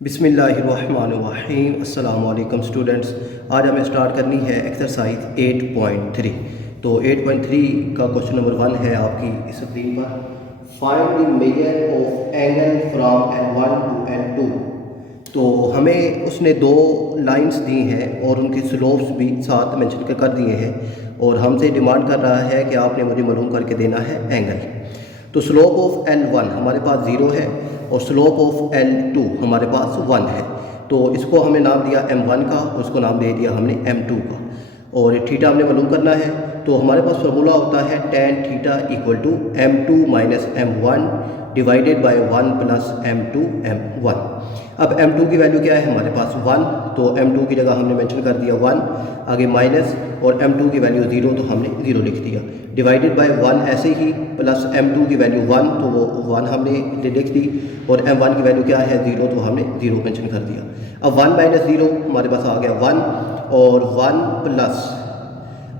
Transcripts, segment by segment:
बिस्मिल्लाहिर्रहमानिर्रहीम। अस्सलाम वालेकुम स्टूडेंट्स। आज हमें स्टार्ट करनी है एक्सरसाइज 8.3। तो 8.3 का क्वेश्चन नंबर 1 है आपकी स्क्रीन पर। Find the measure of angle from L1 to L2। तो हमें उसने दो लाइंस दी हैं और उनके स्लोप्स भी साथ मेंशन कर दिए हैं और हमसे डिमांड कर रहा है कि आपने मुझे मालूम करके देना है एंगल। तो स्लोप ऑफ L1 हमारे पास 0 है और स्लोप ऑफ L2 हमारे पास 1 है। तो इसको हमने नाम दिया M1 का, उसको नाम दे दिया हमने M2 का। और थीटा हमने मालूम करना है तो हमारे पास फार्मूला होता है tan theta equal to M2 minus M1 divided by 1 plus M2 M1। अब M2 की वैल्यू क्या है हमारे पास 1, तो M2 की जगह हमने मेंशन कर दिया 1, आगे माइनस और M2 की वैल्यू 0 तो हमने 0 लिख दिया, डिवाइडेड बाय 1 ऐसे ही, प्लस M2 की वैल्यू 1 तो वो 1 हमने लिख दी और M1 की वैल्यू क्या है 0 तो हमने 0 मेंशन कर दिया। अब 1 माइनस 0 हमारे पास आ गया 1 और 1 प्लस,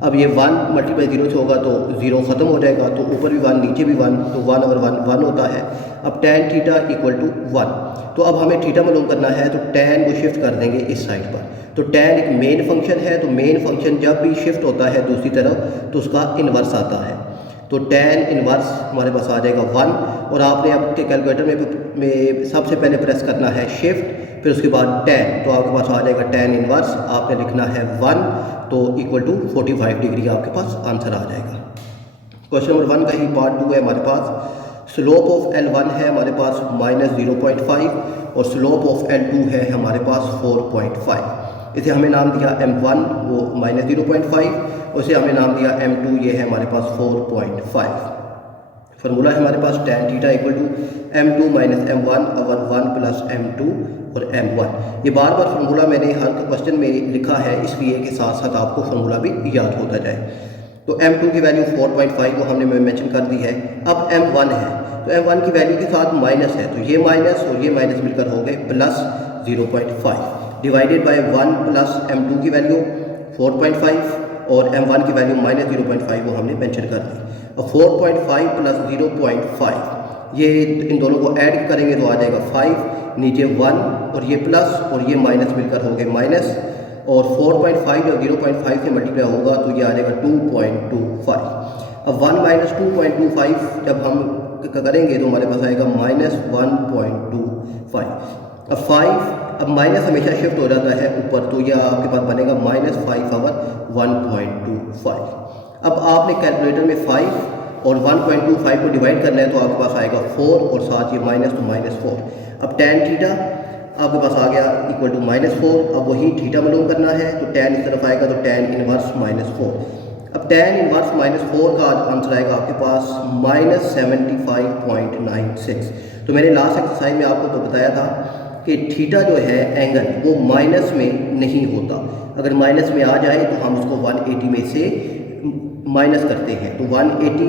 अब ये 1 मल्टीप्लाई 0 से होगा तो 0 ख़त्म हो जाएगा, तो ऊपर भी 1 नीचे भी 1, तो 1 और 1 1 होता है। अब tan थीटा इक्वल टू 1, तो अब हमें थीटा मालूम करना है तो tan को शिफ्ट कर देंगे इस साइड पर। तो tan एक मेन फंक्शन है, तो मेन फंक्शन जब भी शिफ्ट होता है दूसरी तरफ तो उसका इन्वर्स आता है। तो tan इन्वर्स हमारे पास आ जाएगा 1 और आपने आपके कैलकुलेटर में सबसे पहले प्रेस करना है शिफ्ट, फिर उसके बाद tan, तो आपके पास आ जाएगा tan इन्वर्स, आपने लिखना है 1 तो इक्वल टू 45 डिग्री आपके पास आंसर आ जाएगा। क्वेश्चन नंबर 1 का ही पार्ट 2 है हमारे पास। स्लोप ऑफ L1 है हमारे पास माइनस 0.5 और स्लोप ऑफ L2 है हमारे पास 4.5। इसे हमें नाम दिया M1 वो माइनस 0.5 और इसे हमें नाम दिया M2 ये है हमारे पास 4.5। फार्मूला है हमारे पास tan theta equal to M2 minus M1 over 1 plus M2 और M1। ये बार बार फार्मूला मैंने हर क्वेश्चन में लिखा है इसलिए कि साथ साथ आपको फार्मूला भी याद होता जाए। तो M2 की वैल्यू 4.5 को हमने मेंशन कर दी है। अब M1 है तो M1 की वैल्यू के साथ माइनस है, तो ये माइनस और ये माइनस मिलकर हो गए plus 0.5 divided by 1 plus M2 की वैल्यू 4.5 और M1 की वैल्यू माइनस 0.5 वो हमने मेंशन कर दी। और 4.5 प्लस 0.5 ये इन दोनों को ऐड करेंगे तो आ जाएगा 5, नीचे 1 और ये प्लस और ये माइनस मिलकर हो गए माइनस, और 4.5 जब 0.5 से मल्टीप्लाई होगा तो ये आ जाएगा 2.25। अब 1 माइनस 2.25 जब हम करेंगे तो हमारे पास आएगा माइनस 1.25। अब 5, अब माइनस हमेशा शिफ्ट हो जाता है ऊपर, तो यह आपके पास बनेगा माइनस 5 ओवर 1.25। अब आपने कैलकुलेटर में 5 और 1.25 को डिवाइड करना है तो आपके पास आएगा 4 और साथ ये माइनस तो माइनस 4। अब tan थीटा आपके पास आ गया इक्वल टू -4। अब वही थीटा मालूम करना है तो tan इस तरफ आएगा तो tan इनवर्स -4। अब tan इनवर्स -4 का आंसर आएगा आपके पास -75.96। तो मैंने लास्ट एक्सरसाइज में आपको बताया था कि थीटा जो है एंगल वो माइनस में नहीं होता, अगर माइनस में आ जाए तो हम उसको 180 में से माइनस करते हैं, तो 180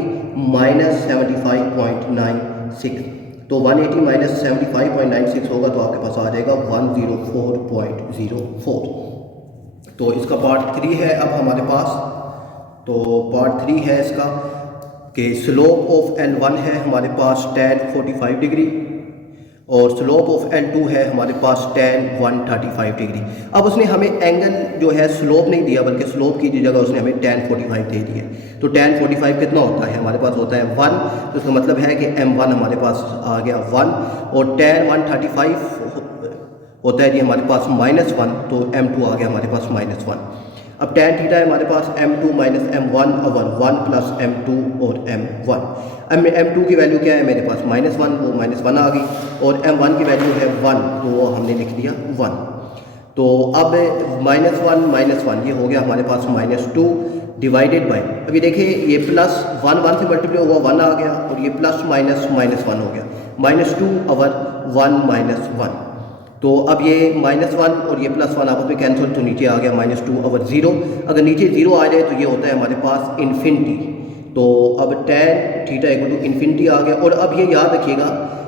माइनस 75.96, तो 180 माइनस 75.96 होगा तो आपके पास आ जाएगा 104.04। तो इसका पार्ट 3 है अब हमारे पास। तो पार्ट 3 है इसका कि स्लोप ऑफ L1 है हमारे पास tan 45 डिग्री और स्लोप ऑफ L2 है हमारे पास tan 135 डिग्री। अब उसने हमें एंगल जो है स्लोप नहीं दिया बल्कि स्लोप की जगह उसने हमें tan 45 दे दिया। तो tan 45 कितना होता है हमारे पास होता है 1, तो इसका मतलब है कि M1 हमारे पास आ गया 1 और tan 135 होता है जी हमारे पास -1, तो M2 आ गया हमारे पास -1। अब tan थीटा है हमारे पास M2 minus M1 over 1 plus M2 और M1। अब M2 की वैल्यू क्या है मेरे पास -1, वो -1 आ गई और M1 की वैल्यू है 1 तो वो हमने लिख दिया 1। तो अब -1 ये हो गया हमारे पास -2 डिवाइडेड बाय, अभी देखिए ये प्लस 1 1 से मल्टीप्लाई हुआ 1 आ गया और ये प्लस माइनस -1 हो गया, -2 ओवर 1 -1। तो अब ये -1 और ये +1 आपस में कैंसिल, तो नीचे आ गया -2 ओवर 0। अगर नीचे 0 आ जाए तो ये होता है हमारे पास इन्फिनिटी। तो अब tan theta equal to infinity आ गया। और अब ये याद रखिएगा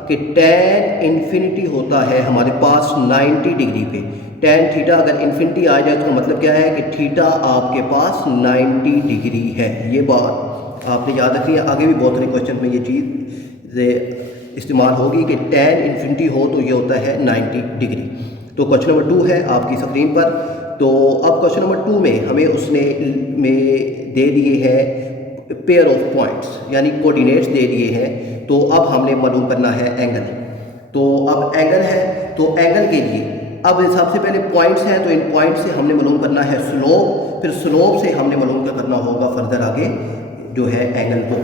कि tan इन्फिनिटी होता है हमारे पास 90 डिग्री पे। tan थीटा अगर इन्फिनिटी आ जाए तो मतलब क्या है कि थीटा आपके पास 90 डिग्री है। ये बात आपने याद रखनी है, आगे भी बहुत सारे क्वेश्चन में ये चीज़ इस्तेमाल होगी कि tan इन्फिनिटी हो तो ये होता है 90 डिग्री। तो क्वेश्चन नंबर 2 है आपकी स्क्रीन पर। तो अब क्वेश्चन नंबर 2 में हमें उसने दे दिए हैं पेयर ऑफ पॉइंट्स, यानी कोऑर्डिनेट्स दे दिए हैं। तो अब हमने मालूम करना है एंगल। तो अब एंगल है, तो एंगल के लिए अब सबसे पहले पॉइंट्स हैं, तो इन पॉइंट से हमने मालूम करना है स्लोप, फिर स्लोप से हमने मालूम करना होगा फर्दर आगे जो है एंगल को।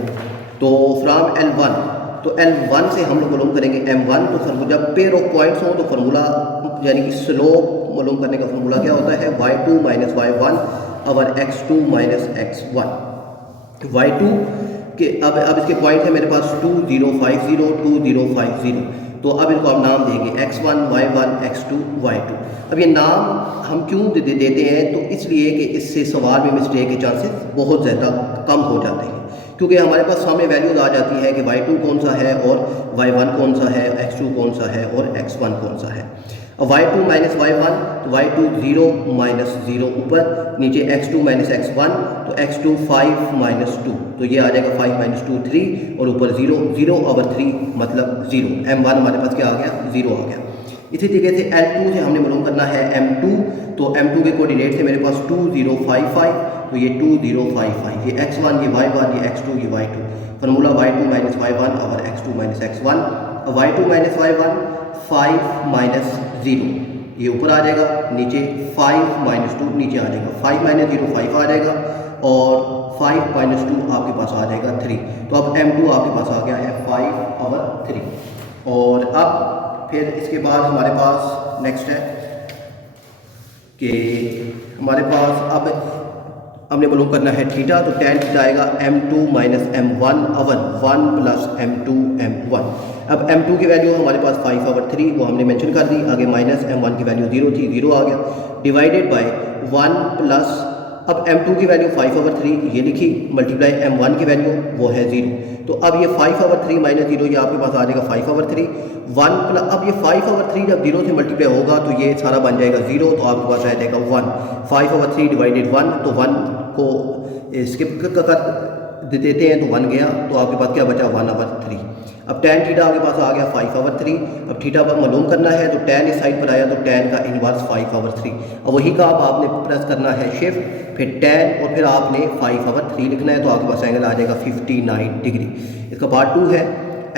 तो फ्रॉम L1, तो L1 से हम लोग मालूम करेंगे M1। तो जब पेयर ऑफ पॉइंट्स हो तो फार्मूला यानी कि स्लोप मालूम करने का फार्मूला क्या होता है, y2 माइनस y1 और x2 माइनस x1। y2 के अब इसके पॉइंट है मेरे पास 2 0 5 0 2 0 5 0। तो अब इनको हम नाम देंगे x1 y1 x2 y2। अब ये नाम हम क्यों देते हैं, तो इसलिए कि इससे सवाल में मिस्टेक के चांसेस बहुत ज़्यादा कम हो जाते हैं, क्योंकि हमारे पास सामने वैल्यूज आ जाती है कि y2 कौन सा है और y1 कौन सा है, x2 कौन सा है और x1 कौन सा है। अब y2 माइनस y1 तो y2 0 माइनस 0 ऊपर, नीचे x2 माइनस x1 तो x2 5 माइनस 2, तो ये आ जाएगा 5 माइनस 2 3 और ऊपर 0 0 ओवर 3 मतलब 0। M1 हमारे पास क्या आ गया, 0 आ गया। इसी तरीके से L2 से हमने मालूम करना है M2। तो M2 के कोऑर्डिनेट से मेरे पास 2 0 5 5, तो ये 2 0 5 5, ये x1 ये y1 ये x2 ये y2। Formula y2 minus y1 और x2 minus x1। y2 minus y1 5 minus 0, ये ऊपर आ जाएगा, नीचे 5 माइनस 2 नीचे आ जाएगा, 5 माइनस 0 5 आ जाएगा और 5 माइनस 2 आपके पास आ जाएगा 3। तो अब M2 आपके पास आ गया है 5 ओवर 3। और अब फिर इसके बाद हमारे पास नेक्स्ट है कि हमारे पास अब हमने मालूम करना है थीटा। तो tan थीटा आएगा M2 minus M1 over 1 plus M2 M1। अब M2 की वैल्यू हमारे पास 5 ओवर 3, वो हमने मेंशन कर दी। आगे माइनस M1 की वैल्यू 0 थी, 0 आ गया, डिवाइडेड बाय 1 प्लस, अब M2 की वैल्यू 5 ओवर 3 ये लिखी, मल्टीप्लाई M1 की वैल्यू वो है 0। तो अब ये 5 ओवर 3 माइनस 0 ये आपके पास आ जाएगा 5 ओवर 3 1 प्लस, अब ये 5 ओवर 3 जब 0 से मल्टीप्लाई होगा तो ये सारा बन जाएगा 0, तो आपके पास आ जाएगा 1। 5 ओवर 3 डिवाइडेड 1, तो 1 को स्किप कर देते हैं तो 1 गया, तो आपके पास क्या बचा 1 ओवर 3। अब tan थीटा आपके पास आ गया 5 ओवर 3। अब थीटा पर मालूम करना है तो tan इस साइड पर आया, तो tan का इनवर्स 5 ओवर 3। अब वही का अब आपने प्रेस करना है शिफ्ट, फिर tan और फिर आपने 5 ओवर 3 लिखना है, तो आपके पास एंगल आ जाएगा 59 डिग्री। इसका पार्ट 2 है,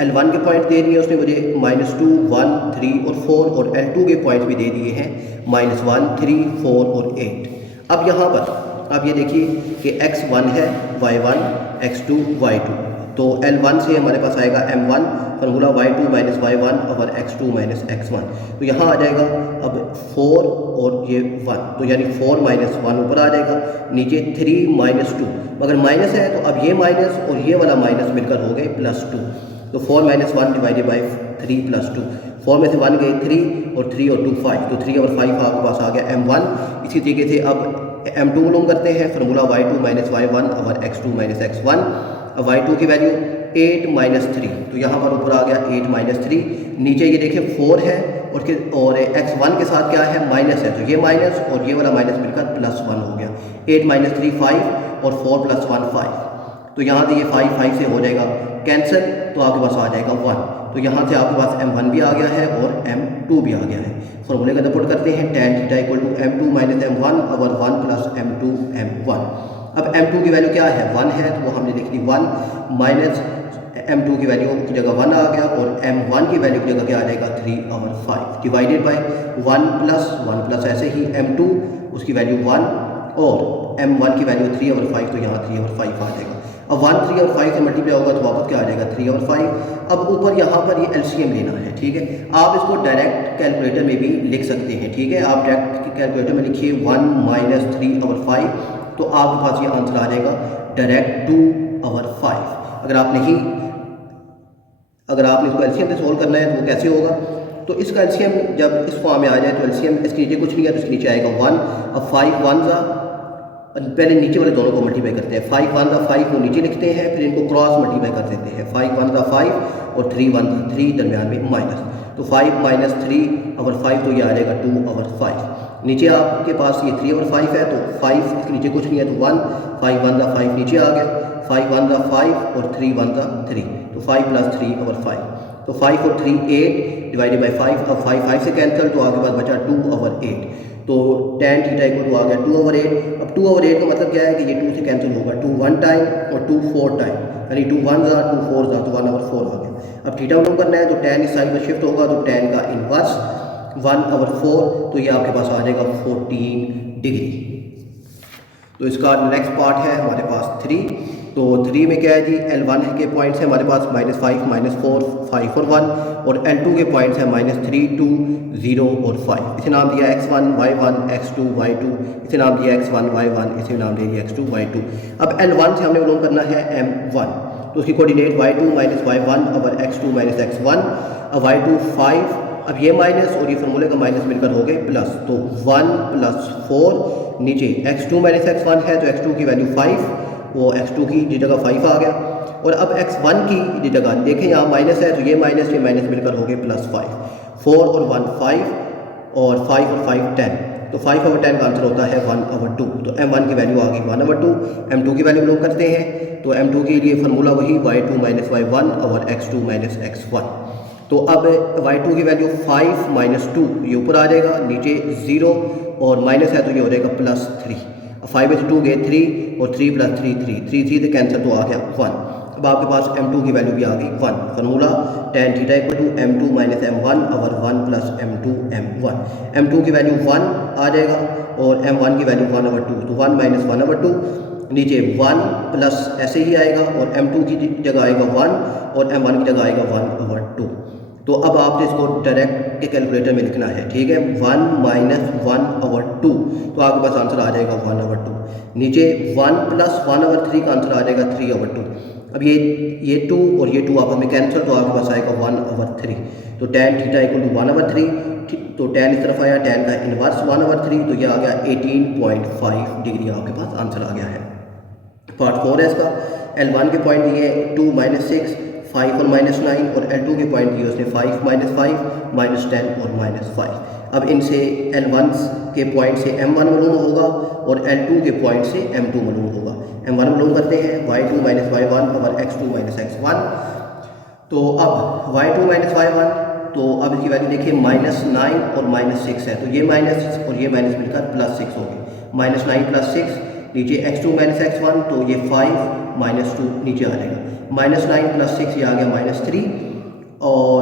L1 के पॉइंट दे दिए उसने मुझे -2 1 3 और 4, और L2 के पॉइंट भी दे दिए हैं -1 3 4 और 8। अब यहाँ पर आप ये देखिए कि x1 है y1 x2 y2। तो L1 से हमारे पास आएगा M1, formula y2 minus y1 और x2 माइनस x1। तो यहाँ आ जाएगा अब 4 और ये 1, तो यानी 4 माइनस 1 ऊपर आ जाएगा, नीचे 3 माइनस 2, मगर माइनस है तो अब ये माइनस और ये वाला माइनस मिलकर हो गए +2। तो 4 माइनस 1 डिवाइडेड बाई 3 + 2, 4 में से 1 गए 3 और 3 और 2 5, तो 3 और 5 आपके पास आ गया M1। इसी तरीके से अब M2 मालूम करते हैं, फार्मूला y2 माइनस y1 और x2 माइनस x1। अब y2 की वैल्यू 8 माइनस 3, तो यहाँ पर ऊपर आ गया 8 माइनस 3, नीचे ये देखिए 4 है और x1 के साथ क्या है माइनस है, तो ये माइनस और ये वाला माइनस मिलकर +1 हो गया। 8 माइनस 3 5 और 4 + 1 5, तो यहाँ से ये 5 5 से हो जाएगा कैंसिल, तो आपके पास आ जाएगा 1। तो यहाँ से आपके पास M1 भी आ गया है और M2 भी आ गया है। फॉर्मूले का पुट करते हैं, tan theta equal to M2 minus M1 और 1 प्लस M2 M1। अब M2 की वैल्यू क्या है 1 है, तो वो हमने लिख दी 1 माइनस M2 की वैल्यू की जगह 1 आ गया और M1 की वैल्यू की जगह क्या आ जाएगा 3 ओवर 5 डिवाइडेड बाय 1 प्लस ऐसे ही M2 उसकी वैल्यू 1 और M1 की वैल्यू 3 ओवर 5, तो यहाँ 3 ओवर 5 आ जाएगा। अब 1 3 और 5 से मल्टीप्लाई होगा तो वापस क्या आ जाएगा 3 और 5। अब ऊपर यहाँ पर ये LCM लेना है, ठीक है। आप इसको डायरेक्ट कैलकुलेटर में भी लिख सकते हैं, ठीक है। आप डायरेक्ट कैलकुलेटर में लिखिए 1 माइनस 3 ओवर 5, तो आपके पास ये आंसर आ जाएगा डायरेक्ट 2 ओवर 5। अगर आपने इसको LCM से सोल्व करना है तो वो कैसे होगा, तो इसका LCM जब इस फॉर्म में आ जाए तो LCM इसके नीचे कुछ नहीं है, तो इसके नीचे आएगा 1। अब 5 1 सा, पहले नीचे वाले दोनों को मल्टीप्लाई करते हैं, 5 1 5 को नीचे लिखते हैं, फिर इनको क्रॉस मल्टीप्लाई कर देते हैं, 5 1 5 और 3 1 3 दरमियान में माइनस, तो 5 माइनस 3 ओवर 5, तो ये आ जाएगा 2 ओवर 5। नीचे आपके पास ये 3 ओवर 5 है, तो 5 इसके नीचे कुछ नहीं है, तो 1 5 1 नीचे आ गया, 5 1 5 और 3 1 3, तो 5 + 3 ओवर 5, तो तो 5 और 3 8 डिवाइडेड बाई 5, अब 5 से कैंसिल तो आपके पास बचा 2/8, तो tan थीटा इक्वल टू आ गया 2/8। अब 2/8 का मतलब क्या है कि ये 2 से कैंसिल होगा, 2 1 टाइम और 2 4 टाइम, यानी 2 1 ज़ा 2 4 ज़ा, तो 1/4 आ गया। अब थीटा मालूम करना है तो tan इस साइड में शिफ्ट होगा, तो tan का इनवर्स 1/4, तो ये आपके पास आ जाएगा 14 डिग्री। तो इसका नेक्स्ट पार्ट है हमारे पास 3। तो 3 में क्या है जी, L1 के पॉइंट्स है हमारे पास -5 -4 5 और 1, और L2 के पॉइंट्स है -3 2 0 और 5। इसे नाम दिया x1 y1 x2 y2, इसे नाम दिया x1 y1, इसे नाम दे दिया x2 y2। अब L1 से हमने मालूम करना है m1, तो उसकी कोऑर्डिनेट y2 - y1 और x2 - x1, अब y2 5, अब ये माइनस और ये फार्मूले का माइनस मिलकर हो गए प्लस, तो 1 + 4 नीचे x2 - x1 है, तो x2 की वैल्यू 5, वो x2 की जगह 5 आ गया, और अब x1 की जगह देखें यहाँ माइनस है, तो ये माइनस मिलकर हो गए +5, 4 और 1 5, और 5 और 5 10, तो 5/10 का आंसर होता है 1/2। तो m1 की वैल्यू आ गई 1/2। m2 की वैल्यू लोग करते हैं, तो m2 के लिए फार्मूला वही y2 - y1 और x2 - x1। तो अब y2 की वैल्यू 5 - 2 ये ऊपर आ जाएगा, नीचे 0 और माइनस है तो ये हो जाएगा +3। अब 5 में से 2 गए 3, और 3 + 3 3 3 से कैंसिल तो आ गया 1। अब आपके पास m2 की वैल्यू भी आ गई 1। Formula tan theta equal to m2 - m1 और 1 + m2 m1। m2 की वैल्यू 1 आ जाएगा, और m1 की वैल्यू 1/2, तो 1 - 1/2, नीचे 1 प्लस ऐसे ही आएगा, और m2 की जगह आएगा 1, और m1 की जगह आएगा 1/2। तो अब आपने इसको डायरेक्ट के कैलकुलेटर में लिखना है, ठीक है। 1 - 1/2, तो आपके पास आंसर आ जाएगा 1/2। नीचे 1 + 1/3 का आंसर आ जाएगा 3/2। अब ये 2 और ये 2 आपस में कैंसिल, तो आपके पास आएगा 1/3। तो tan थीटा इक्वल टू 1/3, तो tan इस तरफ आया, tan का इनवर्स 1/3, तो ये आ गया 18.5 डिग्री, आपके पास आंसर आ गया है। पार्ट 4 है इसका। L1 के पॉइंट दिए 2 - 6 5 और -9, और L2 के पॉइंट दिए उसने 5 - 5 -10 और -5। अब इनसे L1 के पॉइंट से M1 मालूम होगा, और L2 के पॉइंट से M2 मालूम होगा। M1 मालूम करते हैं y2 - y1 और x2 - x1। तो अब y2 - y1, तो अब इसकी वैल्यू देखिए -9 और -6 है, तो ये माइनस और ये माइनस मिलकर +6 हो गए, -9 + 6, नीचे x2 - x1, तो ये 5 - 2 नीचे आ जाएगा, -9 + 6 ये आ गया -3, और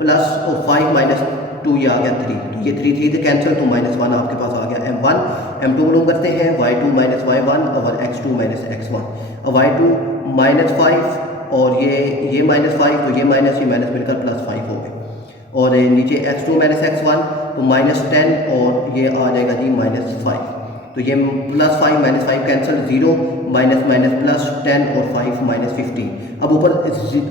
प्लस और 5 - 2 ये आ गया 3, तो ये 3 से कैंसिल, तो -1 आपके पास आ गया m1। m2 मालूम करते हैं y2 - y1 और x2 - x1। अब y2 -5 और ये -5, तो ये माइनस मिलकर +5 हो गए, और नीचे x2 - x1, तो -10 और ये आ जाएगा जी -5, तो ये +5 - 5 कैंसिल, 0 माइनस +10 और 5 - 15। अब ऊपर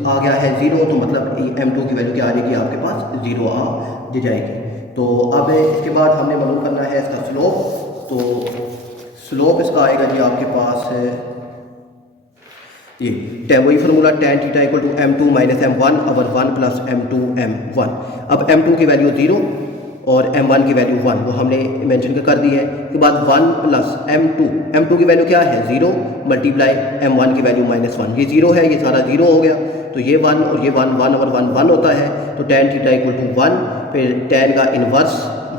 आ गया है 0, तो मतलब m2 की वैल्यू क्या आ जाएगी आपके पास 0 आ जाएगी। तो अब इसके बाद हमने मालूम करना है इसका स्लोप। तो स्लोप इसका आएगा जी आपके पास ये वही formula tan theta equal to m2 - m1 और 1 + m2 m1। अब m2 की वैल्यू 0 और m1 की वैल्यू 1, वो हमने मेंशन कर दी है। उसके बाद 1 + m2 की वैल्यू क्या है 0 मल्टीप्लाई m1 की वैल्यू -1, ये 0 है, ये सारा 0 हो गया, तो ये 1 और ये 1 1 और 1 1 होता है, तो tan थीटा इक्वल टू 1, फिर tan का इनवर्स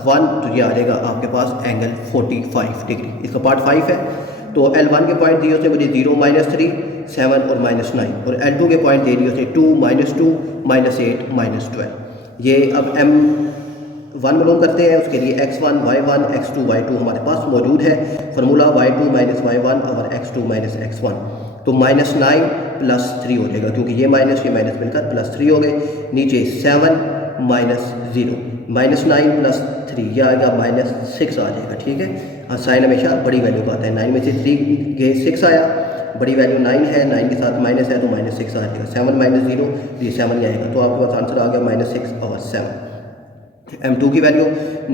1, तो ये आ जाएगा आपके पास एंगल 45 डिग्री। इसका पार्ट 5 है। तो L1 के पॉइंट दिए उसने मुझे 0 - 3 7 और -9, और L2 के पॉइंट दे दिए उसने 2 - 2 -8 -12। ये अब M1 मालूम करते हैं, उसके लिए x1 y1 x2 y2 हमारे पास मौजूद है। फार्मूला y2 - y1 और x2 - x1, तो -9 + 3 हो जाएगा, क्योंकि ये माइनस मिलकर +3 हो गए। नीचे 7 - 0 -9 + 3 यह आएगा -6 आ जाएगा, ठीक है। साइन हमेशा बड़ी वैल्यू का आता है, 9 में से 3 गए 6 आया, बड़ी वैल्यू 9 है, 9 के साथ माइनस है तो -6 आ जाएगा, 7 - 0 ये 7 ही आएगा, तो आपके पास आंसर आ गया -6 और 7। m2 की वैल्यू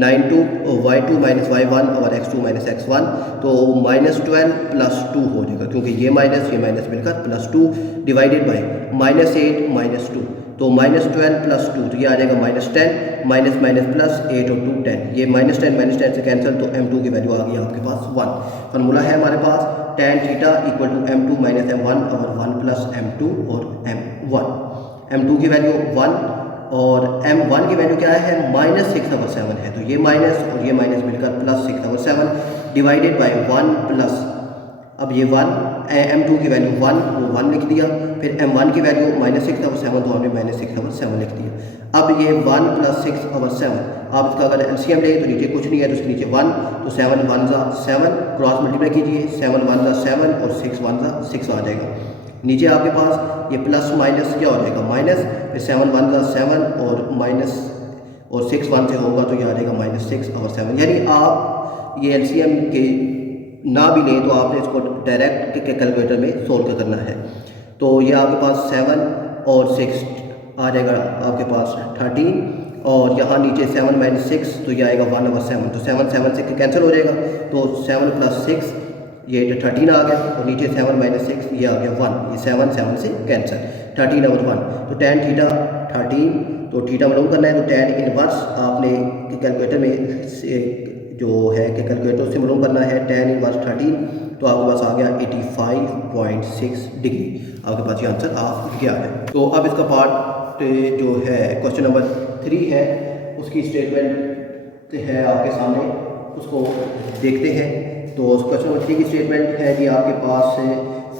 92 y2 - y1 और x2 - x1, तो -12 + 2 हो जाएगा, क्योंकि ये माइनस मिलकर +2 डिवाइडेड बाय -8 - 2, तो -12 + 2, तो ये आ जाएगा -10 माइनस प्लस 8 और 2 10, ये -10 से कैंसिल, तो m2 की वैल्यू आ गई आपके पास 1। फार्मूला है हमारे पास tan theta equal to m2 - m1 और 1 + m2 और m1। m2 की वैल्यू 1 और m1 की वैल्यू क्या है, -6/7 है। तो ये माइनस और ये माइनस मिलकर +6/7 डिवाइडेड बाय 1 प्लस, अब ये 1, m2 की वैल्यू 1, वो 1 लिख दिया, फिर m1 की वैल्यू -6/7, तो हमने -6/7 लिख दिया। अब ये 1 + 6/7, आप इसका अगर एलसीएम लें तो नीचे कुछ नहीं है, तो उसके नीचे 1, तो 7 × 1 = 7, क्रॉस मल्टीप्लाई कीजिए, 7 × 1 = 7 और 6 × 1 = 6 आ जाएगा। नीचे आपके पास ये प्लस माइनस क्या हो जाएगा, माइनस, फिर 7 × 1 = 7 और माइनस, और 6 1 से होगा तो ये आ जाएगा -6/7। यानी आप ये एलसीएम के ना भी लें तो आपने इसको डायरेक्ट के कैलकुलेटर में सोल्व करना है। तो ये आपके पास 7 और 6 आ जाएगा आपके पास 13, और यहाँ नीचे 7 - 6 तो ये आएगा 1/7, तो 7 7 से कैंसिल हो जाएगा, तो 7 + 6 ये 13 आ गया, और नीचे 7 - 6 ये आ गया 1, ये 7 7 से कैंसिल, 13/1। तो tan थीटा 13, तो थीटा मालूम करना है, तो tan इनवर्स आपने कैलकुलेटर में जो है कि कैलकुलेटर से मालूम करना है, tan इनवर्स 13, तो आपके पास आ गया 85.6 डिग्री, आपके पास ये आंसर आ गया है। तो अब इसका पार्ट जो है क्वेश्चन नंबर 3 है, उसकी स्टेटमेंट है आपके सामने, उसको देखते हैं। तो क्वेश्चन नंबर 3 की स्टेटमेंट है कि आपके पास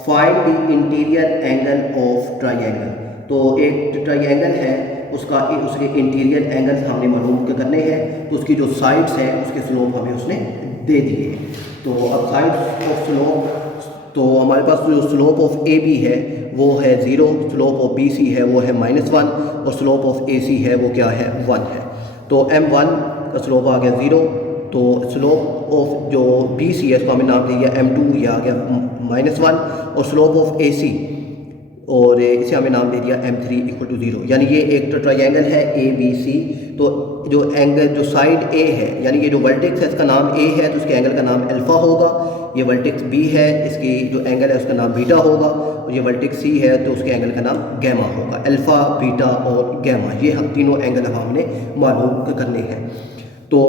find the interior angle of triangle. तो एक ट्राइंगल है, उसके इंटीरियर एंगल्स हमने मालूम करने हैं, तो उसकी जो साइड्स हैं उसके स्लोप हमें उसने दे दिए। तो अब साइड्स ऑफ स्लोप, तो हमारे पास जो स्लोप ऑफ ए बी है वो है 0, स्लोप ऑफ बी सी है वो है -1, और स्लोप ऑफ ए सी है वो क्या है, 1 है। तो m1 का स्लोप आ गया 0, तो स्लोप ऑफ जो बी सी है इसको हमने नाम दे दिया m2, ये आ गया -1, और स्लोप ऑफ ए सी, और इसे हमें नाम दे दिया m3 = 0। यानी ये एक ट्राइंगल है ABC, तो जो एंगल जो साइड A है, यानी ये जो वर्टेक्स है इसका नाम A है, तो उसके एंगल का नाम अल्फ़ा होगा। ये वर्टेक्स B है, इसकी जो एंगल है उसका नाम बीटा होगा, और ये वर्टेक्स C है तो उसके एंगल का नाम गैमा होगा। अल्फ़ा, बीटा और गैमा, ये हम तीनों एंगल हमने मालूम करने हैं। तो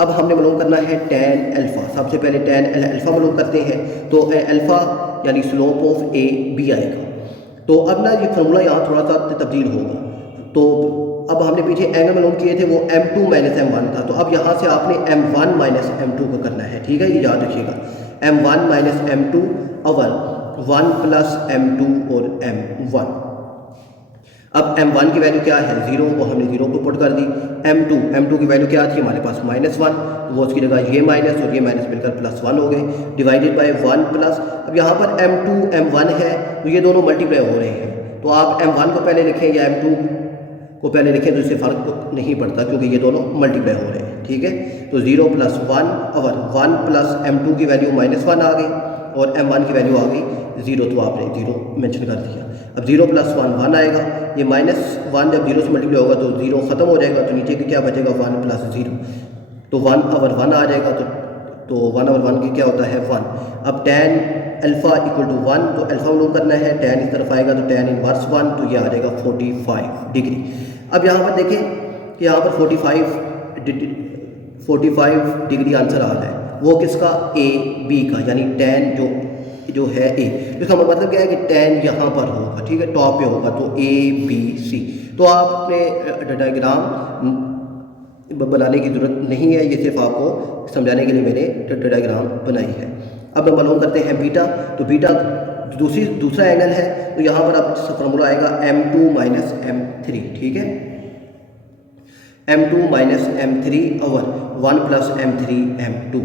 अब हमने मालूम करना है tan अल्फ़ा। सबसे पहले tan अल्फ़ा मालूम करते हैं, तो अल्फ़ा यानी स्लोप ऑफ ए बी आएगा। तो अब ना ये फार्मूला यहाँ थोड़ा सा तब्दील होगा। तो अब हमने पीछे एंगल मालूम किए थे वो m2 - m1 था, तो अब यहाँ से आपने m1 - m2 को करना है, ठीक है, ये याद रखिएगा। m1 - m2 अवर 1 + m2 और m1। अब m1 की वैल्यू क्या है, 0, और हमने 0 को पुट कर दी। m2 की वैल्यू क्या थी हमारे पास -1, तो वो उसकी जगह ये माइनस और ये माइनस मिलकर +1 हो गए, डिवाइडेड बाय 1 प्लस, अब यहाँ पर m2 m1 है तो ये दोनों मल्टीप्लाई हो रहे हैं, तो आप m1 को पहले लिखें या m2 को पहले लिखें तो इससे फ़र्क नहीं पड़ता क्योंकि ये दोनों मल्टीप्लाई हो रहे हैं, ठीक है। तो 0 + 1 और 1 प्लस m2 की वैल्यू -1 आ गई और m1 की वैल्यू आ गई 0, तो आपने 0 मेंशन कर दिया। अब 0 + 1 1 आएगा, ये -1 जब 0 से मल्टीप्लाई होगा तो 0 ख़त्म हो जाएगा, तो नीचे के क्या बचेगा 1 + 0, तो 1 over 1 आ जाएगा, तो 1 over 1 की क्या होता है 1। अब tan अल्फ़ा = 1, तो अल्फ़ा मालूम करना है, tan इस तरफ आएगा तो tan इनवर्स 1, तो ये आ जाएगा 45 डिग्री। अब यहाँ पर देखें कि यहाँ पर 45 डिग्री आंसर आ रहा है, वो किसका, ए बी का, यानी tan जो है ए, इसका मतलब क्या है कि tan यहाँ पर होगा, ठीक है, टॉप पे होगा, तो ए बी सी। तो आपने डायग्राम बनाने की ज़रूरत नहीं है, ये सिर्फ आपको समझाने के लिए मैंने डायग्राम बनाई है। अब हम मालूम करते हैं बीटा, तो बीटा दूसरा एंगल है, तो यहाँ पर अब फॉर्मूला आएगा m2 - m3, ठीक है, m2 - m3 और 1 + m3 m2।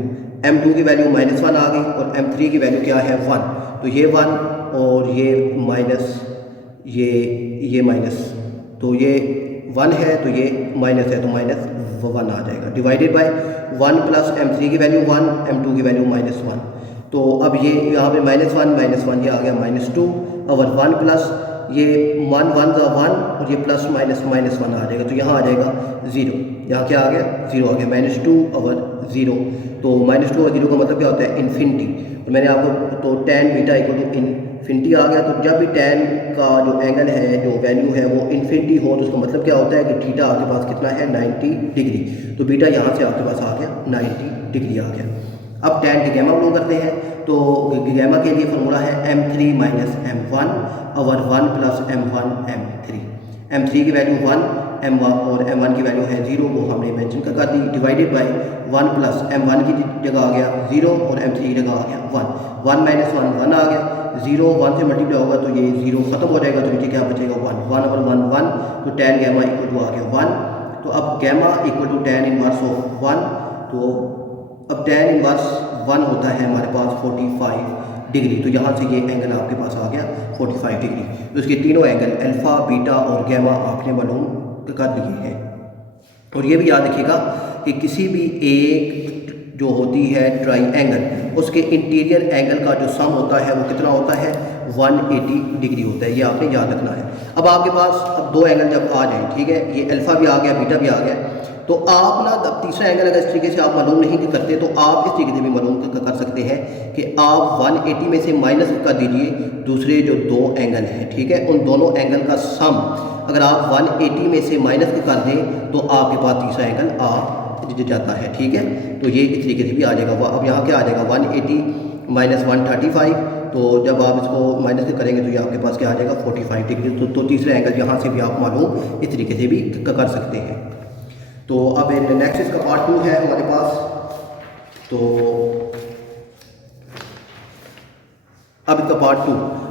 m2 की वैल्यू -1 आ गई और m3 की वैल्यू क्या है 1, तो ये 1 और ये माइनस, ये माइनस, तो ये 1 है तो ये माइनस है, तो -1 आ जाएगा, डिवाइडेड बाय 1 + m3 की वैल्यू 1, m2 की वैल्यू -1। तो अब ये यहाँ पे -1 ये आ गया -2 और 1 प्लस ये 1 1 का 1 और ये प्लस माइनस -1 आ जाएगा, तो यहाँ आ जाएगा 0, यहाँ क्या आ गया 0 आ गया, -2 और 0। तो -2 और 0 का मतलब क्या होता है इन्फिनिटी, तो मैंने आपको तो tan बीटा = इन्फिनिटी आ गया। तो जब भी tan का जो एंगल है, जो वैल्यू है वो इन्फिनिटी हो, तो उसका मतलब क्या होता है कि थीटा आपके पास कितना है 90 डिग्री, तो बीटा यहाँ से आपके पास आ गया 90 डिग्री आ गया। अब tan की गैमा मालूम करते हैं, तो गैमा के लिए फॉर्मूला है m3 - m1 और 1 + m1 m3। m3 की वैल्यू 1 m1 और m1 की वैल्यू है 0, वो हमने मेंशन कर दी, डिवाइडेड बाय 1 प्लस m1 की जगह आ गया 0 और m3 की जगह आ गया 1, 1 माइनस 1 आ गया, 0 1 से मल्टीप्लाई होगा तो ये 0 खत्म हो जाएगा, तो नीचे क्या बचेगा 1, 1 और 1 1, तो tan गैमा इक्वल टू आ गया 1। तो अब gamma equal to tan inverse of 1, तो अब tan इनवर्स 1 होता है हमारे पास 45 डिग्री, तो यहाँ से ये एंगल आपके पास आ गया 45 डिग्री। तो इसके तीनों एंगल अल्फ़ा, बीटा और गैमा आपने मालूम कर लिए हैं। और ये भी याद रखिएगा कि किसी भी एक जो होती है ट्राइंगल, उसके इंटीरियर एंगल का जो सम होता है वो कितना होता है 180 डिग्री होता है, ये आपने याद रखना है। अब आपके पास अब दो एंगल जब आ जाए, ठीक है, ये अल्फ़ा भी आ गया, बीटा भी आ गया, तो आप ना जब तीसरा एंगल अगर इस तरीके से आप मालूम नहीं करते तो आप इस तरीके से भी मालूम कर सकते हैं कि आप 180 में से माइनस कर दीजिए दूसरे जो दो एंगल हैं, ठीक है, उन दोनों एंगल का सम अगर आप 180 में से माइनस कर दें तो आपके पास तीसरा एंगल आ जाता है, ठीक है। तो ये इस तरीके से भी आ जाएगा। अब यहाँ क्या आ जाएगा 180 माइनस 135, तो जब आप इसको माइनस करेंगे तो ये आपके पास क्या आ जाएगा 45 डिग्री। तो तीसरा एंगल यहाँ से भी आप मालूम इस तरीके से भी कर सकते हैं। तो अब नेक्स्ट इसका पार्ट 2 है हमारे पास। तो अब इसका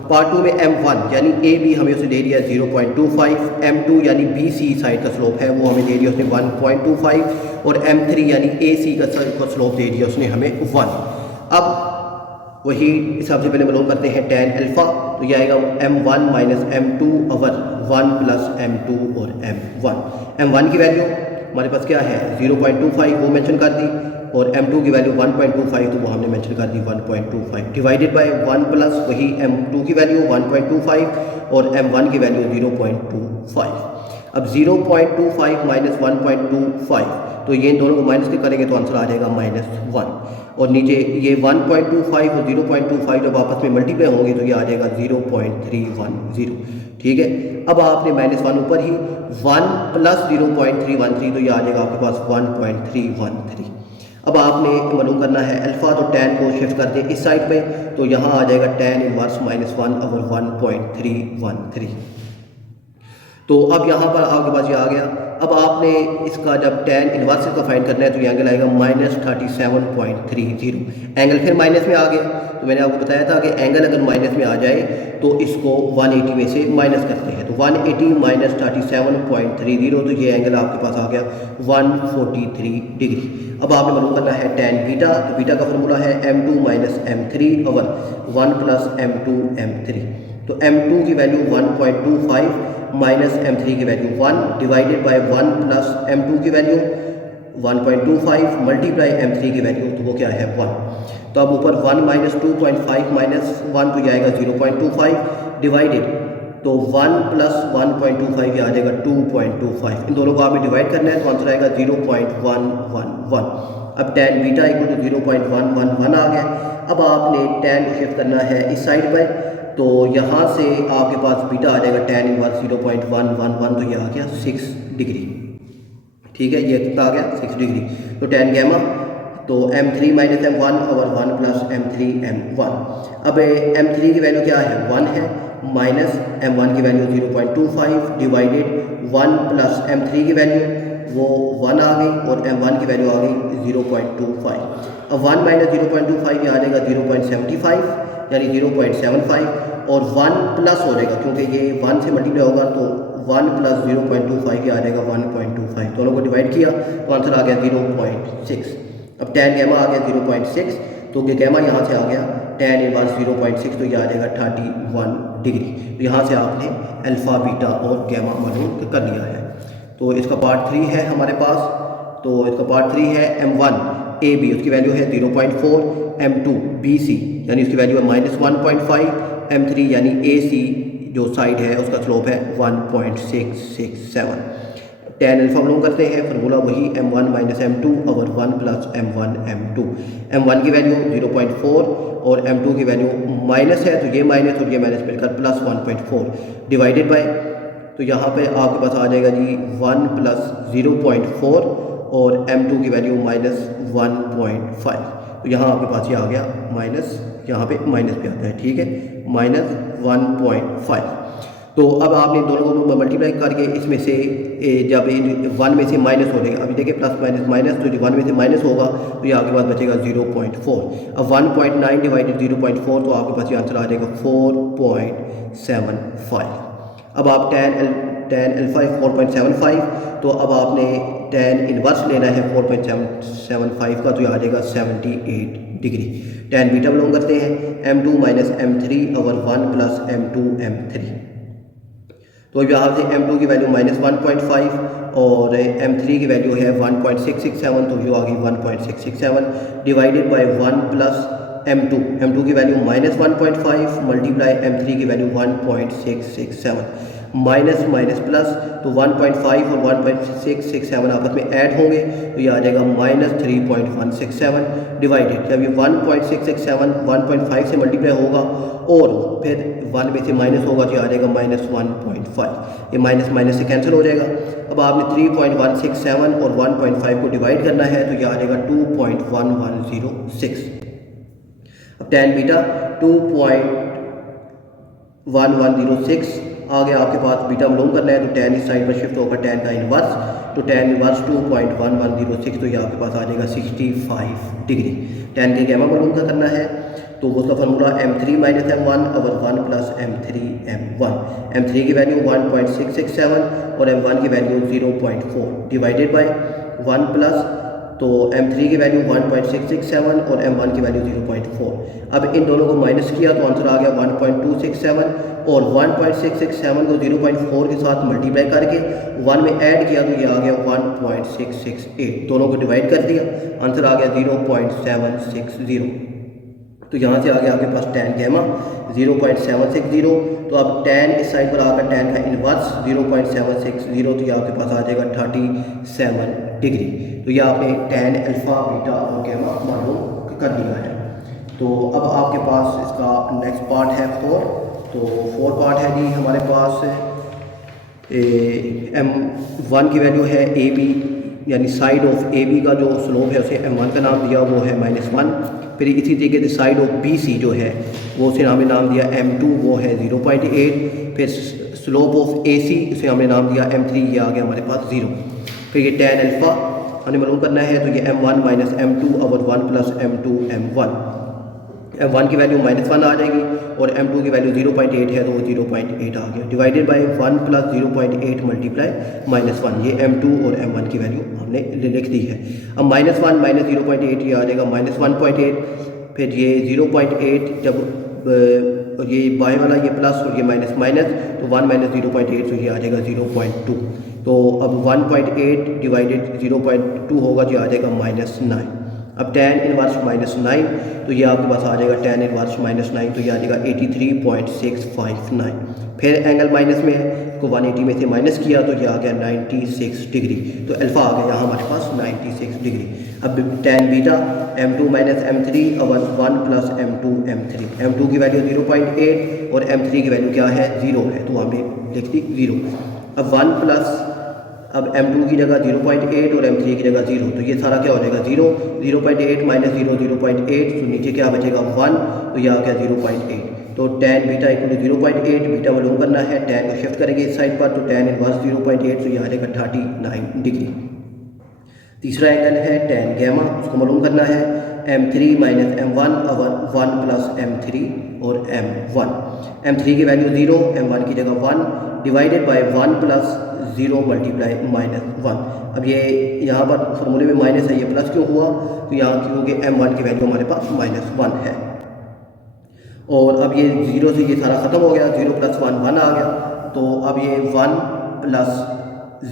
पार्ट 2 में m1 यानी ए बी हमें उसे दे दिया 0.25, m2 यानी बी सी साइड का स्लोप है वो हमें दे दिया उसने 1.25 और m3 यानी ए सी का स्लोप दे दिया उसने हमें 1। अब वही हिसाब से पहले मालूम करते हैं tan अल्फ़ा, तो ये आएगा m1 minus m2 over 1 plus m2 और m1 की वैल्यू हमारे पास क्या है 0.25 वो मेंशन कर दी, और m2 की वैल्यू 1.25 तो वो हमने मेंशन कर दी 1.25, डिवाइडेड बाय 1 प्लस वही m2 की वैल्यू 1.25 और m1 की वैल्यू 0.25। अब 0.25 माइनस 1.25, तो ये दोनों को माइनस के करेंगे तो आंसर आ जाएगा -1, और नीचे ये 1.25 और 0.25 जब आपस में मल्टीप्लाई होंगे तो ये आ जाएगा 0.310, ठीक है। अब आपने -1 ऊपर ही 1 प्लस 0.313, तो ये आ जाएगा आपके पास 1.313। अब आपने मालूम करना है अल्फ़ा, तो tan को शिफ्ट कर दें इस साइड पे, तो यहाँ आ जाएगा tan इनवर्स -1 ओवर 1.313। तो अब यहाँ पर आपके पास ये आ गया। अब आपने इसका जब tan इनवर्स का फाइंड करना है तो ये एंगल आएगा -37.30, एंगल फिर माइनस में आ गया। तो मैंने आपको बताया था कि एंगल अगर माइनस में आ जाए तो इसको 180 में से माइनस करते हैं, तो 180 माइनस 37.30, तो ये एंगल आपके पास आ गया 143 डिग्री। अब आपने मालूम करना है tan बीटा, तो बीटा का फार्मूला है m2 minus m3 over 1 plus m2 m3, तो m2 की वैल्यू 1.25 माइनस m3 की value 1 divided by 1 plus m2 की वैल्यू 1.25 मल्टीप्लाई m3 की वैल्यू, तो वो क्या है 1। तो अब ऊपर 1 माइनस 2.5 माइनस 1 तो जाएगा 0.25 डिवाइडेड, तो 1 प्लस 1.25 ये आ जाएगा 2.25, इन दोनों को आपने डिवाइड करना है तो आंसर आएगा 0.111। अब tan बीटा इक्वल टू 0.111 आ गया। अब आपने tan को शिफ्ट करना है इस साइड पर, तो यहाँ से आपके पास बीटा आ जाएगा tan इनवर्स 0.111, तो ये आ गया 6 डिग्री, ठीक है, ये कितना आ गया 6 डिग्री। तो tan गैमा तो m3 minus m1 over 1 plus m3 m1। अब m3 की वैल्यू क्या है 1 है, माइनस m1 की वैल्यू 0.25 डिवाइडेड 1 प्लस m3 की वैल्यू वो 1 आ गई और m1 की वैल्यू आ गई 0.25। अब 1 माइनस 0.25 ये आ जाएगा 0.75 यानी 0.75, और 1 प्लस हो जाएगा क्योंकि ये 1 से मल्टीप्लाई होगा, तो 1 प्लस 0.25 ये आ जाएगा 1.25, दोनों को डिवाइड किया तो आंसर आ गया 0.6। अब tan गैमा आ गया 0.6, तो गैमा यहाँ से आ गया tan इनवर्स 0.6, तो ये आ जाएगा 31 डिग्री। तो यहाँ से आपने अल्फ़ा, बीटा और गैमा मालूम कर लिया है। तो इसका पार्ट 3 है हमारे पास। तो इसका पार्ट 3 है m1 ए बी, उसकी वैल्यू है 0.4, m2 बी सी यानी उसकी वैल्यू है -1.5, m3 यानी ए सी जो साइड है उसका स्लोप है 1.667। tan अल्फ़ा मालूम करते हैं, फार्मूला वही m1 minus m2 over 1 plus m1 m2। m1 की वैल्यू 0.4 और m2 की वैल्यू माइनस है, तो ये माइनस और ये माइनस मिलकर प्लस 1.4 डिवाइडेड बाय, तो यहाँ पे आपके पास आ जाएगा जी 1 प्लस 0.4 और m2 की वैल्यू -1.5, तो यहाँ आपके पास ये आ गया माइनस, यहाँ पे माइनस भी आता है, ठीक है, -1.5। तो अब आपने दोनों को मल्टीप्लाई करके इसमें से जब 1 में से माइनस हो जाएगा, अभी देखिए प्लस माइनस माइनस, तो 1 में से माइनस होगा तो ये आपके पास बचेगा 0.4। अब 1.9 डिवाइडेड 0.4, तो आपके पास ये आंसर आ जाएगा 4.75। अब आप tan अल्फा 4.75, तो अब आपने tan इनवर्स लेना है 4.75 का, तो ये आ जाएगा 78 डिग्री। tan बीटा बिलोंग करते हैं m2 minus m3 over 1 plus m2 m3। तो यहाँ से m2 की वैल्यू -1.5 और m3 की वैल्यू है 1.667, तो जो आ गई 1.667 डिवाइडेड बाय 1 प्लस m2 की वैल्यू -1.5 मल्टीप्लाई m3 की वैल्यू 1.667, माइनस माइनस प्लस, तो 1.5 और 1.667 आपस में ऐड होंगे तो ये आ जाएगा -3.167 डिवाइडेड, जब ये 1.667 1.5 से मल्टीप्लाई होगा और फिर 1 में से माइनस होगा तो ये आ जाएगा -1.5, ये माइनस माइनस से कैंसिल हो जाएगा। अब आपने 3.167 और 1.5 को डिवाइड करना है तो ये आ जाएगा 2.1106। अब tan बीटा 2.1106 आ गया आपके पास, बीटा मालूम करना है तो tan इस साइड पर शिफ्ट होगा tan का इनवर्स, तो tan इनवर्स 2.1106, तो ये आपके पास आ जाएगा 65 डिग्री। tan के गैमा मालूम करना है तो उसका formula m3 minus m1 over 1 plus m3 m1। m3 की वैल्यू 1.667 और m1 की वैल्यू 0.4 डिवाइडेड बाय 1 प्लस, तो m3 की वैल्यू 1.667 और m1 की वैल्यू 0.4। अब इन दोनों को माइनस किया तो आंसर आ गया 1.267 और 1.667 को 0.4 के साथ मल्टीप्लाई करके 1 में ऐड किया तो ये आ गया 1.668, दोनों को डिवाइड कर दिया, आंसर आ गया 0.760। तो यहाँ से आ गया आपके पास tan गैमा 0.760, तो अब tan इस साइड पर आकर tan का इनवर्स 0.760, तो ये आपके पास आ जाएगा 37 डिग्री। तो ये आपने tan अल्फा बीटा और गैमा मालूम कर लिया है। तो अब आपके पास इसका नेक्स्ट पार्ट है 4, तो 4 पार्ट है जी हमारे पास m1 की वैल्यू है AB, यानी साइड ऑफ AB का जो स्लोप है उसे m1 का नाम दिया वो है -1। फिर इसी तरीके से साइड ऑफ BC जो है वो उसे हमने नाम दिया m2, वो है 0.8। फिर स्लोप ऑफ AC उसे हमने नाम दिया m3, ये आ गया हमारे पास 0। फिर ये tan अल्फा हमें मालूम करना है तो ये m1 minus m2 over 1 plus m2 m1। m1 की वैल्यू -1 आ जाएगी और m2 की वैल्यू 0.8 है तो वो 0.8 आ गया, डिवाइडेड बाय 1 प्लस 0.8 मल्टीप्लाई -1, ये m2 और m1 की वैल्यू हमने लिख दी है। अब -1 माइनस 0.8 ये आ जाएगा -1.8, फिर ये 0.8 जब ये बाय वाला ये प्लस और ये माइनस माइनस, तो 1 माइनस 0.8 तो ये आ जाएगा 0.2। तो अब 1.8 डिवाइडेड 0.2 होगा जो आ जाएगा -9। अब tan इनवर्स -9, तो ये आपके पास आ जाएगा tan इनवर्स -9, तो ये आ जाएगा 83.659। फिर एंगल माइनस में है को 180 में से माइनस किया तो ये आ गया 96 डिग्री, तो अल्फा आ गया यहाँ हमारे पास 96 डिग्री। अब tan beta m2 minus m3 over 1 plus m2 m3, m2 की वैल्यू 0.8 और m3 की वैल्यू क्या है 0 है, तो हमने लिख दी 0। अब 1 प्लस, अब m2 की जगह 0.8 और m3 की जगह 0, तो ये सारा क्या हो जाएगा 0, 0.8 माइनस 0 0.8, तो नीचे क्या बचेगा 1, तो ये आ गया 0.8। तो tan beta equal to 0.8, beta मालूम करना है, tan को शिफ्ट करेंगे इस साइड पर तो tan इनवर्स 0.8, तो ये आ जाएगा 39 डिग्री। तीसरा एंगल है tan गैमा, उसको मालूम करना है m3 minus m1 over 1 plus m3 और m1। m3 की वैल्यू 0, m1 की जगह 1 डिवाइडेड बाय 1 प्लस 0 मल्टीप्लाई -1। अब ये यहाँ पर फॉर्मूले में माइनस है, ये प्लस क्यों हुआ, तो यहाँ क्योंकि m1 की वैल्यू हमारे पास -1 है। और अब ये 0 से ये सारा ख़त्म हो गया, 0 प्लस 1 1 आ गया, तो अब ये 1 प्लस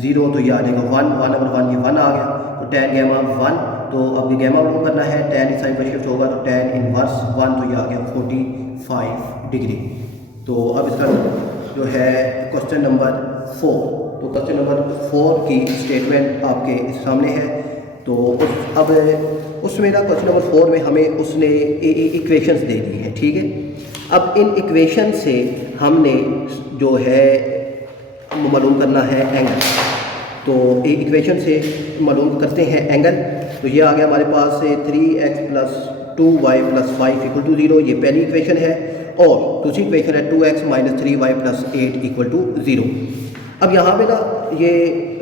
0 तो ये आ जाएगा 1 ओवर 1 ये 1 आ गया, तो tan गैमा 1। तो अब ये गैमा मालूम करना है, tan इस साइड पर शिफ्ट होगा तो tan इनवर्स 1, तो ये आ गया 45 डिग्री। तो अब इसका जो है क्वेश्चन नंबर 4, तो क्वेश्चन नंबर 4 की स्टेटमेंट आपके सामने है। तो अब उसमें ना क्वेश्चन नंबर 4 में हमें उसने इक्वेशंस दे दी हैं, ठीक है। अब इन इक्वेशन से हमने जो है मालूम करना है एंगल, तो इक्वेशन से मालूम करते हैं एंगल। तो ये आ गया हमारे पास से 3x plus 2y plus 5 equal to 0, ये पहली इक्वेशन है। और दूसरी इक्वेशन है 2x minus 3y plus 8 equal to 0। अब यहाँ पे ना ये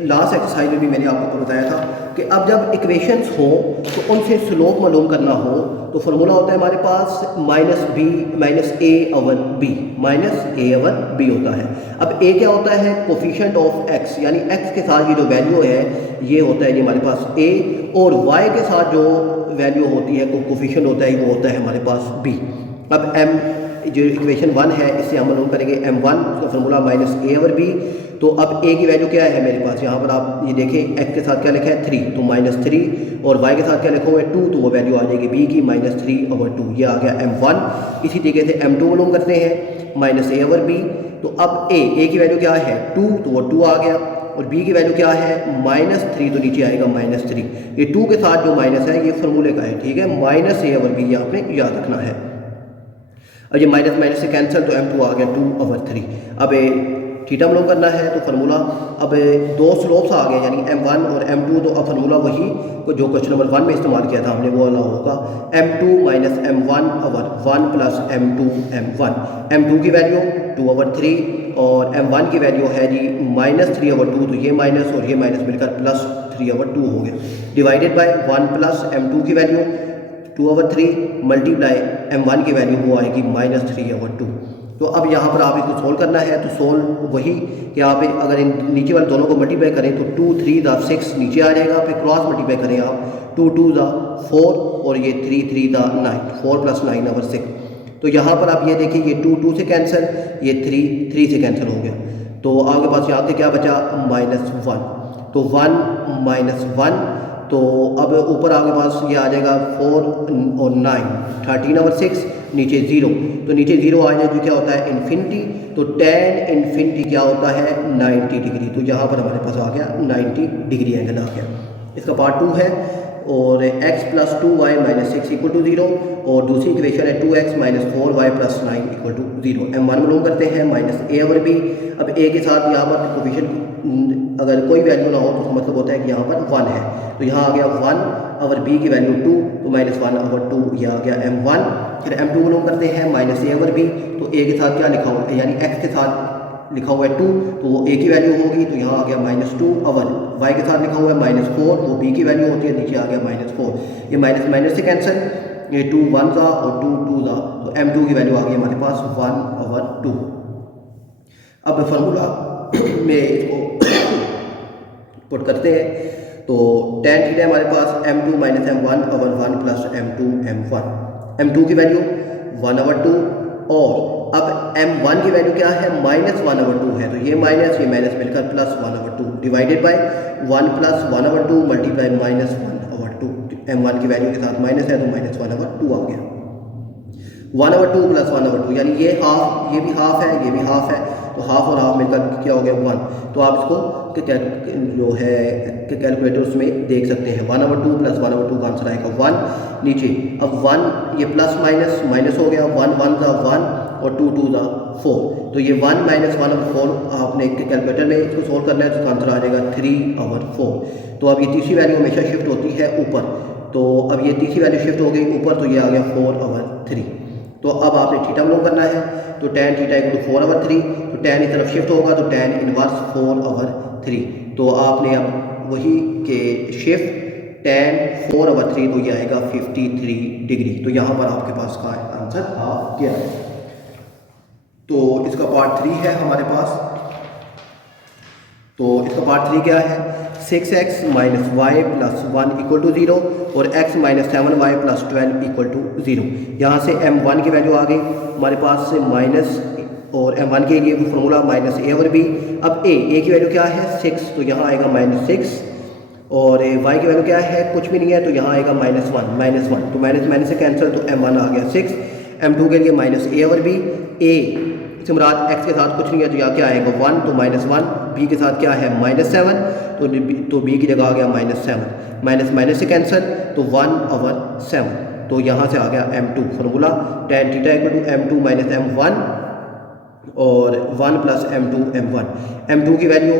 लास्ट एक्सरसाइज में भी मैंने आपको बताया था कि अब जब इक्वेशंस हो तो उनसे स्लोप मालूम करना हो तो फार्मूला होता है हमारे पास minus B minus a over B, minus a over B होता है। अब ए क्या होता है, कोफिशिएंट ऑफ एक्स, यानी एक्स के साथ ये जो वैल्यू है ये होता है ये हमारे पास ए, और वाई के साथ जो वैल्यू होती है कोफिशिएंट होता है वो होता है हमारे पास बी। अब एम जो इक्वेशन 1 है इससे हम मालूम करेंगे m1, उसका formula minus a over B. तो अब a की वैल्यू क्या है मेरे पास, यहाँ पर आप ये देखें x के साथ क्या लिखा है 3, तो माइनस 3, और y के साथ क्या लिखा हुआ है 2, तो वो वैल्यू आ जाएगी b की माइनस 3 ओवर 2, ये आ गया m1। इसी तरीके से m2 मालूम करते हैं माइनस ए ओवर बी। तो अब a की वैल्यू क्या है 2, तो वो 2 आ गया, और b की वैल्यू क्या है माइनस 3, तो नीचे आएगा माइनस 3। ये 2 के साथ जो माइनस है ये फार्मूले का है, ठीक है, माइनस ए ओवर बी ये आपने याद रखना है। अब ये माइनस माइनस से कैंसिल, तो m2 आ गया 2 ओवर 3। अब थीटा मालूम करना है तो फार्मूला, अब दो स्लोप्स आ गए यानी m1 और m2, तो अब फार्मूला वही जो क्वेश्चन नंबर 1 में इस्तेमाल किया था हमने वो वाला होगा m2 minus m1 over 1 plus m2 m1। m2 की वैल्यू 2 ओवर 3 और m1 की वैल्यू है जी माइनस 3 ओवर 2, तो ये माइनस और ये माइनस मिलकर प्लस 3 ओवर 2 हो गया, डिवाइडेड बाय 1 प्लस m2 की वैल्यू 2 ओवर 3 मल्टीप्लाई m1 की वैल्यू वो आएगी माइनस 3 ओवर 2। तो अब यहाँ पर आप इसको सोल्व करना है, तो सोल्व वही कि आप अगर इन नीचे वाले दोनों को मल्टीप्लाई करें तो 2 3 दा 6 नीचे आ जाएगा, फिर क्रॉस मल्टीप्लाई करें आप 2 2 दा 4 और ये 3 3 दा 9, 4 प्लस 9 ओवर 6। तो यहाँ पर आप ये देखिए ये 2 2 से कैंसिल, ये 3 3 से कैंसिल हो गया, तो आपके पास यहाँ से क्या बचा माइनस 1, तो 1 माइनस 1, तो अब ऊपर आपके पास ये आ जाएगा 4 और 9 13 ओवर 6, नीचे 0, तो नीचे 0 आ जाए जो क्या होता है इन्फिनिटी, तो tan इन्फिनिटी क्या होता है 90 डिग्री। तो यहाँ पर हमारे पास आ गया 90 डिग्री एंगल आ गया। इसका पार्ट 2 है, और x plus 2y minus 6 equal to 0, और दूसरी इक्वेशन है 2x minus 4y plus 9 equal to 0। m1 मालूम करते हैं माइनस ए ओवर बी। अब a के साथ यहाँ पर कोफिशिएंट अगर कोई वैल्यू ना हो तो उसका मतलब होता है कि यहाँ पर 1 है, तो यहाँ आ गया 1 ओवर b की वैल्यू 2, तो माइनस 1 ओवर 2 ये आ गया m1। फिर m2 मालूम करते हैं माइनस ए ओवर b, तो a के साथ क्या लिखा हुआ है यानी x के साथ लिखा हुआ है 2, तो वो a की वैल्यू होगी, तो यहाँ आ गया माइनस 2 ओवर y के साथ लिखा हुआ है माइनस 4, वो b की वैल्यू होती है, नीचे आ गया माइनस 4, ये माइनस माइनस से कैंसिल, ये 2 1 था और 2 2 था, तो m2 की वैल्यू आ गई हमारे पास 1 ओवर 2। अब फार्मूला में इसको पुट करते हैं, तो tan थीटा हमारे पास m2 minus m1 over 1 plus m2 m1। m2 की वैल्यू 1 ओवर 2, और अब m1 की वैल्यू क्या है माइनस 1 ओवर 2 है, तो ये माइनस मिलकर plus 1 over 2 divided by 1 plus 1 over 2 multiply minus 1 over 2। m1 की वैल्यू के साथ माइनस है तो माइनस 1 ओवर 2 आ गया। 1 ओवर 2 प्लस 1 ओवर 2 यानी ये हाफ, ये भी हाफ है, ये भी हाफ है, तो हाफ और हाफ मिलकर क्या हो गया 1। तो आप इसको जो है कैलकुलेटर्स में देख सकते हैं, 1 ओवर 2 प्लस 1 ओवर 2 का आंसर आएगा 1 नीचे। अब 1 ये प्लस माइनस माइनस हो गया, 1 1 का 1 और 2 2 का 4, तो ये 1 माइनस 1 ओवर 4 आपने कैलकुलेटर में इसको सोल्व करना है, तो आंसर आ जाएगा 3 ओवर 4। तो अब ये तीसरी वैल्यू हमेशा शिफ्ट होती है ऊपर, तो अब ये तीसरी वैल्यू शिफ्ट हो गई ऊपर, तो ये आ गया 4 ओवर 3। तो अब आपने थीटा मालूम करना है, तो tan theta equal to 4 over 3, तो tan इस तरफ शिफ्ट होगा तो tan इनवर्स 4 ओवर 3, तो आपने अब वही के शिफ्ट tan 4 ओवर 3, तो ये आएगा 53 डिग्री। तो यहाँ पर आपके पास का आंसर आ गया। तो इसका पार्ट 3 है हमारे पास, तो इसका पार्ट 3 क्या है 6x minus y plus 1 equal to 0 और x minus 7y plus 12 equal to 0। यहाँ से m1 की वैल्यू आ गई हमारे पास से माइनस, और m1 के लिए formula minus a over B. अब a की वैल्यू क्या है 6, तो यहाँ आएगा माइनस 6, और y की वैल्यू क्या है कुछ भी नहीं है, तो यहाँ आएगा माइनस 1, तो माइनस माइनस से कैंसिल, तो m1 आ गया 6। m2 के लिए minus a over b, a से मुराद x के साथ कुछ नहीं है, तो यहाँ क्या आएगा 1, तो माइनस 1, b के साथ क्या है माइनस 7, तो b की जगह आ गया माइनस 7, माइनस माइनस से कैंसिल, तो 1 ओवर 7, तो यहाँ से आ गया m2 formula tan theta equal to m2 minus m1 और 1 प्लस m2 m1। m2 की वैल्यू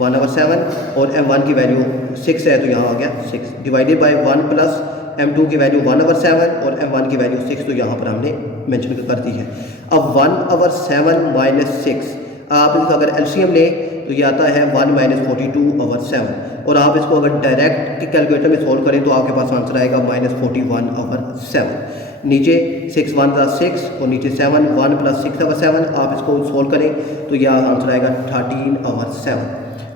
1 ओवर 7 और m1 की वैल्यू 6 है, तो यहाँ आ गया 6 डिवाइडेड बाय 1 प्लस M2 की वैल्यू 1/7 और M1 की वैल्यू 6, तो यहाँ पर हमने मेंशन कर दी है। अब 1/7 - 6 आप इसका अगर एलसीएम लें तो ये आता है 1 - 42/7, और आप इसको अगर डायरेक्ट कैलकुलेटर में सोल्व करें तो आपके पास आंसर आएगा -41/7। नीचे 6 1 6 और नीचे 7, 1 + 6/7 आप इसको सोल्व करें तो यह आंसर आएगा 13/7।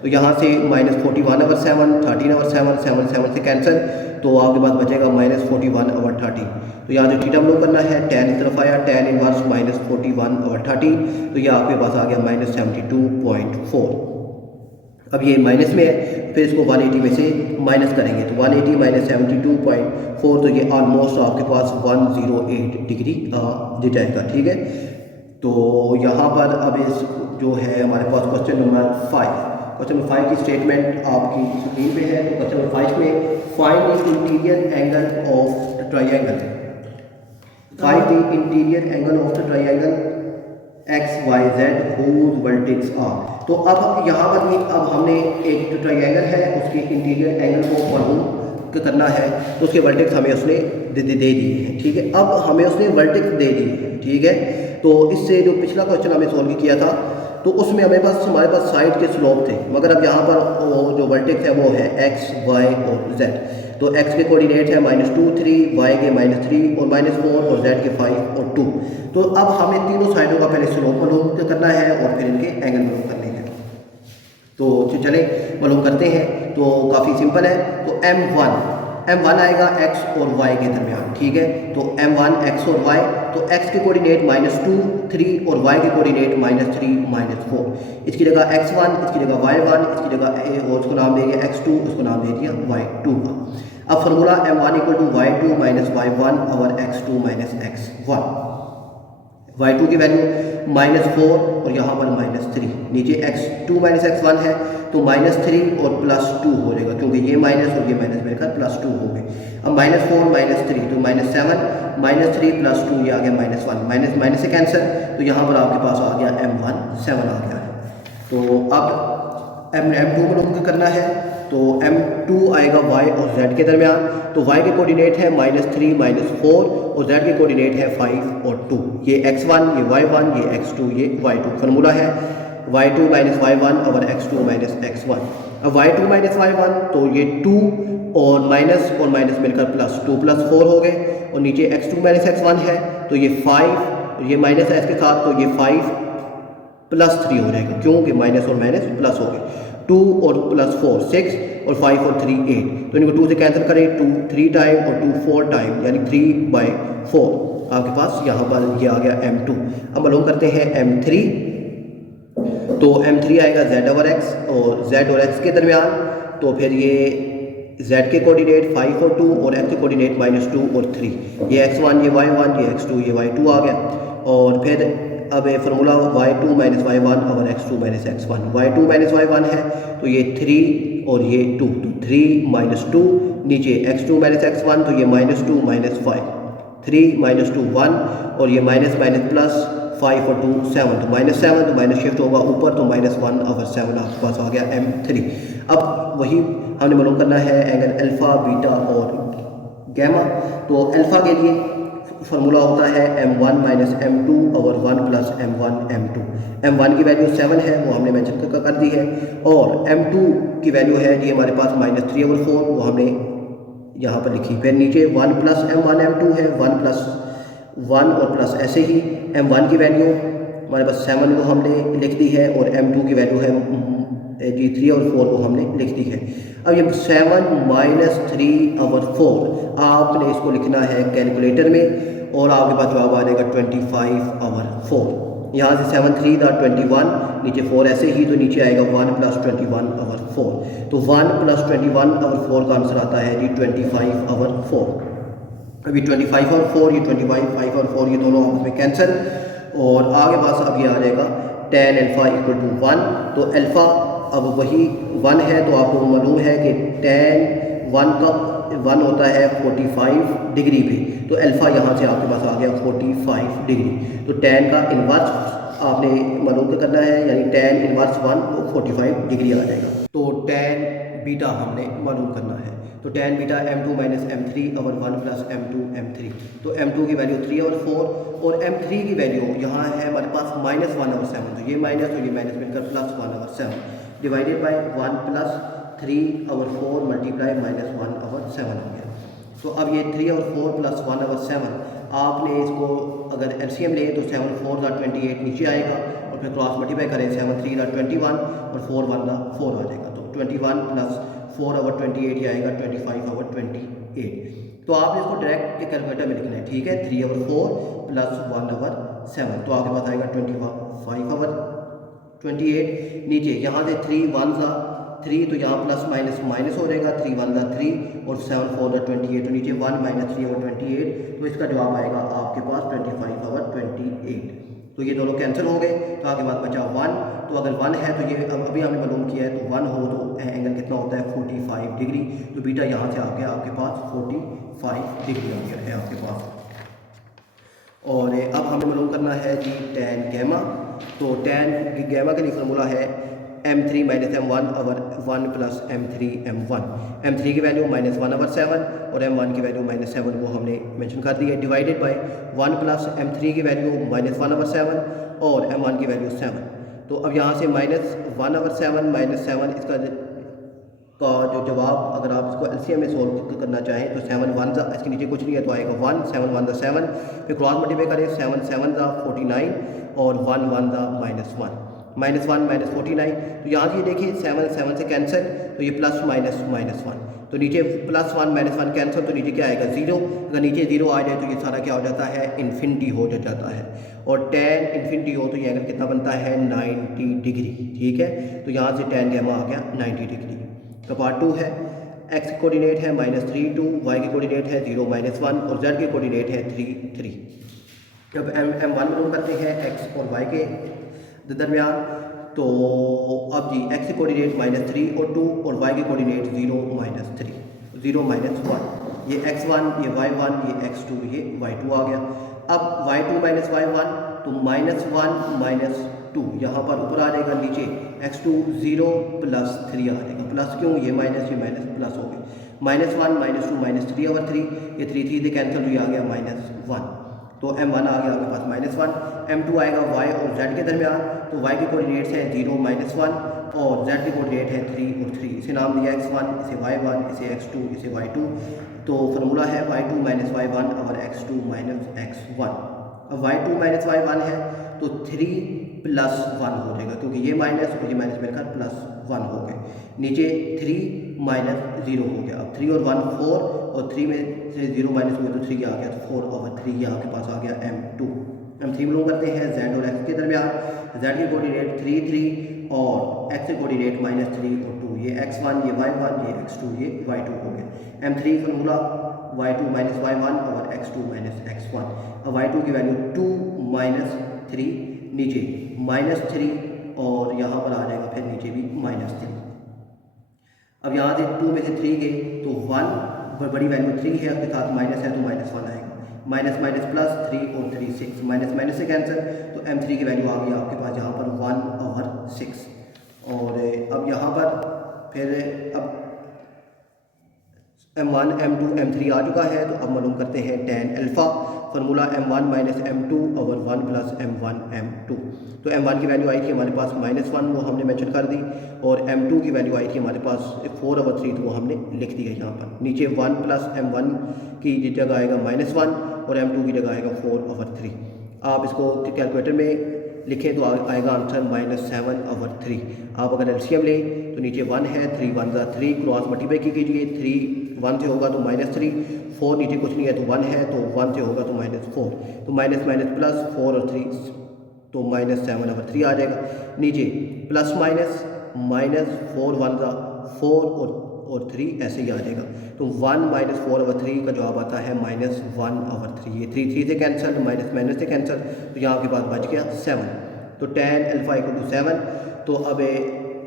तो यहाँ से -41/7, 13/7, 7 7 से कैंसिल, तो आपके पास बचेगा -41/13। तो यहाँ जो थीटा हम लोग करना है, tan इस तरफ आया, tan इनवर्स -41/13, तो ये आपके पास आ गया -72.4। अब ये माइनस में है, फिर इसको 180 में से माइनस करेंगे तो 180 - 72.4, तो ये ऑलमोस्ट आपके पास 108 डिग्री दे जाएगा। ठीक है, तो यहाँ पर अब इस जो है हमारे पास क्वेश्चन नंबर 5 की स्टेटमेंट आपकी स्क्रीन पे है। तो क्वेश्चन नंबर 5 में find the interior angle of the triangle, find the interior angle of the triangle XYZ whose vertex are। तो अब यहाँ पर भी अब हमने एक ट्रायंगल है उसके इंटीरियर एंगल को मालूम करना है, तो उसके वर्टेक्स हमें उसने दे दिए हैं। ठीक है, अब हमें उसने वर्टेक्स दे दिए हैं। ठीक है, तो इससे जो पिछला क्वेश्चन हमने सॉल्व किया था तो उसमें हमारे पास साइड के स्लोप थे, मगर अब यहाँ पर जो वर्टेक्स है वो है x, y और z। तो x के कोऑर्डिनेट है -2 3, y के -3 और -4 और z के 5 और 2। तो अब हमें तीनों साइडों का पहले स्लोप मालूम करना है और फिर इनके एंगल मालूम करने हैं। तो चले मालूम करते हैं। तो काफ़ी सिंपल है। तो M1 आएगा x और y के दरमियान। ठीक है, तो M1 x और y, तो x के कोऑर्डिनेट -2 3 और y के कोऑर्डिनेट -3 -4। इसकी जगह x1, इसकी जगह y1, इसकी जगह और उसको नाम देंगे x2, उसको नाम दे दिया y2 का। अब फार्मूला M1 = y2 - y1 और x2 - x1। y2 की वैल्यू -4 और यहाँ पर -3, नीचे x2 - x1 है तो -3 और +2 हो जाएगा, क्योंकि ये माइनस और ये माइनस मिलकर +2 हो गए। अब -4 -3 तो -7, -3 + 2 ये आ गया -1, माइनस माइनस से कैंसिल, तो यहाँ पर आपके पास आ गया M1 7 आ गया है। तो अब M2 को लोग करना है, तो M2 आएगा y और z के दरमियान। तो y के कोऑर्डिनेट है -3 -4 और z के कोऑर्डिनेट है 5 और 2। ये x1, ये y1, ये x2, ये y2। फार्मूला है y2 - y1 और x2 - x1। अब y2 - y1 तो ये 2 और माइनस मिलकर +2 + 4 हो गए, और नीचे x2 - x1 है तो ये 5, ये माइनस है इसके साथ, तो ये 5 + 3 हो जाएगा, क्योंकि माइनस और माइनस प्लस हो गए। 2 और +4 6 और 5 और 3 8, तो इनको 2 से कैंसिल करें, 2 3 टाइम और 2 4 टाइम, यानी 3/4 आपके पास यहाँ पर ये आ गया M2। अब मालूम करते हैं M3। तो M3 आएगा z और x, और z और x के दरमियान। तो फिर ये z के कोऑर्डिनेट 5 और 2 और x के कोऑर्डिनेट -2 और 3। ये x1, ये y1, ये x2, ये y2 आ गया। और फिर अब फार्मूला y2 - y1 और x2 - x1। y2 - y1 है तो ये 3 और ये 2, तो 3 - 2, नीचे x2 - x1 तो ये -2 -5, 3 - 2 1, और ये माइनस प्लस 5 और 2 7, तो -7, तो माइनस शिफ्ट होगा ऊपर, तो -1/7 आपके पास आ गया M3। अब वही हमने मालूम करना है एंगल अल्फ़ा, बीटा और गैमा। तो अल्फ़ा के लिए फार्मूला होता है M1 - M2 और 1 + M1 M2। M1 की वैल्यू 7 है, वो हमने मेंशन कर दी है, और M2 की वैल्यू है जी हमारे पास -3/4, वो हमने यहाँ पर लिखी। फिर नीचे 1 + M1 M2 है, 1 + 1 और प्लस ऐसे ही। M1 की वैल्यू हमारे पास 7 को हमने लिख दी है, और M2 की वैल्यू है जी 3 और 4 को हमने लिख दी है। अब ये 7 - 3/4 आपने इसको लिखना है कैलकुलेटर में, और आपके पास जवाब आ जाएगा 25/4। यहाँ से 7 3 = 21, नीचे 4 ऐसे ही, तो नीचे आएगा 1 + 21/4। तो 1 + 21/4 का आंसर आता है जी 25/4। अभी 25 और 4, ये 25 और 4 ये दोनों आपस में कैंसिल, और आगे पास अब ये आ जाएगा tan अल्फ़ा = 1। तो अल्फ़ा अब वही 1 है, तो आपको मालूम है कि tan 1 का 1 होता है 45 डिग्री पे, तो अल्फ़ा यहाँ से आपके पास आ गया 45 डिग्री। तो tan का इन्वर्स आपने मालूम करना है, यानी tan इन्वर्स 1 45 डिग्री आ जाएगा। तो टेन बीटा हमने मालूम करना है। तो tan beta m2 minus m3 over 1 plus m2 m3। तो m2 की वैल्यू 3 ओवर 4 और m3 की वैल्यू यहाँ है हमारे पास -1 ओवर 7। तो ये माइनस और ये माइनस मिलकर +1 over 7 divided by 1 plus 3 over 4 multiply -1 over 7 हो गया। तो अब ये 3 ओवर 4 प्लस 1 ओवर 7 आपने इसको अगर LCM ले तो 7 4 का 28 नीचे आएगा और फिर क्रॉस मल्टीप्लाई करें 7 3 का 21 और 4 1 का 4 आ जाएगा। तो 21 प्लस 4 ओवर 28 ही आएगा 25 ओवर 28। तो आप इसको डायरेक्ट के कैलकुलेटर में लिखना है, ठीक है। 3 ओवर 4 प्लस 1 ओवर 7 तो आपके पास आएगा 25 ओवर 28। नीचे यहाँ से 3 1 सा 3 तो यहाँ प्लस माइनस माइनस हो जाएगा, 3 1 सा 3 और 7 4 सा 28 तो नीचे 1 माइनस 3 ओवर 28। तो इसका जवाब आएगा आपके पास 25 ओवर 28। तो ये दोनों कैंसिल हो गए तो आपके पास बचा 1। तो अगर 1 है तो ये अभी हमने मालूम किया है, तो 1 हो तो एंगल कितना होता है 45 डिग्री। तो बीटा यहाँ से आ गया आपके पास 45 डिग्री आ गया है आपके पास। और अब हमें मालूम करना है जी tan गैमा। तो tan गैमा के लिए फार्मूला है m3 minus m1 over 1 plus m3 m1। m3 की वैल्यू -1 ओवर 7 और m1 की वैल्यू -7 वो हमने मेंशन कर दी है डिवाइडेड बाय 1 प्लस m3 की वैल्यू -1 ओवर 7 और m1 की वैल्यू 7। तो अब यहाँ से -1 ओवर 7 -7 इसका जो जवाब अगर आप इसको LCM में सोल्व करना चाहें तो 7 1 ज़ा इसके नीचे कुछ नहीं है तो आएगा 1 7 1 ज़ा 7 फिर क्रॉस मल्टीप्लाई करें 7 7 ज़ा 49 और 1 1 ज़ा -1 -1 -49। तो यहाँ से ये देखिए 7 7 से कैंसिल तो ये प्लस माइनस -1 तो नीचे +1 -1 कैंसिल तो नीचे क्या आएगा 0। अगर नीचे 0 आ जाए तो ये सारा क्या हो जाता है इन्फिनिटी हो जाता है और tan इन्फिनिटी हो तो ये एंगल कितना बनता है 90 डिग्री, ठीक है। तो यहाँ से tan गैमा आ गया 90 डिग्री। तो पार्ट 2 है, x कोऑर्डिनेट है -3 2, y की कोऑर्डिनेट है 0 -1 और z की कोऑर्डिनेट है 3 3। जब m1 मालूम करते हैं x और y के दरमियान, तो अब जी x की कोऑर्डिनेट -3 और 2 और y की कोऑर्डिनेट 0 -3 0 -1। ये x1 ये y1 ये x2 ये y2 आ गया। अब y2 - y1 तो -1 -2 यहाँ पर ऊपर आ जाएगा, नीचे x2 0 प्लस 3 आ जाएगा। प्लस क्यों, ये माइनस प्लस हो गया। -1 -2 -3 ओवर 3 ये 3 3 से कैंसिल हुई आ गया -1। तो m1 आ गया आपके पास -1। m2 आएगा y और z के दरमियान, तो y की कोऑर्डिनेट्स हैं 0 -1 और z की कोऑर्डिनेट है 3 और 3। इसे नाम दिया x1 इसे y1 इसे x2 इसे y2। तो फार्मूला है y2 - y1 और x2 - x1। अब y2 - y1 है तो 3 + 1 हो जाएगा क्योंकि ये माइनस और ये माइनस मिलकर +1 हो गए। नीचे 3 - 0 हो गया। अब 3 और 1 4 और 3 में से 0 माइनस हुए तो 3 आ गया, तो 4 ओवर 3 ये आपके पास आ गया m2। m3 मालूम करते हैं z और x के दरमियान। z की कोऑर्डिनेट 3 3 और x की कोऑर्डिनेट -3 और 2। ये x1 ये y1 ये x2 ये y2 हो गया। m3 फार्मूला y2 - y1 और x2 - x1। अब y2 की वैल्यू 2 - 3 नीचे -3 और यहाँ पर आ जाएगा फिर नीचे भी -3। अब यहाँ से 2 में से 3 गए तो 1 बड़ी वैल्यू 3 है, उसके साथ माइनस है तो -1 आएगा। माइनस माइनस प्लस 3 और 3 6 माइनस माइनस से कैंसिल, तो m3 की वैल्यू आ गई आपके पास यहाँ पर 1 ओवर 6। और अब यहाँ पर फिर अब m1 m2 m3 आ चुका है, तो अब मालूम करते हैं tan alpha. Formula m1 - m2 over 1 plus m1 m2। तो m1 की वैल्यू आई थी हमारे पास -1 वो हमने मेंशन कर दी, और m2 की वैल्यू आई थी हमारे पास 4 ओवर 3 तो वो हमने लिख दी है यहाँ पर। नीचे 1 प्लस m1 की जगह आएगा -1 और m2 की जगह आएगा 4 ओवर 3। आप इसको कैलकुलेटर में लिखें तो आएगा आंसर -7 ओवर 3। आप अगर LCM लें तो नीचे 1 है, 3 1 ज़ा 3 क्रॉस मल्टीप्लाई कीजिए, 3 1 से होगा तो -3, 4 नीचे कुछ नहीं है तो 1 है, तो 1 से होगा तो -4, तो माइनस माइनस प्लस 4 और 3 तो -7 ओवर 3 आ जाएगा। नीचे प्लस माइनस -4 1 ज़ा 4 और 3 ऐसे ही आ जाएगा। तो 1 - 4 ओवर 3 का जवाब आता है -1 ओवर 3। ये 3 3 से कैंसिल, माइनस माइनस से कैंसिल, तो यहाँ आपके पास बच गया 7। तो tan अल्फ़ा = 7। तो अब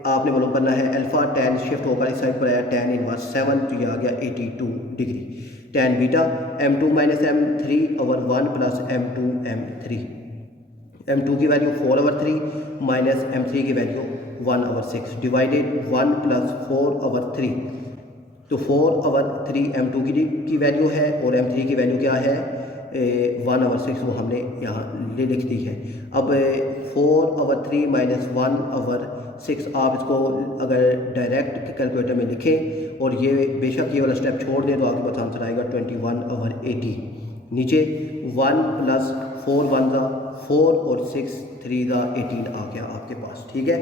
आपने मालूम करना है अल्फ़ा tan शिफ्ट होकर इस साइड पर आया tan इनवर्स 7, तो ये आ गया 82 degree. tan beta m2 - m3 over 1 plus m2 m3। m2 की वैल्यू 4 ओवर 3 माइनस m3 की वैल्यू 1/6 डिवाइडेड 1 + 4/3। तो 4/3 m2 की वैल्यू है और m3 की वैल्यू क्या है 1/6, वो हमने यहाँ लिख दी है। अब 4/3 - 1/6 आप इसको अगर डायरेक्ट कैलकुलेटर में लिखें और ये बेशक ये वाला स्टेप छोड़ दें तो आपके पास आंसर आएगा 21/18। नीचे 1 + 4 1 4 और 6 3 18 आ गया आपके पास, ठीक है।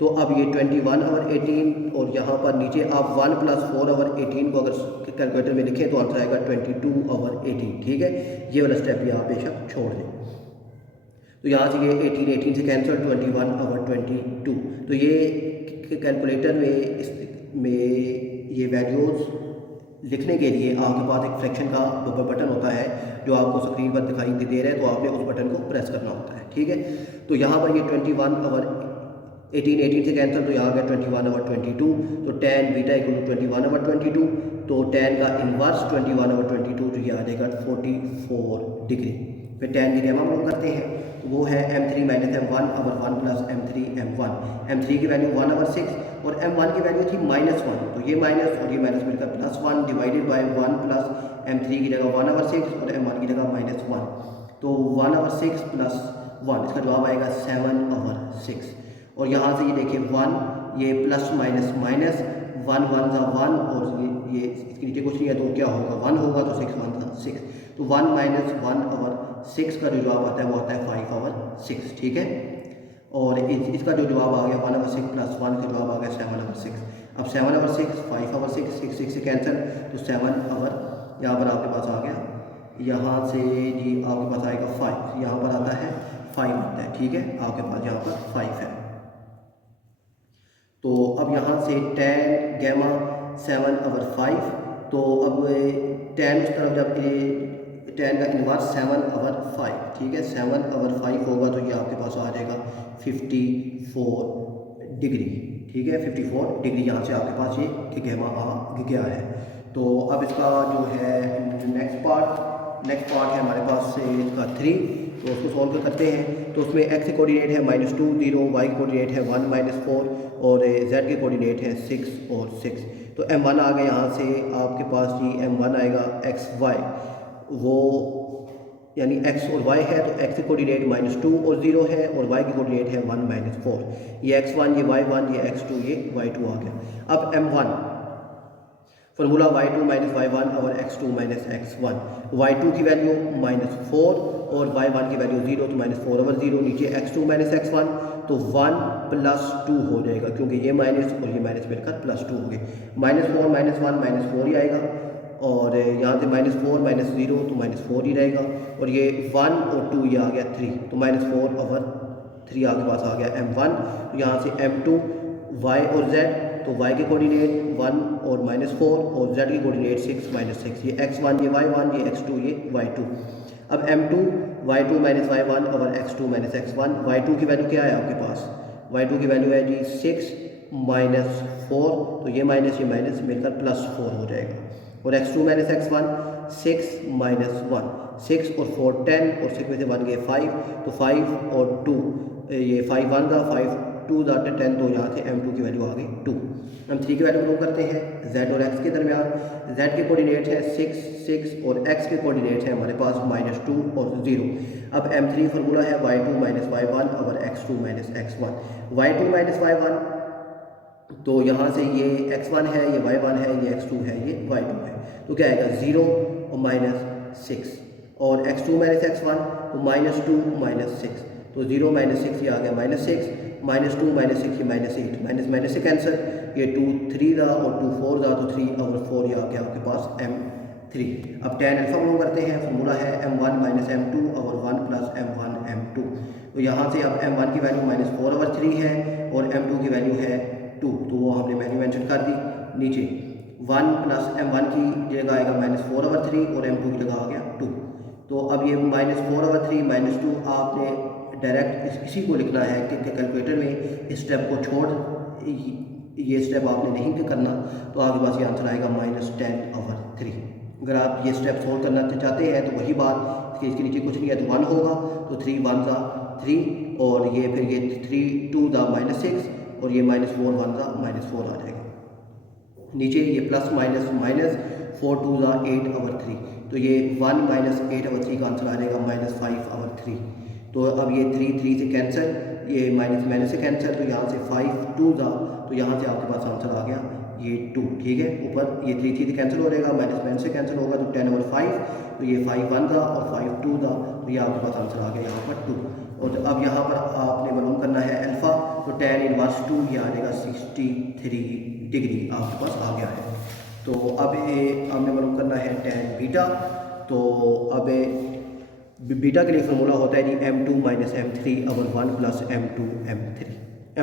तो अब ये 21/18 और यहाँ पर नीचे आप 1 + 4/18 को अगर कैलकुलेटर में लिखें तो आंसर आएगा 22/18, ठीक है। ये वाला स्टेप भी आप बेशक छोड़ दें। तो यहाँ से ये 18 से कैंसिल 21/22। तो ये कैलकुलेटर में ये वैल्यूज़ लिखने के लिए आपके पास एक फ्रैक्शन का बटन होता है जो आपको स्क्रीन पर दिखाई दे रहा है, तो आपने उस बटन को प्रेस करना होता है, ठीक है। तो यहाँ पर ये 21/18 से कैंसिल, तो यहाँ आ गया 21/22। तो tan बीटा = 21/22। तो tan का इन्वर्स 21/22 तो ये आ जाएगा 44 डिग्री। फिर tan की गैमा हम लोग करते हैं, तो वो है m3 - m1/1 + m3 m1। m3 की वैल्यू 1/6 और m1 की वैल्यू थी -1, तो ये माइनस और ये माइनस मिलकर +1 डिवाइडेड बाय 1 + m3 की जगह 1/6 और m1 की जगह -1। तो 1/6 + 1 इसका जवाब आएगा 7/6। और यहाँ से ये देखिए 1 ये प्लस माइनस माइनस 1 1 1 और ये इसके नीचे कुछ नहीं है तो क्या होगा 1 होगा, तो 6 1 6। तो 1 - 1/6 का जो जवाब आता है वो आता है 5/6, ठीक है। और इसका जो जवाब आ गया 1/6 + 1 का जवाब आ गया 7/6। अब 7/6 5/6 6 6 से कैंसिल, तो 7 यहाँ पर आपके पास आ गया, यहाँ से जी आपके पास आएगा 5, यहाँ पर आता है 5 आता है, ठीक है। आपके पास यहाँ पर 5 है। तो अब यहाँ से tan गैमा 7/5, तो अब tan उस तरफ जब tan का इन्वर्स 7/5, ठीक है, 7/5 होगा तो ये आपके पास आ जाएगा 54 डिग्री, ठीक है। 54 डिग्री यहाँ से आपके पास ये गैमा आ गया है। तो अब इसका जो है नेक्स्ट पार्ट है हमारे पास से इसका 3, तो उसको सॉल्व करते हैं। तो उसमें x के कोऑर्डिनेट है -2 0, y के कोऑर्डिनेट है 1 -4 और z के कोऑर्डिनेट है 6 और 6। तो m1 आ गया, यहाँ से आपके पास जी m1 आएगा xy, वो यानी x और y है, तो x के कोऑर्डिनेट -2 और 0 है और y के कोऑर्डिनेट है 1 -4। ये x1 ये y1 ये x2 ये y2 आ गया। अब m1 फॉर्मूला y2 - y1 और x2 - x1। y2 की वैल्यू -4 और y1 की वैल्यू 0, तो -4/0। नीचे x2 - x1, तो 1 + 2 हो जाएगा क्योंकि ये माइनस और ये माइनस मिलकर +2 हो गए। -4 -1 -4 ही आएगा और यहाँ से -4 -0 तो -4 ही रहेगा और ये 1 और 2 ये आ गया 3, तो -4/3 आपके पास आ गया m1। तो यहाँ से m2 y और z, तो y के कोऑर्डिनेट 1 और -4 और z के कोऑर्डिनेट 6 -6। ये x1 ये y1 ये x2 ये y2। अब m2 y2 - y1 और x2 - x1। y2 की वैल्यू क्या है आपके पास, y2 की वैल्यू है जी 6 -4, तो ये माइनस मिलकर +4 हो जाएगा। और x2 - x1 6 - 1, 6 और 4 10 और 6 में से 1 गए 5, तो 5 और 2 ये 5 1 का 5 2 10, तो यहाँ से m2 की वैल्यू आ गई 2। m3 की वैल्यू प्रूव करते हैं z और x के दरमियान। z के कोऑर्डिनेट है 6 6 और x के कोऑर्डिनेट है हमारे पास -2 और 0। अब m3 फार्मूला है y2 - y1 और x2 - x1। y2 - y1, तो यहाँ से ये x1 है ये y1 है ये x2 है ये y2 है, तो क्या आएगा 0 और -6 और x2 - x1 तो -2 -6, तो 0 -6 ये आ गया -6, -2 -6 ये -8, माइनस से कैंसर, ये 2 3 दा और 2 4 दा, तो 3 और 4 ये आ गया आपके पास m3। अब tan अल्फा प्रूव करते हैं, फार्मूला है m1 - m2 और 1 + m1 m2। तो यहाँ से अब m1 की वैल्यू -4/3 है और m2 की वैल्यू है 2, तो वो हमने वैल्यू मेंशन कर दी। नीचे 1 + m1 की जगह आएगा -4/3 और m2 की जगह आ गया 2। तो अब ये -4/3 -2 आपने डायरेक्ट इसी को लिखना है कि कैलकुलेटर में इस स्टेप को छोड़ ये स्टेप आपने नहीं करना, तो आपके पास ये आंसर आएगा -10/3। अगर आप ये स्टेप सोल्व करना चाहते हैं तो वही बात कि इसके नीचे कुछ नहीं है तो 1 होगा, तो 3 1 3 और ये फिर ये 3 2 -6 और ये -4 वन ज़ा -4 आ जाएगा। नीचे ये प्लस माइनस माइनस 4 2 ज़ा 8/3, तो ये 1 - 8/3 का आंसर आ जाएगा -5/3। तो अब ये 3 3 से कैंसिल, ये माइनस माइनस से कैंसिल, तो यहाँ से 5 2 ज़ा, तो यहाँ से आपके पास आंसर आ गया ये 2। ठीक है, ऊपर ये 3 3 से कैंसिल हो जाएगा, माइनस माइनस से कैंसिल होगा, तो 10/5, तो ये 5 1 ज़ा और 5 2 ज़ा, तो ये आपके पास आंसर आ गया यहाँ पर 2। और अब यहाँ पर आपने मालूम करना है अल्फ़ा, तो tan इनवर्स 2 ये आ जाएगा 63 डिग्री आपके पास आ गया है। तो अब ये आपने मालूम करना है tan बीटा। तो अब बीटा के लिए फार्मूला होता है जी m2 - m3/1 + m2 m3।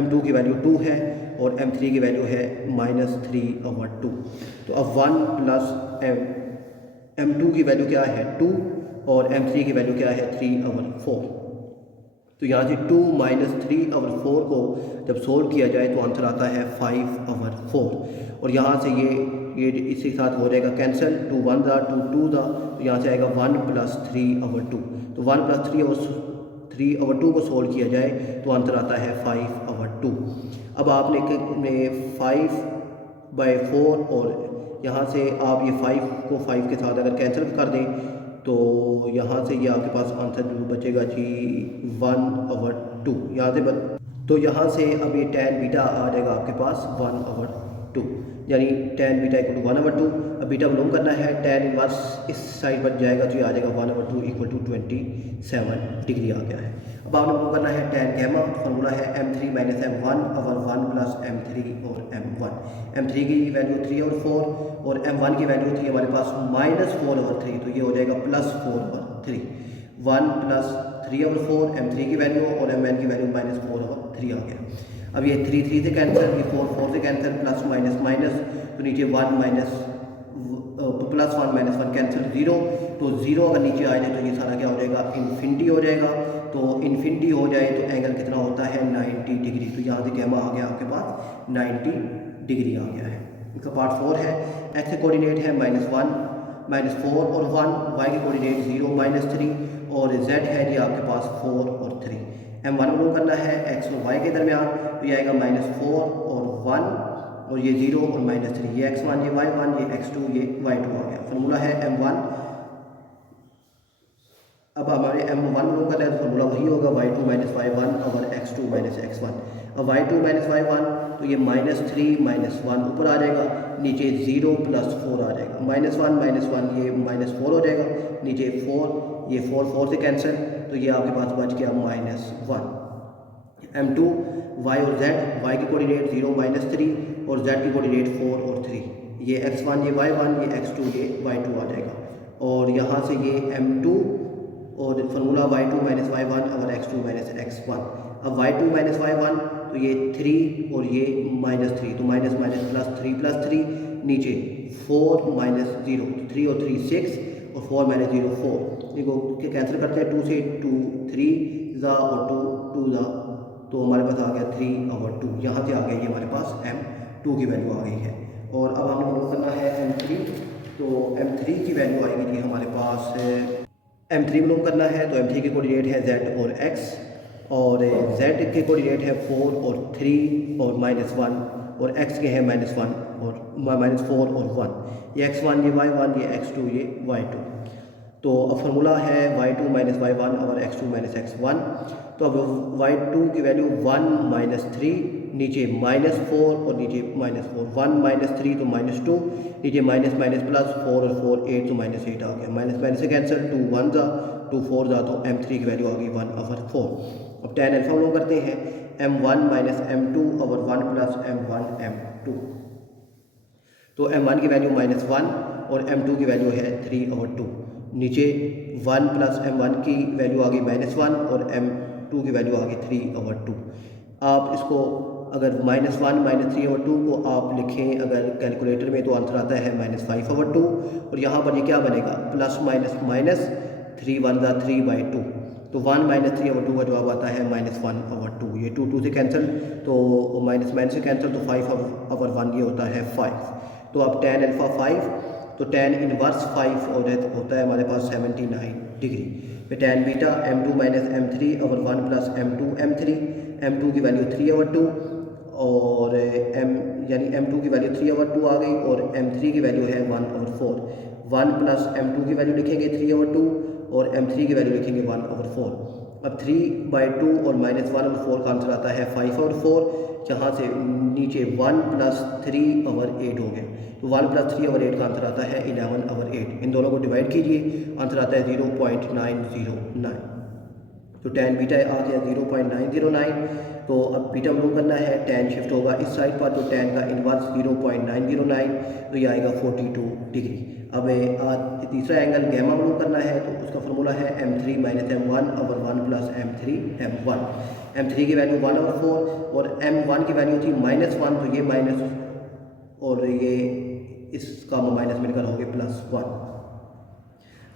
m2 की वैल्यू 2 है और m3 की वैल्यू है -3/2। तो अब 1 + m2 की वैल्यू क्या है 2 और m3 की वैल्यू क्या है 3/4। तो यहाँ से 2 - 3/4 को जब सोल्व किया जाए तो आंसर आता है 5/4। और यहाँ से ये इसी साथ हो जाएगा कैंसिल, 2 1 ज़ा 2 2 ज़ा, तो यहाँ से आएगा 1 + 3/2। तो 1 + 3/2 को सोल्व किया जाए तो आंसर आता है 5/2। अब आपने 5/4 और यहाँ से आप ये 5 को 5 के साथ अगर कैंसिल कर दें तो यहाँ से ये आपके पास आंसर जो बचेगा जी 1/2। यहाँ से तो यहाँ से अब ये tan बीटा आ जाएगा आपके पास 1/2, यानी tan बीटा = 1/2। अब बीटा मालूम करना है, tan इनवर्स इस साइड बच जाएगा तो ये आ जाएगा 1/2 = 27 डिग्री आ गया है। अब आपने मालूम करना है tan गैमा, फार्मूला है m3 - m1/1 + m3 और m1। m3 की वैल्यू 3 और 4 और m1 की वैल्यू थी हमारे पास -4/3, तो ये हो जाएगा +4/3। 1 + 3/4 m3 की वैल्यू और mn की वैल्यू -4/3 आ गया। अब ये 3 3 से कैंसिल, ये 4 4 से कैंसिल, प्लस माइनस माइनस, तो नीचे 1 माइनस +1 - 1 कैंसिल 0, तो 0 अगर नीचे आ जाए तो ये सारा क्या हो जाएगा इन्फिनिटी हो जाएगा। तो इन्फिनिटी हो जाए तो एंगल कितना होता है 90 डिग्री। तो यहाँ से गैमा आ गया आपके पास 90 डिग्री आ गया है। इसका पार्ट 4 है। एक्स के कोऑर्डिनेट है -1 -4 और 1, वाई के कोऑर्डिनेट 0 -3 और z है जी आपके पास 4 और 3। m1 मालूम करना है x और y के दरमियान, तो ये आएगा -4 और 1 और ये 0 और -3, ये x1 ये y1 ये x2 ये y2 आ गया। फार्मूला है m1। अब हमारे m1 मालूम करना है तो फार्मूला वही होगा y2 - y1 और x2 - x1। अब y2 - y1 तो ये -3 -1 ऊपर आ जाएगा, नीचे 0 + 4 आ जाएगा, -1 -1 ये -4 हो जाएगा, नीचे 4 ये 4 4 से कैंसिल, तो ये आपके पास बच गया -1। m2 y और z, y की कोऑर्डिनेट 0 -3 और z की कोऑर्डिनेट 4 और 3, ये x1 ये y1 ये x2 ये y2 आ जाएगा। और यहाँ से ये m2 और फार्मूला y2 - y1 और x2 - x1। अब y2 - y1 तो ये 3 और ये -3, तो माइनस माइनस +3 नीचे 4 - 0, 3 और 3 6 और 4 - 0 4। देखो कैंसिल करते हैं, 2 से 2 3 ज़ा और 2 2 ज़ा, तो हमारे पास आ गया 3/2। यहाँ से आ गया ये हमारे पास m2 की वैल्यू आ गई है। और अब हमें मालूम करना है m3, तो m3 की वैल्यू आएगी जी हमारे पास m3 मालूम करना है, तो m3 की कोऑर्डिनेट है z और x और z के कोऑर्डिनेट है 4 और 3 और -1 और x के हैं -1 और -4 और 1, ये x1 ये y1 ये x2 ये y2। तो अब फार्मूला है y2 - y1 और x2 - x1। तो अब y2 की वैल्यू 1 - 3 नीचे -4 और नीचे -4, 1 - 3 तो -2, नीचे माइनस माइनस प्लस 4 और 4 8 तो -8 आ गया, माइनस माइनस से कैंसिल, 2 1 ज़ा 2 4 ज़ा, तो m3 की वैल्यू आ गई 1/4। अब tan अल्फा हम लोग करते हैं m1 - m2/1 + m1 m2। तो m1 की वैल्यू -1 और m2 की वैल्यू है 3/2, नीचे 1 + m1 की वैल्यू आ गई -1 और m2 की वैल्यू आ गई 3/2। आप इसको अगर -1 -3/2 को आप लिखें अगर कैलकुलेटर में तो आंसर आता है -5/2। और यहाँ पर ये क्या बनेगा प्लस माइनस माइनस 3 1 ज़ा 3/2, तो 1 - 3/2 का जवाब आता है -1/2। ये 2 2 से कैंसिल, तो माइनस माइनस से कैंसिल, तो 5/1 ये होता है 5। तो अब tan अल्फ़ा 5, तो tan इनवर्स 5 होता है हमारे पास 79 डिग्री। फिर tan beta m2 - m3/1 + m2 m3, m2 की वैल्यू 3/2 और यानी m2 की वैल्यू 3/2 आ गई और m3 की वैल्यू है 1/4। 1 प्लस m2 की वैल्यू लिखेंगे 3/2 और m3 की वैल्यू लिखेंगे 1/4। अब 3/2 और -1/4 का आंसर आता है 5/4। यहाँ से नीचे 1 प्लस 3/8 हो गया, तो 1 प्लस 3/8 का आंसर आता है 11/8। इन दोनों को डिवाइड कीजिए, आंसर आता है 0.909। तो tan बीटा आ गया 0.909। तो अब बीटा मालूम करना है, tan शिफ्ट होगा इस साइड पर, तो tan का इन्वर्स 0.909, तो ये आएगा 42 डिग्री। अब तीसरा एंगल गैमा मालूम करना है, तो उसका फार्मूला है m3 minus m1/1 plus m3 m1। m3 की वैल्यू 1/4 और m1 की वैल्यू थी -1, तो ये माइनस और ये इसका माइनस मिलकर हो गया +1।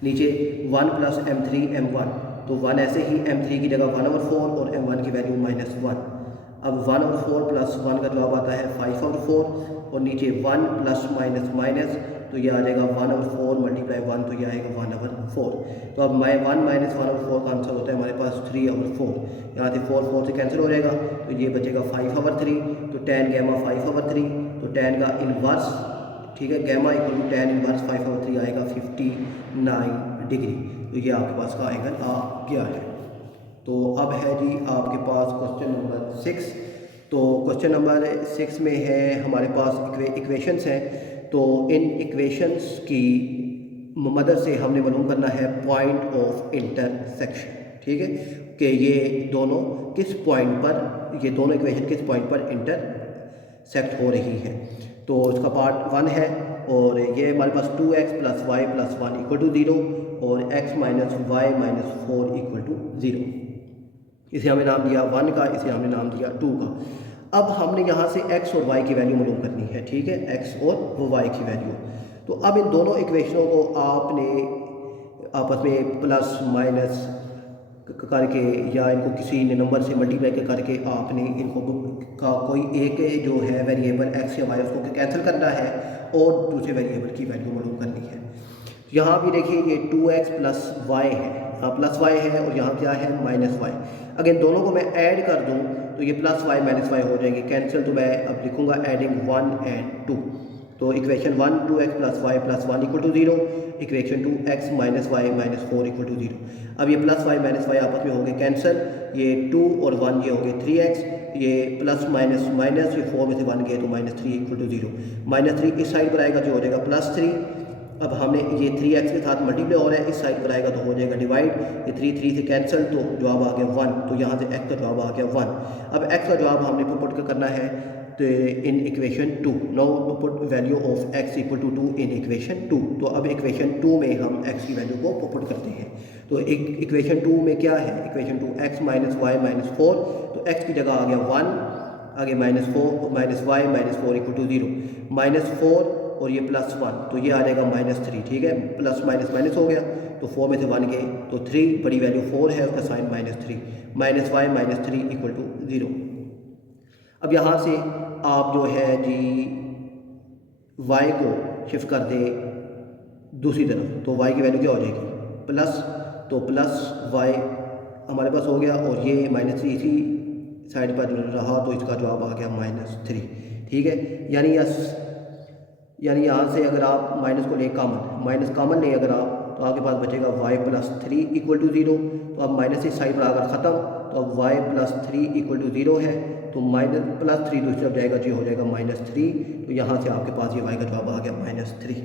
नीचे 1 प्लस m3 m1, तो 1 ऐसे ही m3 की जगह 1/4 और m1 की वैल्यू -1। अब 1/4 प्लस 1 का जवाब आता है 5/4 और नीचे 1 प्लस माइनस माइनस, तो ये आ जाएगा 1/4 मल्टीप्लाई 1, तो ये आएगा 1/4। तो अब 1 माइनस 1/4 का आंसर होता है हमारे पास 3/4। यहाँ से 4 से कैंसिल हो जाएगा, तो ये बचेगा 5/3। तो tan गैमा 5/3, तो tan का इन्वर्स, ठीक है, gamma equal to tan inverse 5/3 आएगा 59 डिग्री। तो ये आपके पास का एंगल आ गया है। तो अब है जी आपके पास क्वेश्चन नंबर 6। तो क्वेश्चन नंबर 6 में है हमारे पास इक्वेशंस हैं। तो इन इक्वेशंस की मदद से हमने मालूम करना है पॉइंट ऑफ इंटरसेक्शन, ठीक है, कि ये दोनों किस पॉइंट पर, ये दोनों इक्वेशन किस पॉइंट पर इंटरसेक्ट हो रही है। तो इसका पार्ट 1 है और ये हमारे पास 2x plus y plus 1 equal to 0 और x minus y minus 4 equal to 0। इसे हमने नाम दिया 1 का, इसे हमने नाम दिया 2 का। अब हमने यहाँ से x और y की वैल्यू मालूम करनी है, ठीक है, x और y की वैल्यू। तो अब इन दोनों इक्वेशनों को आपने आपस में प्लस माइनस करके या इनको किसी नंबर से मल्टीप्लाई करके आपने इनको का कोई एक जो है वेरिएबल x या y उसको कैंसिल करना है और दूसरे वेरिएबल की वैल्यू मालूम करनी है। यहाँ भी देखिए ये 2x प्लस वाई है, यहाँ प्लस वाई है और यहाँ क्या है माइनस वाई। अगर इन दोनों को मैं ऐड कर दूँ तो ये प्लस वाई माइनस वाई हो जाएंगे कैंसिल। तो मैं अब लिखूँगा एडिंग 1 and 2। तो equation 1 2x plus y plus 1 equal to 0, equation 2 x minus y minus 4 equal to 0। अब ये प्लस वाई माइनस वाई आपस में होंगे कैंसिल, ये 2 और 1 ये होंगे 3x, ये प्लस माइनस माइनस, ये 4 में से 1 गए तो -3 इक्वल टू 0। -3 इस साइड पर आएगा जो हो जाएगा +3। अब हमने ये 3x के साथ मल्टीप्लाई हो रहा है, इस साइड पर आएगा तो हो जाएगा डिवाइड, ये 3 से कैंसिल, तो जवाब आ गया 1। तो यहाँ से x का जवाब आ गया 1। अब x का जवाब हमने पुट करना है तो in equation 2। Now put value of x equal to 2 in equation 2। तो अब इक्वेशन 2 में हम x की वैल्यू को पुट करते हैं। तो एक इक्वेशन 2 में क्या है, equation 2 x minus y minus 4, तो x की जगह आ गया 1, आगे -4 minus y minus 4 equal to 0, -4 और ये +1, तो ये आ जाएगा -3, ठीक है, प्लस माइनस माइनस हो गया, तो 4 में से 1 गए तो 3, बड़ी वैल्यू 4 है, उसका sign -3, minus y minus 3 equal to 0। अब यहाँ से आप जो है जी y को शिफ्ट कर दे दूसरी तरफ, तो y की वैल्यू क्या हो जाएगी प्लस, तो प्लस y हमारे पास हो गया और ये -3 इसी साइड पर रहा, तो इसका जवाब आ गया -3, ठीक है। यानी यहाँ से अगर आप माइनस को ले माइनस कॉमन लें अगर आप, तो आपके पास बचेगा y प्लस 3 इक्वल टू 0। तो अब माइनस इस साइड पर अगर ख़त्म, तो अब y प्लस 3 इक्वल टू 0 है, तो माइनस प्लस 3 दूसरी तरफ जाएगा जी हो जाएगा -3। तो यहाँ से आपके पास ये y का जवाब आ गया -3।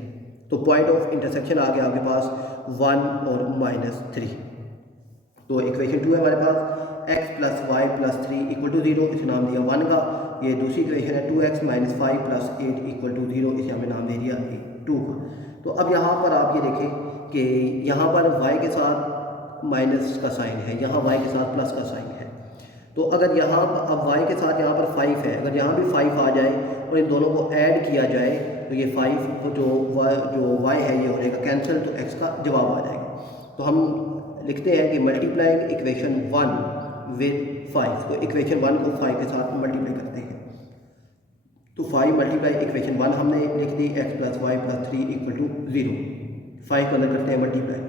तो पॉइंट ऑफ इंटरसेक्शन आ गया आपके पास 1 और -3। तो इक्वेशन 2 है हमारे पास x plus y plus 3 equal to 0, इसे नाम दिया 1 का। ये दूसरी इक्वेशन है 2x minus 5 plus 8 equal to 0, इसे हमें नाम दे दिया 2 का। तो अब यहाँ पर आप ये देखें कि यहाँ पर y के साथ माइनस का साइन है, यहाँ y के साथ प्लस का साइन है। तो अगर यहाँ अब y के साथ यहाँ पर 5 है, अगर यहाँ भी 5 आ जाए और इन दोनों को ऐड किया जाए तो ये 5 जो y है ये हो जाएगा कैंसिल, तो x का जवाब आ जाएगा। तो हम लिखते हैं कि मल्टीप्लाइंग इक्वेशन 1 विद 5, तो इक्वेशन 1 को 5 के साथ मल्टीप्लाई करते हैं। तो 5 मल्टीप्लाई इक्वेशन 1 हमने लिख दी x plus y plus 3 equal to 0। 5 को अंदर करते हैं multiply,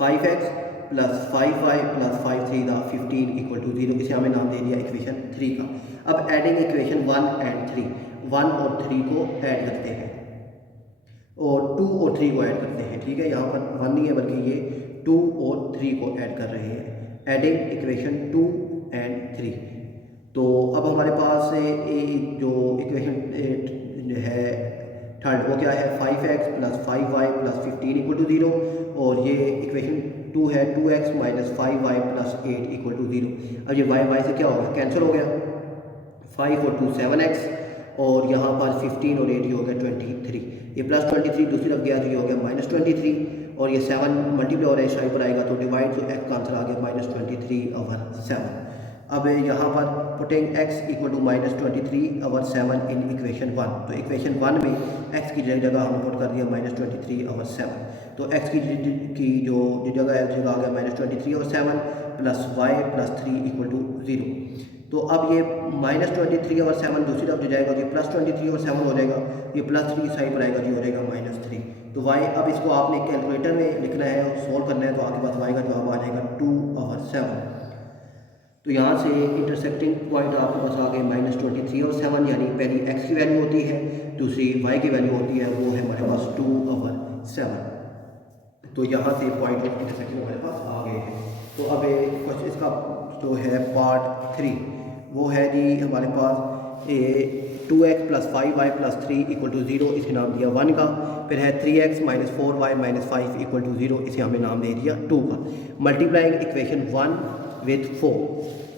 5x plus 5y plus 5 3 दा 15 इक्वल टू 0। इसे हमें नाम दे दिया इक्वेशन 3 का। अब एडिंग इक्वेशन 1 एंड 3, 1 और 3 को ऐड करते हैं और 2 और 3 को ऐड करते हैं। ठीक है, यहाँ पर 1 नहीं है बल्कि ये 2 और 3 को ऐड कर रहे हैं। Adding equation 2 and 3। तो अब हमारे पास जो इक्वेशन है थर्ड वो क्या है, 5x plus 5y plus 15 equal to 0। और ये इक्वेशन 2 है 2x minus 5y plus 8 equal to 0। अब ये y से क्या हो गया, कैंसिल हो गया। 5 और 2 7x और यहाँ पर 15 और 8 ये हो गया 23। ये प्लस 23 दूसरी तरफ गया तो ये हो गया माइनस 23 और ये 7 मल्टीप्लाई और साइड पर आएगा तो डिवाइड तो x का आंसर आ गया माइनस 23/7। अब यहाँ पर putting x equal to minus 23/7 in equation 1। तो इक्वेशन 1 में x की जगह हम पुट कर दिया माइनस 23/7। तो x की जो जगह है जगह आ गया minus 23/7 plus y plus 3 equal to 0। तो अब ये माइनस 23/7 दूसरी तरफ जो जाएगा तो ये प्लस 23/7 हो जाएगा। ये प्लस 3 साइड पर आएगा जो हो जाएगा माइनस 3। तो y अब इसको आपने कैलकुलेटर में लिखना है और सोल्व करना है तो आपके पास y का जवाब आ जाएगा 2/7। तो यहाँ से इंटरसेक्टिंग पॉइंट आपके पास आ गए माइनस 23/7, यानी पहली x की वैल्यू होती है, दूसरी y की वैल्यू होती है, वो है हमारे पास 2/7। तो यहाँ से पॉइंट ऑफ इंटरसेक्शन हमारे पास आ गए हैं। तो अब क्वेश्चन इसका जो है पार्ट 3 वो है जी हमारे पास 2x plus 5y plus 3 equal to 0। इसे नाम दिया 1 का। फिर है 3x minus 4y minus 5 equal to 0। इसे हमें नाम दे दिया 2 का। मल्टीप्लाइंग इक्वेशन 1 विथ 4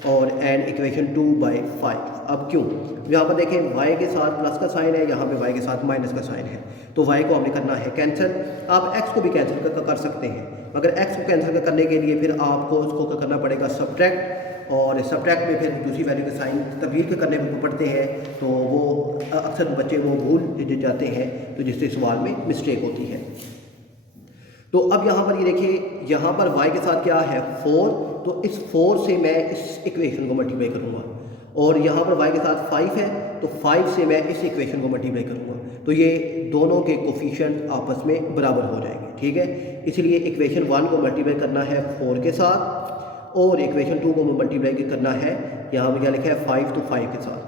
और एंड इक्वेशन 2/5। अब क्यों, यहाँ पर देखें y के साथ प्लस का साइन है, यहाँ पे y के साथ माइनस का साइन है। तो y को हमने करना है कैंसिल। आप x को भी कैंसिल कर सकते हैं, मगर x को कैंसिल करने के लिए फिर आपको उसको करना पड़ेगा सब्ट्रैक्ट, और सब्ट्रैक्ट में फिर दूसरी वैल्यू के साइन तब्दील करने पड़ते हैं। तो वो अक्सर बच्चे वो भूल जाते हैं, तो जिससे सवाल में मिस्टेक होती है। तो अब यहाँ पर ये देखिए, यहाँ पर y के साथ क्या है 4, तो इस 4 से मैं इस इक्वेशन को मल्टीप्लाई करूँगा, और यहाँ पर y के साथ 5 है तो 5 से मैं इस इक्वेशन को मल्टीप्लाई करूँगा। तो ये दोनों के कोफिशिएंट आपस में बराबर हो जाएंगे। ठीक है, इसलिए इक्वेशन 1 को मल्टीप्लाई करना है 4 के साथ और इक्वेशन 2 को मल्टीप्लाई करना है, यहाँ पर क्या लिखा है 5 तो 5 के साथ।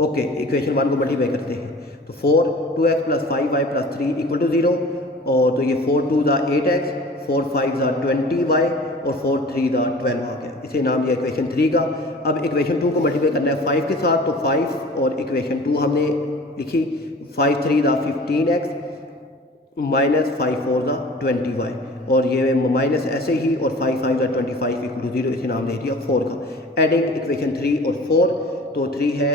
ओके, इक्वेशन 1 को मल्टीप्लाई करते हैं तो 4 2x plus 5y plus 3 equal to 0। और तो ये 4 2 दा 8x, 4 5 दा 20y और 4 3 दा 12 आ गया। इसे नाम दिया इक्वेशन 3 का। अब इक्वेशन 2 को मल्टीप्लाई करना है 5 के साथ, तो 5 और इक्वेशन 2 हमने लिखी 5 3 दा 15x माइनस 5 4 दा 20y, और ये माइनस ऐसे ही, और 5 5 दा 25 इक्वल टू 0। इसे नाम दे दिया 4 का। एडिंग इक्वेशन 3 और 4, तो 3 है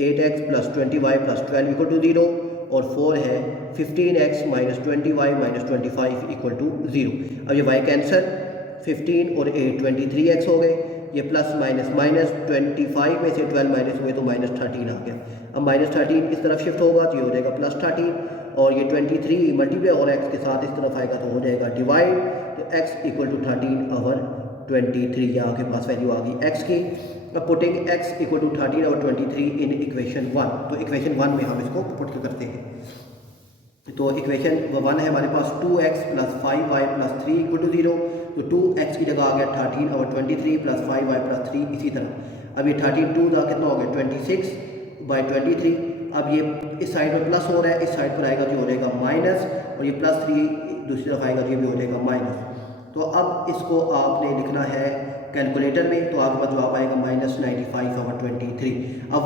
8x plus 20y plus 12 equal to 0, और 4 है 15x minus 20y minus 25 equal to 0। अब ये y कैंसर, 15 और 8 23x हो गए। ये प्लस माइनस माइनस 25 में से 12 माइनस हुए तो माइनस 13 आ गया। अब माइनस 13 इस तरफ शिफ्ट होगा तो ये हो जाएगा प्लस 13, और ये 23 मल्टीप्लाई और x के साथ इस तरफ आएगा तो हो जाएगा डिवाइड। तो x इक्वल टू 13/23, यहाँ के पास वैल्यू आ गई x की। अब putting x equal to 13/23 in equation 1, तो इक्वेशन 1 में हम इसको पुट करते हैं। तो इक्वेशन 1 है हमारे पास 2x plus 5y plus 3 equal to 0। तो 2x की जगह आ गया 13/23 प्लस 5y प्लस 3 इसी तरह। अब ये 32 का कितना हो गया 26/23। अब ये इस साइड पर प्लस हो रहा है, इस साइड पर आएगा जो हो जाएगा माइनस, और ये प्लस 3 दूसरी तरफ आएगा जो भी हो जाएगा माइनस। तो अब इसको आपने लिखना है कैलकुलेटर में, तो आपके पास जवाब आएगा माइनस 95/23। अब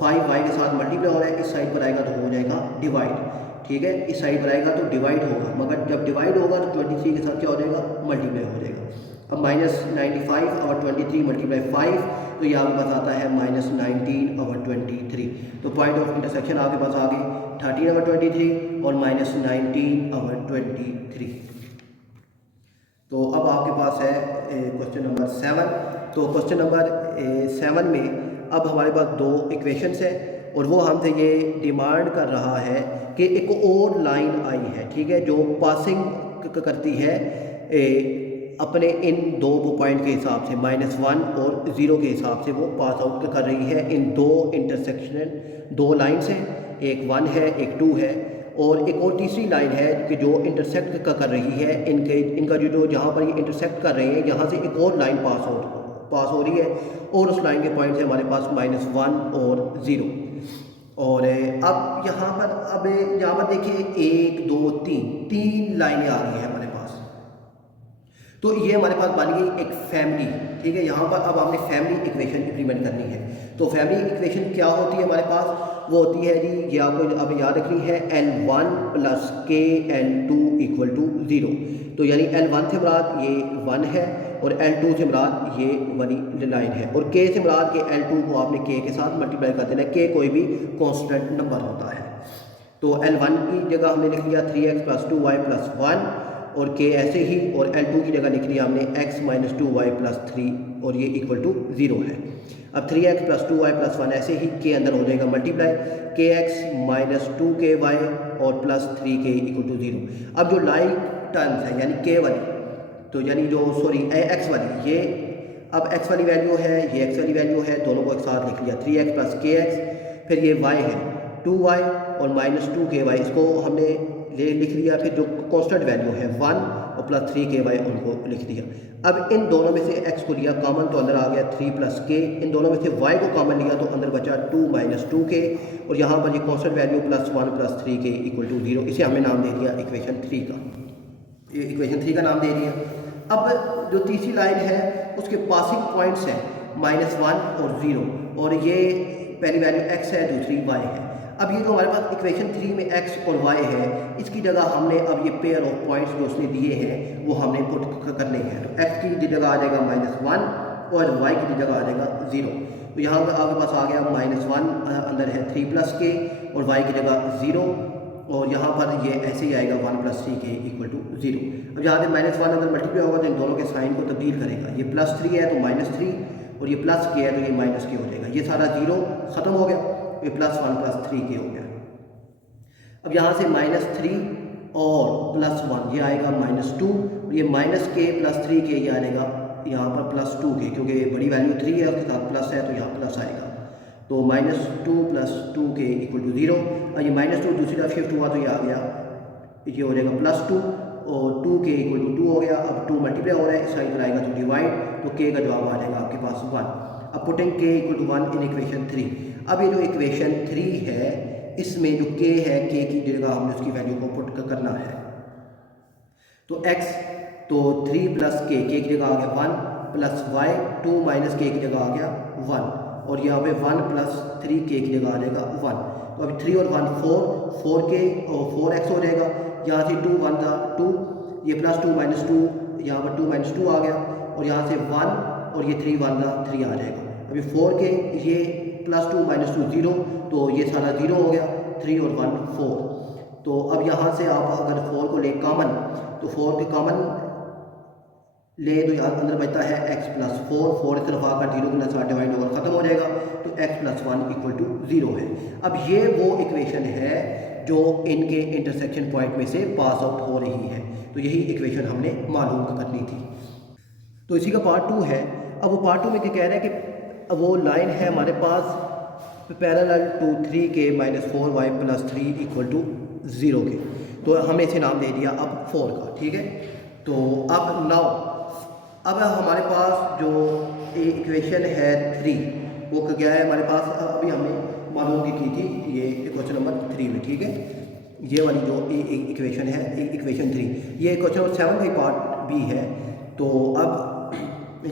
5y के साथ मल्टीप्लाई हो रहा है, इस साइड पर आएगा तो हो जाएगा डिवाइड। ठीक है, इस साइड पर आएगा तो डिवाइड होगा, मगर जब डिवाइड होगा तो 23 के साथ क्या हो जाएगा मल्टीप्लाई हो जाएगा। अब माइनस 95/23 मल्टीप्लाई 5, तो ये आपके पास आता है माइनस 19/23। तो पॉइंट ऑफ इंटरसेक्शन आपके पास आ गई 13/23 और माइनस 19/23। तो अब आपके पास है क्वेश्चन नंबर 7। तो क्वेश्चन नंबर 7 में अब हमारे पास दो इक्वेशंस है, और वो हमसे ये डिमांड कर रहा है कि एक और लाइन आई है, ठीक है, जो पासिंग करती है अपने इन दो पॉइंट के हिसाब से -1 और 0 के हिसाब से वो पास आउट कर रही है। इन दो इंटरसेक्शनल दो लाइन्स हैं, एक 1 है एक 2 है, और एक और तीसरी लाइन है कि जो इंटरसेक्ट कर रही है इनका जो जहाँ पर ये इंटरसेक्ट कर रहे हैं यहाँ से एक और लाइन पास हो रही है और उस लाइन के पॉइंट से हमारे पास -1 और 0। और अब यहाँ पर देखिए 1 2 3 लाइनें आ रही हैं हमारे पास। तो ये हमारे पास बन गई एक फैमिली, ठीक है। यहाँ पर अब हमने फैमिली इक्वेशन इंप्लीमेंट करनी है। तो फैमिली इक्वेशन क्या होती है हमारे पास, वो होती है जी, ये आपको अब याद रखनी है, L1 + k L2 = 0। तो यानी L1 से मुराद ये 1 है और L2 से मुराद ये वाली लाइन है और k से मुराद के L2 को आपने k के साथ मल्टीप्लाई कर देना। k कोई भी कांस्टेंट नंबर होता है। तो L1 की जगह हमने लिख लिया 3x + 2y + 1 और k ऐसे ही, और L2 की जगह लिख लिया हमने x - 2y + 3 और ये = 0 है। अब 3x + 2y + 1 ऐसे ही k अंदर हो जाएगा मल्टीप्लाई, kx - 2ky और +3k = 0। अब जो लाइक टर्म्स है यानी k वाली, तो यानी जो x वाली, ये अब x वाली वैल्यू है, ये x वाली वैल्यू है, दोनों को एक साथ लिख लिया 3x + kx, फिर ये y है 2y और -2ky, इसको हमने लिख लिया। फिर जो कांस्टेंट वैल्यू है 1 और +3ky उनको लिख दिया। अब इन दोनों में से x को लिया कॉमन तो अंदर आ गया 3 + k, इन दोनों में से y को कॉमन लिया तो अंदर बचा 2 - 2k और यहाँ पर ये कांस्टेंट वैल्यू +1 + 3k = 0। इसे हमने नाम दे दिया इक्वेशन 3 का, ये इक्वेशन 3 का नाम दे दिया। अब जो तीसरी लाइन है उसके पासिंग पॉइंट्स हैं -1 और 0 और ये पहली वैल्यू x है, दूसरी y है। अब ये जो हमारे पास इक्वेशन 3 में x और y है, इसकी जगह हमने अब ये पेयर ऑफ पॉइंट्स जो उसने दिए हैं वो हमने पुट करने हैं। तो x की जगह आ जाएगा -1 और y की जगह आ जाएगा 0। तो यहाँ पर आपके पास आ गया -1 अंदर है 3 + k और y की जगह 0 और यहाँ पर ये ऐसे ही आएगा 1 + 3k = 0। अब यहाँ पे -1 अगर मल्टीप्लाई होगा तो इन दोनों के साइन को तब्दील करेगा, ये +3 है तो -3 और ये +k है तो ये -k हो जाएगा। ये सारा 0 ख़त्म हो गया, ये +1 + 3k हो गया। अब यहाँ से -3 और +1 ये आएगा -2, ये -k + 3k ये आएगा यहाँ पर +2k, क्योंकि बड़ी वैल्यू 3 है उसके साथ प्लस है तो यहाँ प्लस आएगा। तो -2 + 2k = 0। और ये -2 दूसरी तरफ शिफ्ट हुआ तो ये आ गया, ये हो जाएगा +2 और 2k = 2 हो गया। अब 2 मल्टीप्लाई हो रहा है, इस साइड पर आएगा तो डिवाइड, तो k का जवाब आ जाएगा आपके पास 1। अब पुटिंग k = 1 इन इक्वेशन 3। अब ये जो इक्वेशन 3 है इसमें जो k है, k की जगह हमने उसकी वैल्यू को पुट करना है। तो x तो 3 + k, k की जगह आ गया 1 + y 2 - k की जगह आ गया 1 और यहाँ पे 1 + 3k की जगह आ जाएगा 1। तो अभी 3 और 1 4k और 4x हो जाएगा। यहाँ से 2 1 था 2, ये +2 - 2, यहाँ पर 2 - 2 आ गया और यहाँ से 1 और ये 3 1 था 3 आ जाएगा। अभी 4k ये +2 - 2 0, तो ये सारा 0 हो गया, 3 और 1 4। तो अब यहाँ से आप अगर 4 को ले कॉमन, तो 4 के कॉमन ले तो यहाँ अंदर बचता है x + 4, 4 इस तरफ आकर 0 के साथ डिवाइड होकर ख़त्म हो जाएगा, तो x + 1 = 0 है। अब ये वो इक्वेशन है जो इनके इंटरसेक्शन पॉइंट में से पास आउट हो रही है। तो यही इक्वेशन हमने मालूम करनी थी। तो इसी का पार्ट 2 है। अब वो पार्ट 2 में क्या कह रहे हैं कि वो लाइन है हमारे पास पैरेलल टू 3k - 4y + 3 = 0 के, तो हमने इसे नाम दे दिया अब 4 का, ठीक है। तो अब हमारे पास जो इक्वेशन है 3 वो क्या है हमारे पास, अभी हमने मालूम की थी ये क्वेश्चन नंबर 3 में, ठीक है। ये वाली जो इक्वेशन है इक्वेशन 3, ये क्वेश्चन नंबर 7 का पार्ट भी है। तो अब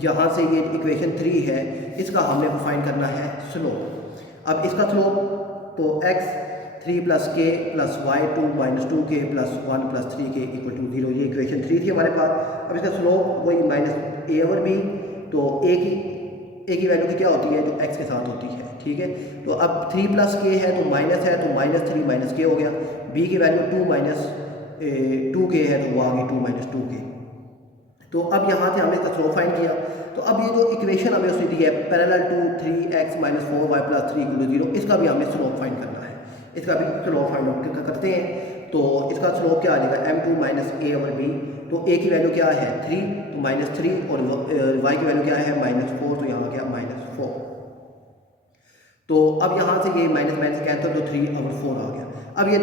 यहाँ से ये इक्वेशन 3 है, इसका हमने फाइंड करना है स्लोप। अब इसका स्लोप तो x 3 + k + y 2 - 2k + 1 + 3k = 0, ये इक्वेशन 3 थी हमारे पास। अब इसका स्लोप वही -a और b, तो a की वैल्यू की क्या होती है जो x के साथ होती है, ठीक है। तो अब 3 + k है तो माइनस है तो -3 - k हो गया, b की वैल्यू 2 - 2k है तो वो आ गई 2 - 2k। तो अब यहाँ से हमने इसका स्लोप फाइंड किया। तो अब ये जो इक्वेशन हमें उसने दी है पैरेलल टू 3x - 4y + 3 = 0, इसका भी हमने स्लोप फाइंड करना है। इसका भी स्लोप फाइंड आउट करते हैं। तो इसका स्लोप क्या आ जाएगा, m2 - a/b। तो a की वैल्यू क्या है 3, तो -3 और y की वैल्यू क्या है -4, तो यहाँ क्या -4। तो अब यहाँ से ये माइनस कैंसिल, तो 3/4 आ गया। अब ये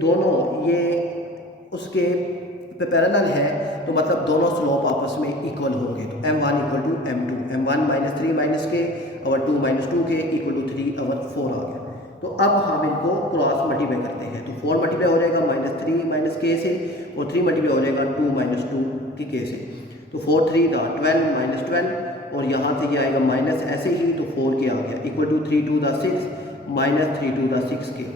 दोनों ये उसके पैरेलल है, तो मतलब दोनों स्लोप आपस में इक्वल होंगे। तो m1 equal to m2, m1 minus 3 minus के और 2 माइनस 2 के इक्वल टू 3 और 4 आ गया। तो अब हम इनको क्रॉस मल्टीप्लाई करते हैं, तो 4 मल्टीप्लाई हो जाएगा माइनस 3 माइनस के से, और 3 मल्टीप्लाई हो जाएगा 2 माइनस 2 के से। तो 4 3 दा 12 माइनस 12, और यहाँ से क्या आएगा माइनस ऐसे ही, तो 4 के आ गया इक्वल टू 3 2 दा 6 माइनस 3 2 दा 6 के।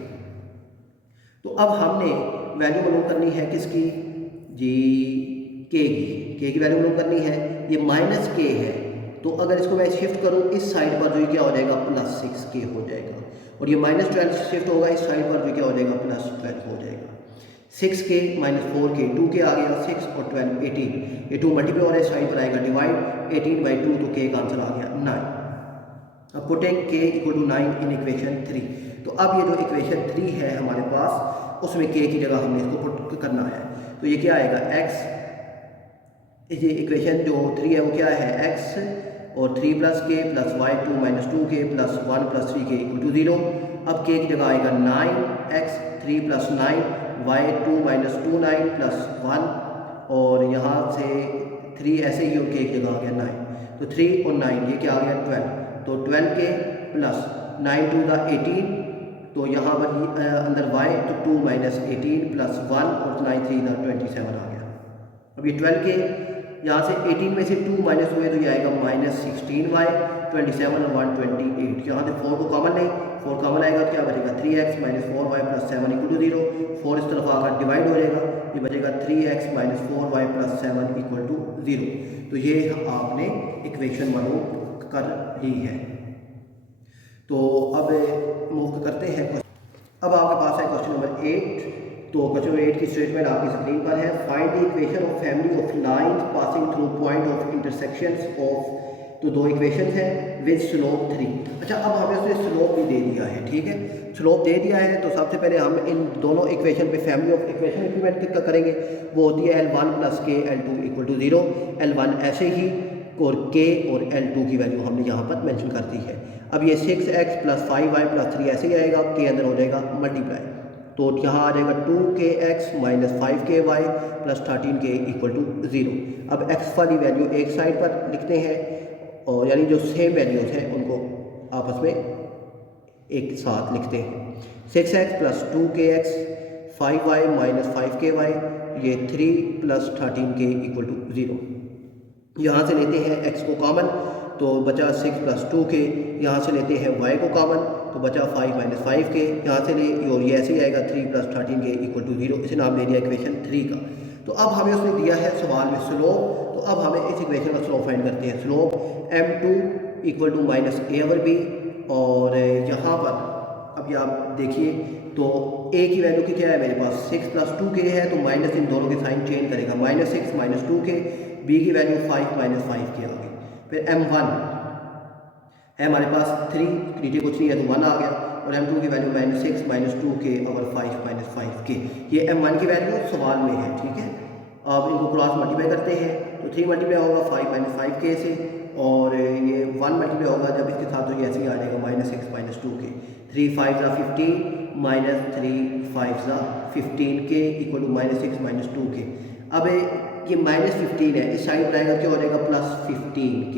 तो अब हमने वैल्यू मालूम करनी है किसकी जी, के की वैल्यू मालूम करनी है। ये माइनस के है, तो अगर इसको मैं शिफ्ट करूँ इस साइड पर, जो क्या हो जाएगा प्लस 6 के हो जाएगा, और ये माइनस 12 शिफ्ट होगा इस साइड पर, जो क्या हो जाएगा प्लस 12 हो जाएगा। 6 के माइनस 4 के 2 के आ गया 6 और 12 18, ये 2 मल्टीप्लाई हो रहा है साइड पर आएगा डिवाइड 18 बाई 2, तो के का आंसर आ गया 9। अब पुटिंग के इक्वल टू 9 इन इक्वेशन 3। तो अब ये जो इक्वेशन 3 है हमारे पास, उसमें के की जगह हमने इसको पुट करना है। तो ये क्या आएगा x, ये इक्वेशन जो 3 है वो क्या है x और 3 प्लस के प्लस वाई 2 माइनस 2 के प्लस 1 प्लस 3 के इक्वल टू 0। अब के की जगह आएगा 9x 3 plus 9 Y 2 minus 2 9 plus 1, और यहाँ से 3 ऐसे ही, और के की जगह आ गया 9। तो 3 और 9 ये क्या आ गया 12, तो 12 के प्लस 9 2 दा 18, तो यहाँ पर अंदर y, तो 2 माइनस 18 प्लस 1 और 9 3 दा 27 आ गया। अब ये 12 के यहाँ से 18 में से 2 माइनस हुए, तो ये आएगा माइनस 16y 27 और 128। यहाँ से 4 को कॉमन नहीं, 4 कॉमन आएगा तो क्या बचेगा 3x minus 4y plus 7 equal to 0। 4 इस तरफ आकर डिवाइड हो जाएगा, ये बचेगा 3x minus 4y plus 7 equal to 0। तो ये आपने इक्वेशन मालूम कर ही है। तो अब मूव करते हैं। अब आपके पास है क्वेश्चन नंबर 8। तो क्वेश्चन नंबर 8 की स्टेटमेंट आपकी स्क्रीन पर है। Find the equation of family of lines passing through point of intersections of, तो दो इक्वेशन है विद स्लोप 3। अच्छा, अब हमें उसने स्लोप भी दे दिया है, ठीक है, स्लोप दे दिया है। तो सबसे पहले हम इन दोनों इक्वेशन पे फैमिली ऑफ इक्वेशन इंप्लीमेंट करेंगे। वो होती है L1 प्लस के L2 इक्वल टू 0। L1 ऐसे ही, और k और L2 की वैल्यू हमने यहाँ पर मेंशन कर दी है। अब ये 6x प्लस 5y प्लस 3 ऐसे ही आएगा, के अंदर हो जाएगा मल्टीप्लाई, तो यहाँ आ जाएगा 2kx minus 5ky plus 13k equal to 0। अब x वाली वैल्यू एक साइड पर लिखते हैं, और यानी जो सेम वैल्यूज़ हैं उनको आपस में एक साथ लिखते हैं। 6x plus 2kx 5y minus 5ky, ये 3 प्लस 13k इक्वल टू 0। यहाँ से लेते हैं x को कॉमन, तो बचा 6 प्लस 2k, यहाँ से लेते हैं y को कॉमन, तो बचा 5 माइनस 5k, यहाँ से ले, और ये ऐसे ही आएगा 3 प्लस 13k इक्वल टू 0। इसे नाम दे दिया इक्वेशन 3 का। तो अब हमें उसने दिया है सवाल में स्लोप, तो अब हमें इस इक्वेशन का स्लोप फाइंड करते हैं। Slope m2 equal to minus a over b, और यहाँ पर अब ये आप देखिए, तो a की वैल्यू की क्या है मेरे पास 6 प्लस 2k है, तो माइनस इन दोनों के साइन चेंज करेगा, माइनस 6 माइनस 2k, b की वैल्यू 5 माइनस 5k आ गई। फिर m1 है हमारे पास 3, नीचे कुछ नहीं है तो 1 आ गया, और m2 की वैल्यू माइनस 6 माइनस 2k और 5 माइनस 5k। ये m1 की वैल्यू सवाल में है, ठीक है। अब इनको क्रॉस मल्टीप्लाई करते हैं, तो 3 मल्टीप्लाई होगा 5 माइनस 5k से, और ये 1 मल्टीप्लाई होगा जब इसके साथ, तो ये ऐसे ही आ जाएगा माइनस 6 माइनस 2k। 3 5 ज़ा 15 माइनस 3 5 ज़ा 15k equal to minus 6 minus 2k। अब ये माइनस 15 है, इस साइड पर आएगा क्या हो जाएगा प्लस 15k,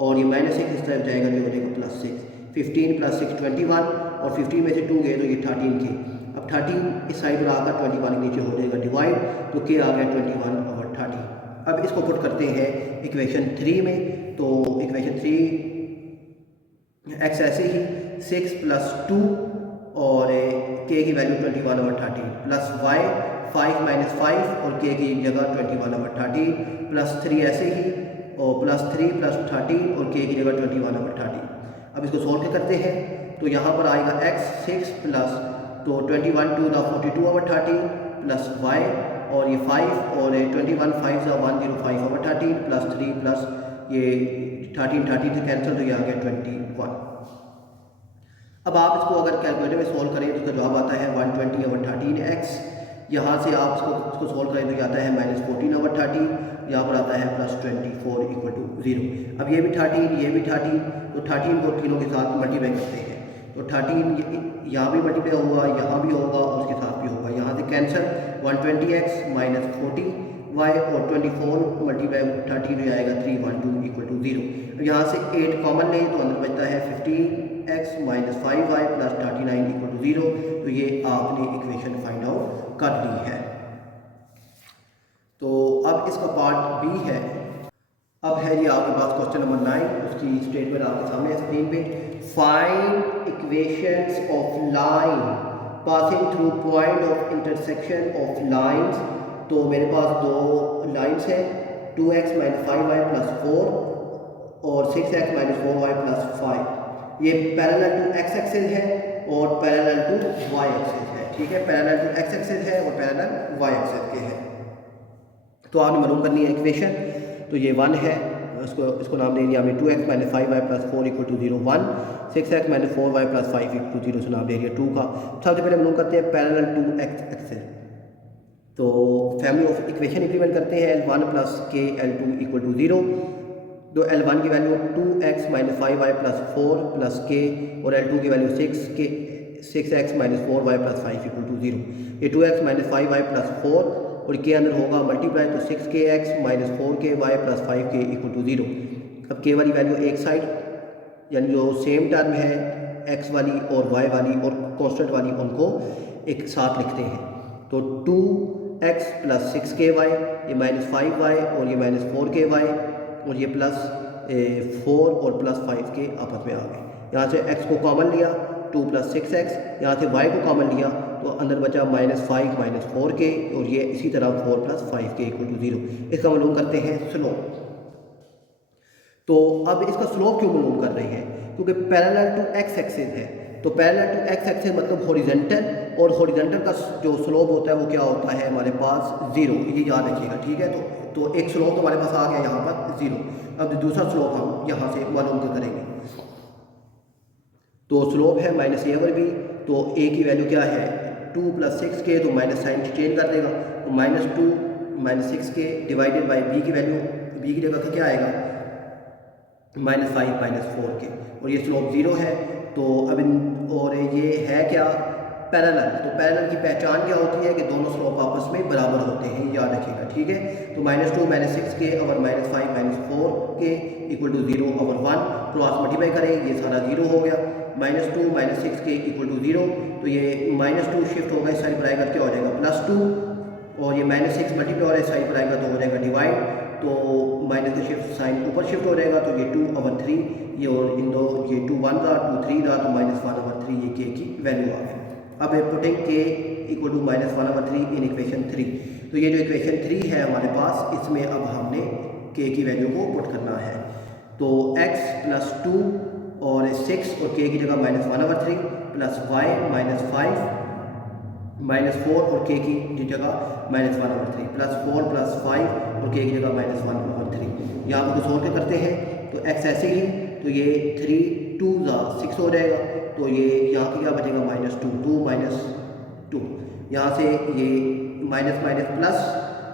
और ये माइनस 6 इस तरफ जाएगा जो हो जाएगा प्लस 6। 15 प्लस 6 21, और 15 में से 2 गए तो ये 13k। अब 13 इस साइड पर आकर 21 के नीचे हो जाएगा डिवाइड, तो k आ गया 21 और 30। अब इसको पुट करते हैं इक्वेशन 3 में। तो इक्वेशन 3 x ऐसे ही 6 प्लस 2 और k की वैल्यू 21 और 13 प्लस y 5 माइनस 5 और k की जगह 21 और 13 प्लस 3 ऐसे ही, और प्लस 3 प्लस 13 और k की जगह 21 और 13। अब इसको सोल्व करते हैं, तो यहाँ पर आएगा x 6 प्लस, तो 21 2 दा 42 और 13 प्लस y, और ये 5 और 21 5 ज़ा 105 और 13 प्लस 3 प्लस ये 13 से कैंसिल, तो ये आ गया 21। अब आप इसको अगर कैलकुलेटर में सोल्व करें तो इसका जवाब आता है 120 और 13x। यहाँ से आप इसको सोल्व करें तो ये आता है माइनस 14 और 13, यहाँ पर आता है प्लस 24 इक्वल टू 0। अब ये भी 13 ये भी 13, तो 13 को तीनों के साथ मल्टीप्लाई करते हैं, तो 13 यहाँ भी मल्टीप्लाई हुआ, यहाँ भी होगा, उसके साथ भी होगा, यहाँ से कैंसिल 120x माइनस 40y और 24 मल्टीप्लाई 30 हो जाएगा 312 इक्वल टू 0। अब यहाँ से 8 कॉमन लें तो अंदर बचता है 15x minus 5y plus 39 equal to 0। तो ये आपने इक्वेशन फाइंड आउट कर ली है। तो अब इसका पार्ट बी है। अब है जी आपके पास क्वेश्चन नंबर 9, उसकी स्टेटमेंट आपके सामने है स्क्रीन पे। Find equations of line passing through point of intersection of lines. तो मेरे पास दो लाइंस हैं, 2x माइनस 5y प्लस 4 और 6x माइनस 4y प्लस 5। ये पैरेलल टू x एक्सिस है और पैरेलल टू y एक्सिस है, ठीक है, पैरेलल टू x एक्सिस है और पैरेलल y एक्सिस के है। तो आपने मालूम करनी है इक्वेशन। तो ये 1 है, इसको नाम दे दिया हमने 2x minus 5y plus 4 equal to 0 1, 6x minus 4y plus 5 equal to 0 से नाम दे दिया 2 का। सबसे पहले मालूम करते हैं पैरेलल टू x एक्सिस। तो फैमिली ऑफ इक्वेशन इंप्लीमेंट करते हैं, L1 प्लस के L2 इक्वल टू 0। तो L1 की value 2x minus 5y plus 4 plus के और L2 की value 6x minus 4y plus 5 equal to 0। ये 2x माइनस 5y प्लस 4 और के अंदर होगा मल्टीप्लाई, तो 6kx minus 4ky plus 5k equal to 0। अब के वाली वैल्यू एक साइड, यानी जो सेम टर्म है x वाली और y वाली और कांस्टेंट वाली, उनको एक साथ लिखते हैं। तो 2x प्लस 6ky, ये माइनस 5y और ये माइनस 4ky और ये प्लस 4 और प्लस 5k आपस में आ गए। यहाँ से x को कॉमन लिया 2 प्लस 6x, यहाँ से y को कॉमन लिया तो अंदर बचा माइनस 5 माइनस 4k और ये इसी तरह 4 प्लस 5k इक्वल टू 0। इसका मालूम करते हैं स्लोप। तो अब इसका स्लोप क्यों मालूम कर रहे हैं? क्योंकि पैरेलल टू x एक्सिस है। तो पैरेलल टू x एक्सिस मतलब हॉरिजॉन्टल, और हॉरिजॉन्टल का जो स्लोप होता है वो क्या होता है हमारे पास 0, ये याद रखिएगा, ठीक है। तो एक स्लोप तो हमारे पास आ गया यहाँ पर 0। अब दूसरा स्लोप हम यहाँ से मालूम करेंगे। तो स्लोप है माइनस a ओवर b, तो a की वैल्यू क्या है 2 प्लस 6k, तो माइनस साइन चेंज कर देगा, तो minus 2 minus 6k divided by b की वैल्यू, b की जगह क्या आएगा माइनस 5 माइनस 4k, और ये स्लोप 0 है। तो अब और ये है क्या पैरेलल। तो पैरेलल की पहचान क्या होती है कि दोनों स्लोप आपस में बराबर होते हैं, याद रखिएगा, ठीक है। तो माइनस 2 माइनस 6k और minus 5 minus 4k equal to 0 और 1, क्रॉस मल्टीप्लाई करें, ये सारा 0 हो गया। Minus 2 minus 6k equal to 0, तो ये माइनस 2 शिफ्ट होगा इस साइड पर आएगा, क्या हो जाएगा प्लस 2, और ये माइनस 6 मल्टीप्लाई और इस साइड पर आएगा तो हो जाएगा डिवाइड, तो माइनस का शिफ्ट साइन ऊपर शिफ्ट हो जाएगा, तो ये 2/3, ये और इन दो ये 2 1 था 2 3 था, तो माइनस 1/3 ये k की वैल्यू आ गई। अब putting k equal to minus 1/3 in equation 3। तो ये जो इक्वेशन 3 है हमारे पास, इसमें अब हमने k की वैल्यू को पुट करना है। तो x प्लस 2 और 6 और k की जगह minus 1/3 plus y minus 5 minus 4 और k की जगह माइनस 1/3 प्लस 4 प्लस 5 और k की जगह माइनस 1/3। यहाँ पर कुछ और क्या करते हैं, तो x ऐसे ही, तो ये 3 2 6 हो जाएगा, तो ये यहाँ की क्या बचेगा माइनस 2 2 माइनस 2, यहाँ से ये माइनस माइनस प्लस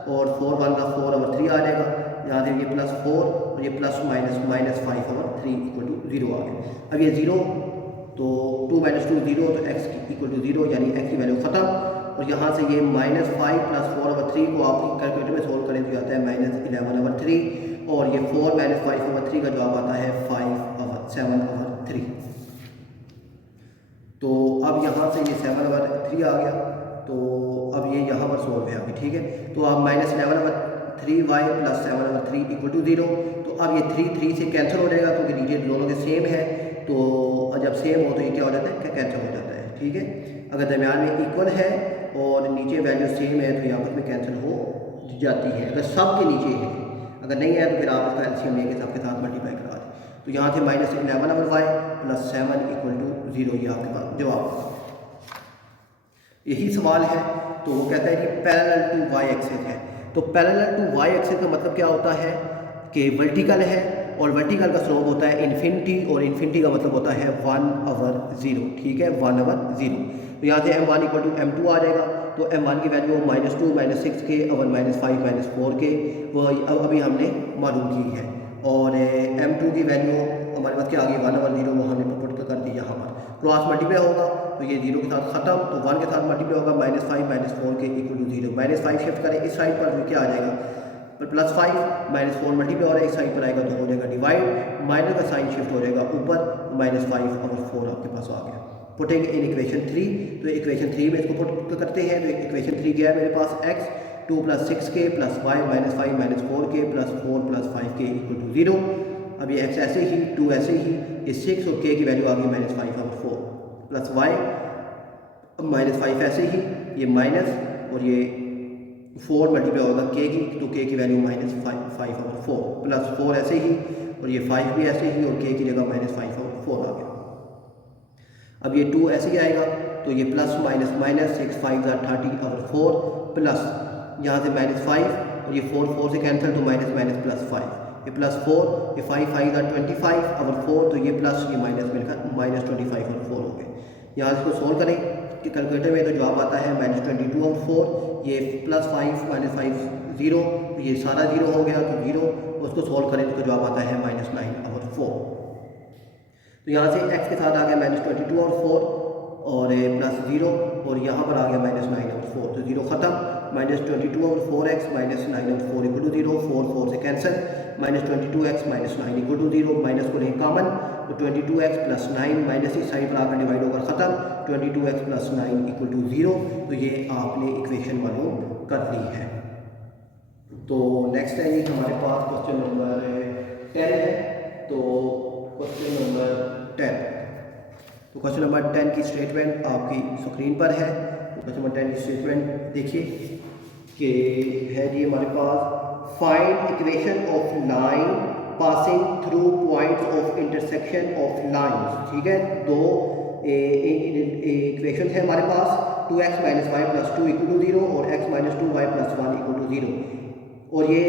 और 4 1 4/3 आ जाएगा, यहाँ से ये प्लस 4 और ये plus minus minus 5/3 equal to 0 आ गया। अब ये 0, तो 2 माइनस 2 0, तो x इक्वल टू 0, यानी x की वैल्यू ख़त्म। और यहाँ से ये माइनस 5 प्लस 4/3 को आप कैलकुलेटर में सोल्व करें तो आता है माइनस 11/3, और ये 4 माइनस 5/3 का जवाब आता है 7/3। तो अब यहाँ से ये 7/3 आ गया, तो अब ये यहाँ पर सोल्व है अभी, ठीक है। तो अब minus 11/3y plus 7/3 equal to 0। तो अब ये 3 3 से कैंसिल हो जाएगा, क्योंकि नीचे दोनों के सेम है, तो जब सेम हो तो ये क्या हो जाता है, क्या कैंसिल हो जाता है, ठीक है। अगर दरमियान में इक्वल है और नीचे वैल्यू सेम है तो ये आपस में कैंसिल हो जाती है, अगर सब के नीचे है। अगर नहीं है तो फिर आप इसका एलसीएम लेके सबके साथ मल्टीप्लाई करा दें। तो यहाँ से minus 11/y plus 7 equal to 0, ये आपके पास जवाब। यही सवाल है। तो वो कहता है कि पैरेलल टू y एक्सिस है। तो पैरेलल टू y एक्सिस का मतलब क्या होता है कि वर्टिकल है, और वर्टिकल का स्लोप होता है इन्फिनिटी, और इन्फिनिटी का मतलब होता है 1/0, ठीक है, 1/0। तो यहाँ से m1 इक्वल टू m2 आ जाएगा। तो m1 की वैल्यू -2 -6k और -5 -4k, वो अभी हमने मालूम की है। और m2 की वैल्यू हमारे पास क्या आ गई 1/0, वो हमने पुट कर दी यहाँ पर। क्रॉस मल्टीप्लाई होगा तो ये 0 के साथ ख़त्म, तो 1 के साथ मल्टीप्लाई होगा -5 - 4 के इक्वल टू 0। -5 शिफ्ट करें इस साइड पर, क्या आ जाएगा +5 -4 मल्टीप्लाई हो रहा है, इस साइड पर आएगा तो हो जाएगा डिवाइड, माइनस का साइन शिफ्ट हो जाएगा ऊपर, -5/4 आपके पास आ गया। पुटिंग इन इक्वेशन 3, तो इक्वेशन 3 में इसको पुट करते हैं। तो इक्वेशन 3 क्या है मेरे पास, x 2 + 6k + y -5 - 4k + 4 + 5k equal to 0। अब ये x ऐसे ही, 2 ऐसे ही, ये 6 और k की वैल्यू आ गई -5/4 प्लस y -5 ऐसे ही, ये माइनस और ये 4 मल्टीप्लाई होगा k की, तो k की वैल्यू -5/4 प्लस 4 ऐसे ही, और ये 5 भी ऐसे ही, और k की जगह -5/4 आ गया। अब ये 2 ऐसे ही आएगा, तो ये प्लस माइनस माइनस 6 5 30/4 प्लस यहाँ से -5 और ये 4 से कैंसिल, तो माइनस माइनस +5, ये +4, ये 5 5 25/4, तो ये प्लस ये माइनस मिलकर -25/4 हो गए। यहाँ इसको सोल्व करें कि कैलकुलेटर में तो जवाब आता है -22/4, ये +5 -5 0, तो ये सारा 0 हो गया, तो 0, उसको सोल्व करें तो जवाब आता है -9/4। तो यहाँ से x के साथ आ गया -22/4 और +0, और यहाँ पर आ गया -9/4, तो 0 ख़त्म, -22/4x -9/4 इक्वल टू 0, 4 से cancel, -22x -9 equal to 0, minus को लें कॉमन, तो 22x + 9 माइनस इस साइड पर आकर डिवाइड होकर ख़त्म, 22x + 9 इक्वल टू 0। तो ये आपने इक्वेशन मालूम कर ली है। तो नेक्स्ट है ये हमारे पास क्वेश्चन नंबर 10 है। तो क्वेश्चन नंबर 10, तो क्वेश्चन नंबर 10 की स्टेटमेंट आपकी स्क्रीन पर है। तो क्वेश्चन नंबर 10 की स्टेटमेंट देखिए कि है जी हमारे पास, find equation of line passing through points of intersection of lines. ठीक है, दो इक्वेशन है हमारे पास, 2x - y + 2 इक्वल टू 0 और x - 2y + 1 इक्वल टू 0, और ये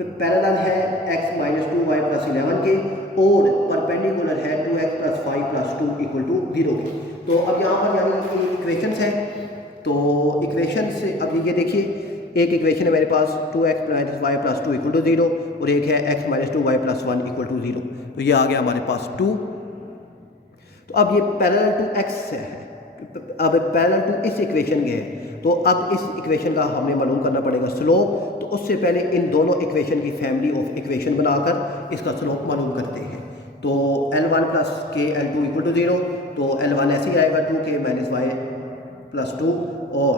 पैरेलल है x - 2y + 11 के, और परपेंडिकुलर है 2x + 5 + 2 इक्वल टू 0 के। तो अब यहाँ पर यानी इक्वेशंस है, तो इक्वेशन से अब ये देखिए, एक इक्वेशन है मेरे पास 2x - y + 2 इक्वल टू 0, और एक है x - 2y + 1 इक्वल टू 0। तो ये आ गया हमारे पास 2। तो अब ये पैरेलल टू x है, अब पैरेलल टू इस इक्वेशन के है, तो अब इस इक्वेशन का हमें मालूम करना पड़ेगा स्लोप। तो उससे पहले इन दोनों इक्वेशन की फैमिली ऑफ इक्वेशन बनाकर इसका स्लोप मालूम करते हैं। तो L1 + k L2 equal to 0, तो L1 ऐसे ही आएगा 2k - y + 2, और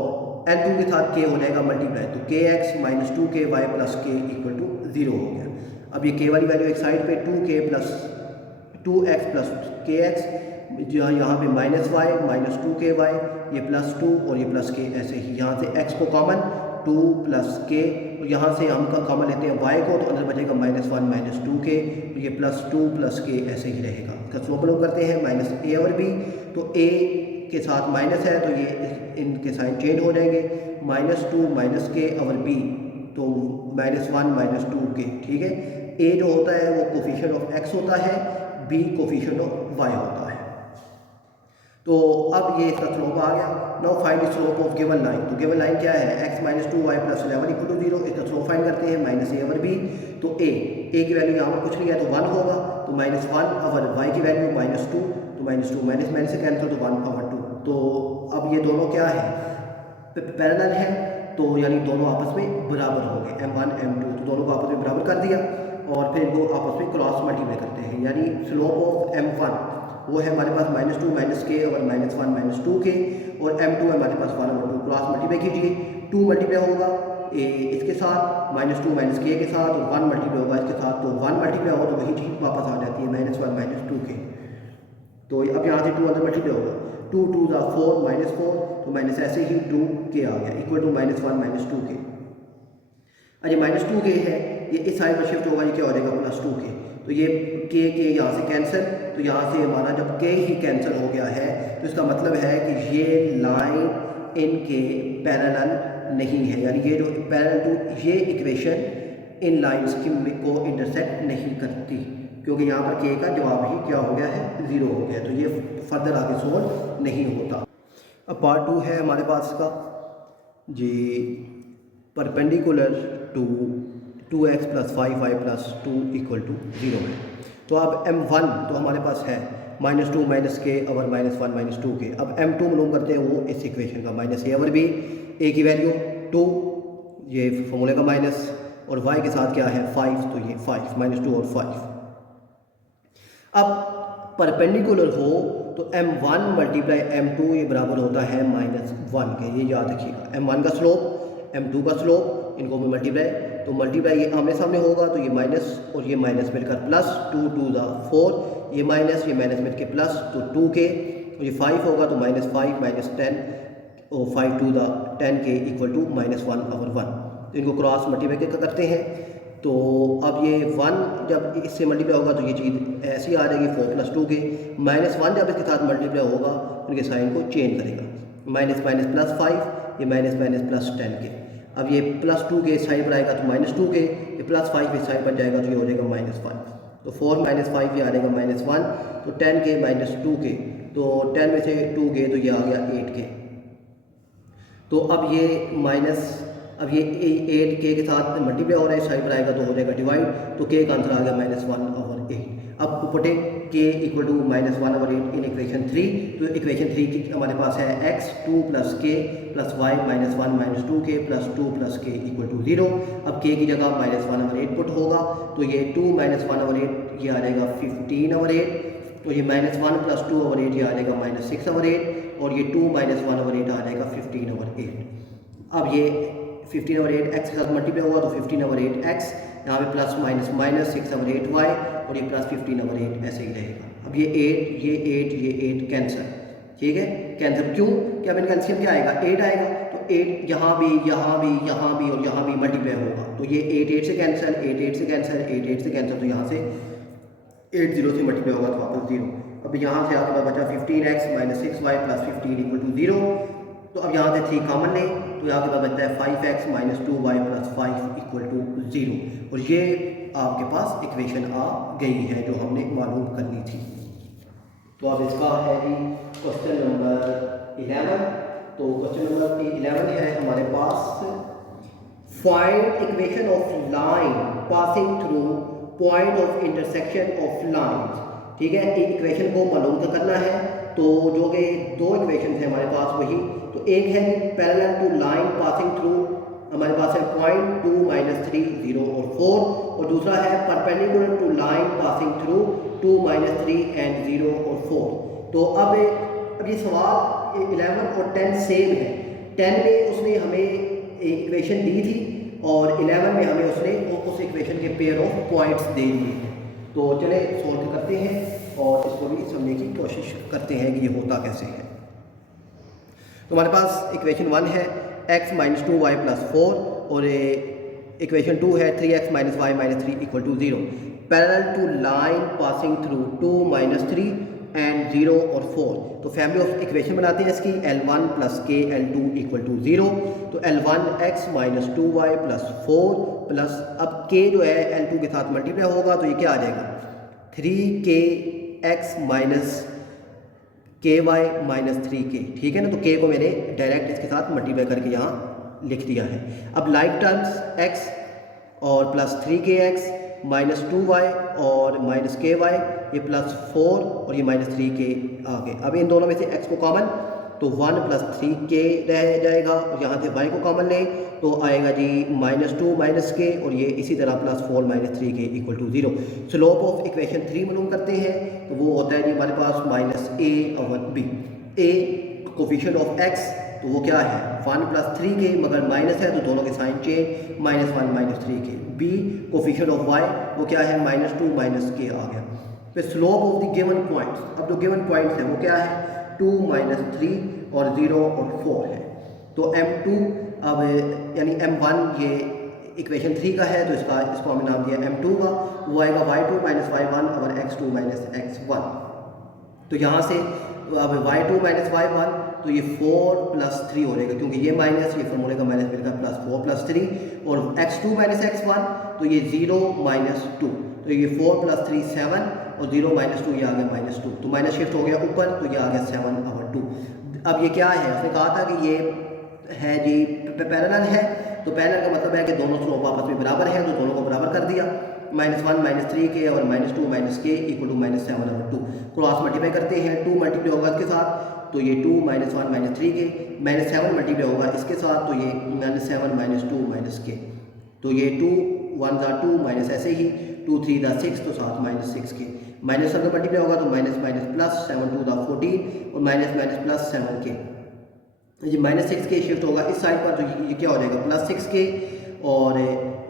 L2 के साथ k हो जाएगा मल्टीप्लाई, तो kx - 2ky + k equal to 0 हो गया। अब ये k वाली वैल्यू एक साइड पे, 2x + kx, यहाँ पे -y - 2ky, ये +2 और ये +k ऐसे ही, यहाँ से x को कॉमन 2 + k, और यहाँ से हम कॉमन लेते हैं y को, तो अंदर बचेगा -1 - 2k, तो ये +2 + k ऐसे ही रहेगा। इसका स्लोप लोग करते हैं -a और b, तो a के साथ माइनस है, तो ये इनके साइन चेंज हो जाएंगे, -2 - k और b, तो -1 - 2k। ठीक है, a जो होता है वो कोफिशिएंट ऑफ x होता है, b कोफिशिएंट ऑफ y होता है। तो अब ये इसका स्लोप आ गया। Now find the slope of given line. तो गिवन लाइन क्या है, x - 2y + 11 इक्वल टू 0, इसका स्लोप फाइंड करते हैं, -a और b। तो a की वैल्यू यहाँ पर कुछ नहीं है, तो 1 होगा, तो -1 और y की वैल्यू -2, तो -2 माइनस से कैंसिल, तो 1/2। तो अब ये दोनों क्या है, पैरेलल है, तो यानी दोनों आपस में बराबर होंगे, m1 m2, तो दोनों को आपस में बराबर कर दिया, और फिर इनको आपस में क्रॉस मल्टीप्लाई करते हैं, यानी स्लोप ऑफ m1 वो है हमारे पास -2 - k और -1 - 2k, और m2 है हमारे पास 1/2, क्रॉस मल्टीप्लाई कीजिए, 2 मल्टीप्लाई होगा इसके साथ, -2 - k के साथ, और 1 मल्टीप्लाई होगा इसके साथ, तो 1 मल्टीप्लाई हो तो वही चीज़ वापस आ जाती है, -1 - 2k। तो अब यहाँ से 2 अंदर मल्टीप्लाई होगा, 2 2 4 -4, तो माइनस ऐसे ही 2k आ गया, इक्वल टू -1 - 2k। अरे -2k है, ये इस साइड पर शिफ्ट होगा, ये क्या हो जाएगा +2k, तो ये k यहाँ से कैंसिल, तो यहाँ से हमारा जब k ही कैंसिल हो गया है, तो इसका मतलब है कि ये लाइन इनके पैरेलल नहीं है, यानी ये जो पैरेलल टू ये इक्वेशन इन लाइंस को इंटरसेक्ट नहीं करती, क्योंकि यहाँ पर k का जवाब ही क्या हो गया है, 0 हो गया, तो ये फर्दर आगे सोल्व नहीं होता। अब पार्ट 2 है हमारे पास का जी, perpendicular to 2x plus 5y plus 2 equal to 0 है। तो अब m1 तो हमारे पास है -2 -k और -1 -2 के। अब m2 मालूम करते हैं वो इस इक्वेशन का -a और b, a की वैल्यू 2, ये फॉर्मूले का माइनस, और y के साथ क्या है 5, तो ये 5 -2 और 5। अब परपेंडिकुलर हो तो m1 मल्टीप्लाई m2 ये बराबर होता है -1 के, ये याद रखिएगा। m1 का स्लोप, m2 का स्लोप, इनको भी मल्टीप्लाई, तो मल्टीप्लाई ये आमने सामने होगा तो ये माइनस और ये माइनस मिलकर प्लस, 2 2 4, ये माइनस मिलकर प्लस, तो 2 के, और ये 5 होगा तो -5 -10 और 5 2 10 के इक्वल टू -1/1। तो इनको क्रॉस मल्टीप्लाई करते हैं, तो अब ये 1 जब इससे मल्टीप्लाई होगा तो ये चीज़ ऐसी आ जाएगी 4 + 2 के, -1 जब इसके साथ मल्टीप्लाई होगा उनके साइन को चेंज करेगा, माइनस +5, ये माइनस +10 के। अब ये +2 के इस साइड पर आएगा तो -2 के, ये +5 इस साइड पर जाएगा तो ये हो जाएगा -5, तो 4 -5 ये आ जाएगा -1, तो 10 के -2 के, तो 10 में से 2 गए तो ये आ गया 8 के। तो अब ये अब ये 8 के साथ मल्टीप्लाई हो रहा है, इस साइड पर आएगा तो हो जाएगा डिवाइड, तो के का आंसर आ गया -1/8। अब पुटिंग के इक्वल टू -1/8 इन इक्वेशन 3, तो इक्वेशन 3 की हमारे पास है x 2 + k + y -1 - 2k + 2 + k equal to 0। अब k की जगह -1/8 पुट होगा, तो ये 2 - 1/8 ये आ जाएगा 15/8, तो ये -1 + 2/8 ये आ जाएगा -6/8, और ये 2 - 1/8 आ जाएगा 15/8। अब ये 15/8 x के साथ मल्टीप्लाई हुआ तो 15/8x, यहाँ पे प्लस माइनस माइनस 6/8y, और ये प्लस 15/8 ऐसे ही रहेगा। अब ये 8 कैंसर, ठीक है, कैंसर क्यों, क्या अब इनका एलसीएम क्या आएगा 8 आएगा, तो 8 यहाँ भी और यहाँ भी मल्टीप्लाई होगा, तो ये 8 से कैंसिल, 8 से कैंसिल, 8 से कैंसिल, तो यहाँ से 8 0 से मल्टीप्लाई होगा तो वापस 0। अब यहाँ से आपके पास बचा 15x - 6y + 15 इक्वल टू 0। तो अब यहाँ से 3 कॉमन लें तो यहाँ के पास बचता है 5x - 2y + 5 इक्वल टू 0, और ये आपके पास इक्वेशन आ गई है जो हमने मालूम करनी थी। तो अब इसका है जी क्वेश्चन नंबर 11। तो क्वेश्चन नंबर 11 है हमारे पास, find equation of line passing through point of intersection of lines. ठीक है, एक इक्वेशन को मालूम करना है, तो जो कि 2 इक्वेशन है हमारे पास वही, तो एक है parallel to line passing through, हमारे पास है पॉइंट 2 - 3 0 और 4, और दूसरा है perpendicular to line passing through 2 - 3 and 0 और 4। तो अब ये सवाल 11 और 10 सेम है। 10 में उसने हमें इक्वेशन दी थी और 11 में हमें उसने उस इक्वेशन के पेयर ऑफ पॉइंट्स दे दिए। तो चले सोल्व करते हैं और इसको भी समझने की कोशिश करते हैं कि ये होता कैसे है। तो हमारे पास इक्वेशन 1 है x - 2y + 4, और इक्वेशन 2 है 3x - y - 3 equal to 0, parallel to line passing through 2 - 3 and 0 और 4। तो फैमिली ऑफ इक्वेशन बनाते हैं इसकी, L1 + k L2 equal to 0। तो L1 x - 2y + 4 प्लस, अब k जो है L2 के साथ मल्टीप्लाई होगा तो ये क्या आ जाएगा 3kx - ky - 3k, ठीक है ना। तो k को मैंने डायरेक्ट इसके साथ मल्टीप्लाई करके यहाँ लिख दिया है। अब लाइक टर्म्स x और प्लस 3kx - 2y और -ky, ये +4 और ये -3k आ गए। अब इन दोनों में से x को कॉमन, तो 1 + 3k रह जाएगा, और यहाँ से y को कॉमन लें तो आएगा जी -2 - k, और ये इसी तरह +4 - 3k equal to 0। Slope of equation 3 मालूम करते हैं, तो वो होता है जी हमारे पास -a/b। a coefficient of x, तो वो क्या है 1 + 3k, मगर माइनस है तो दोनों के sign change, -1 - 3k। b coefficient of y, वो क्या है -2 - k आ गया। फिर slope of the given points, अब जो गिवन पॉइंट्स है वो क्या है 2 - 3 और 0 और 4 है। तो m2 अब यानी m1 ये इक्वेशन 3 का है, तो इसको हमने नाम दिया m2 का, वो आएगा y2 - y1 और x2 - x1। तो यहाँ से अब y2 - y1, तो ये 4 + 3 हो जाएगा, क्योंकि ये माइनस, ये फॉर्मूले का माइनस मिलकर +4 + 3, और x2 - x1, तो ये 0 - 2, तो ये 4 + 3 7, और 0 - 2 ये आ गया -2, तो माइनस शिफ्ट हो गया ऊपर, तो ये आ गया 7/2। अब ये क्या है, उसने कहा था कि ये है जी पैरेलल है, तो पैरेलल का मतलब है कि दोनों स्लोप आपस में बराबर है, तो दोनों को दिया, -1 -3 के और -2 - k equal to -7/2। Cross multiply करते हैं, 2 मल्टीप्लाई होगा इसके साथ तो ये 2 -1 -3 के, -7 मल्टीप्लाई होगा इसके साथ तो ये -7 -2 - k, तो ये 2 1 ज़ा 2 माइनस ऐसे ही 2 3 ज़ा 6 तो साथ -6 के, माइनस सब मल्टीप्लाई होगा तो माइनस माइनस प्लस 7 2 ज़ा 14 और माइनस माइनस प्लस 7 के, ये -6 के शिफ्ट होगा इस साइड पर, तो ये क्या हो जाएगा +6 के, और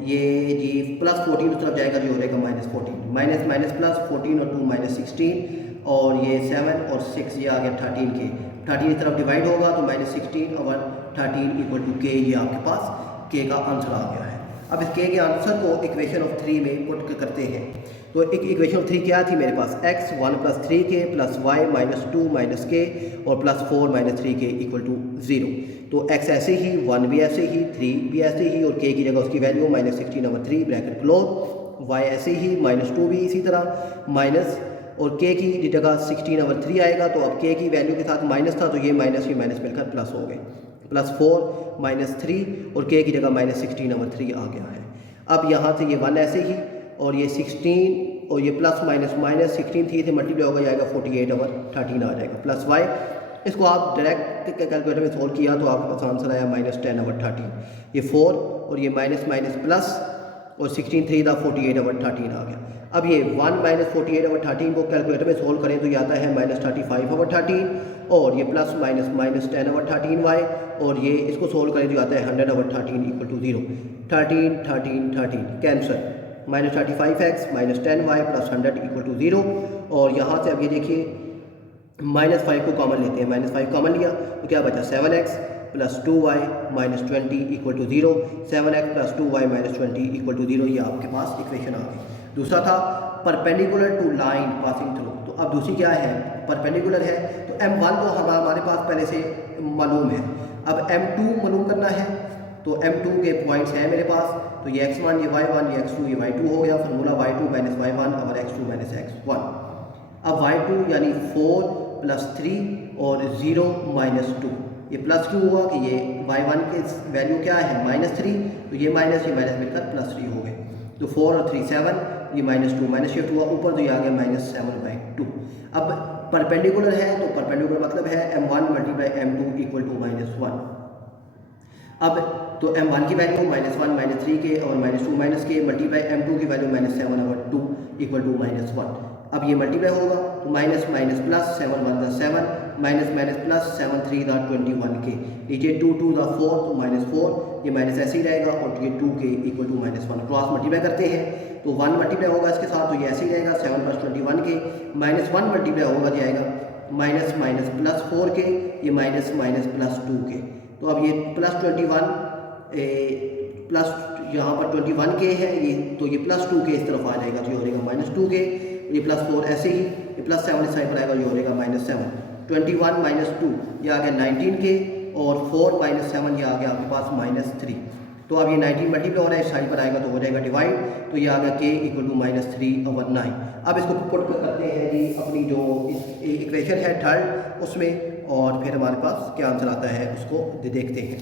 ये जी +14 उस तरफ जाएगा, जो हो जाएगा -14, माइनस माइनस प्लस 14 और 2 -16, और ये 7 और 6 ये आ गया 13 के, 13 इस तरफ डिवाइड होगा तो -16 और 13 इक्वल टू k, ये आपके पास k का आंसर आ गया है। अब इस k के आंसर को इक्वेशन ऑफ 3 में पुट करते हैं, तो एक इक्वेशन ऑफ 3 क्या थी मेरे पास, x 1 + 3k + y -2 - k और +4 - 3k इक्वल टू 0। तो x ऐसे ही, 1 भी ऐसे ही, 3 भी ऐसे ही, और k की जगह उसकी वैल्यू -16/3 ब्रैकेट क्लोज, y ऐसे ही, -2 भी इसी तरह, माइनस और k की जगह 16/3 आएगा, तो अब k की वैल्यू के साथ माइनस था तो ये माइनस मिलकर प्लस हो गए, +4 - 3 और k की जगह -16/3 आ गया है। अब यहाँ से ये 1 ऐसे ही, और ये 16 और ये प्लस माइनस माइनस 16 3 से मल्टीप्लाई होगा, जाएगा 48/13 आ जाएगा, प्लस y, इसको आप डायरेक्ट कैलकुलेटर में सोल्व किया तो आपके पास आंसर आया -10/13, ये 4 और ये माइनस माइनस प्लस और 16 3 दा 48/13 आ गया। अब ये 1 - 48/13 को कैलकुलेटर में सोल्व करें तो ये आता है -35/13, और ये प्लस माइनस -10/13y, और ये इसको सोल्व करें तो आता है 100/13 equal to 0, 13 13 13 cancel, -35x - 10y + 100 equal to 0, और यहाँ से अब ये देखिए -5 को कॉमन लेते हैं, -5 कॉमन लिया तो क्या बचा 7x + 2y - 20 equal to 0, 7x + 2y - 20 equal to 0, ये आपके पास इक्वेशन आ गई। दूसरा था perpendicular to line passing through, तो अब दूसरी क्या है, परपेंडिकुलर है, तो m1 तो हमारे पास पहले से मालूम है, अब m2 मालूम करना है, तो m2 के पॉइंट्स हैं मेरे पास, तो ये x1 ये y1 ये x2 ये y2 हो गया, फार्मूला y2 - y1 और x2 - x1। अब y2 यानी 4 + 3 और 0 - 2, ये +2 हुआ कि ये y1 के वैल्यू क्या है -3, तो ये माइनस मिलकर +3 हो गए, तो 4 और 3 7, ये -2 माइनस शिफ्ट हुआ ऊपर, तो ये आ गया -7/2। अब परपेंडिकुलर है तो परपेंडिकुलर मतलब है m1 × m2 इक्वल टू -1। अब तो m1 की वैल्यू -1 - 3k और -2 - k मल्टीप्लाई m2 की वैल्यू -7/2 इक्वल टू -1। अब ये मल्टीप्लाई होगा तो माइनस माइनस प्लस 7 1 दा 7 माइनस माइनस प्लस 7 3 दा 21 के, नीचे 2 2 दा 4 तो -4, ये माइनस ऐसे ही रहेगा, और ये 2 के इक्वल टू -1 क्रॉस मल्टीप्लाई करते हैं तो 1 मल्टीप्लाई होगा इसके साथ, तो ये ऐसे ही रहेगा 7 + 21 के, -1 मल्टीप्लाई होगा तो आएगा माइनस माइनस प्लस 4 के, ये माइनस माइनस प्लस 2 के, तो अब ये प्लस 21 प्लस यहाँ पर 21 के है ये, तो ये प्लस 2 के इस तरफ आ जाएगा, तो ये हो जाएगा -2 के, ये +4 ऐसे ही, ये +7 इस साइड पर आएगा, ये हो जाएगा -7, 21 - 2 ये आ गया 19 के, और 4 - 7 ये आ गया आपके पास -3। तो अब ये 19 मल्टीप्लाई हो रहा है इस साइड पर आएगा तो हो जाएगा डिवाइड, तो ये आ गया k इक्वल टू -3/9। अब इसको पुट करते हैं जी अपनी जो इक्वेशन है थर्ड उसमें, और फिर हमारे पास क्या आंसर आता है उसको देखते हैं।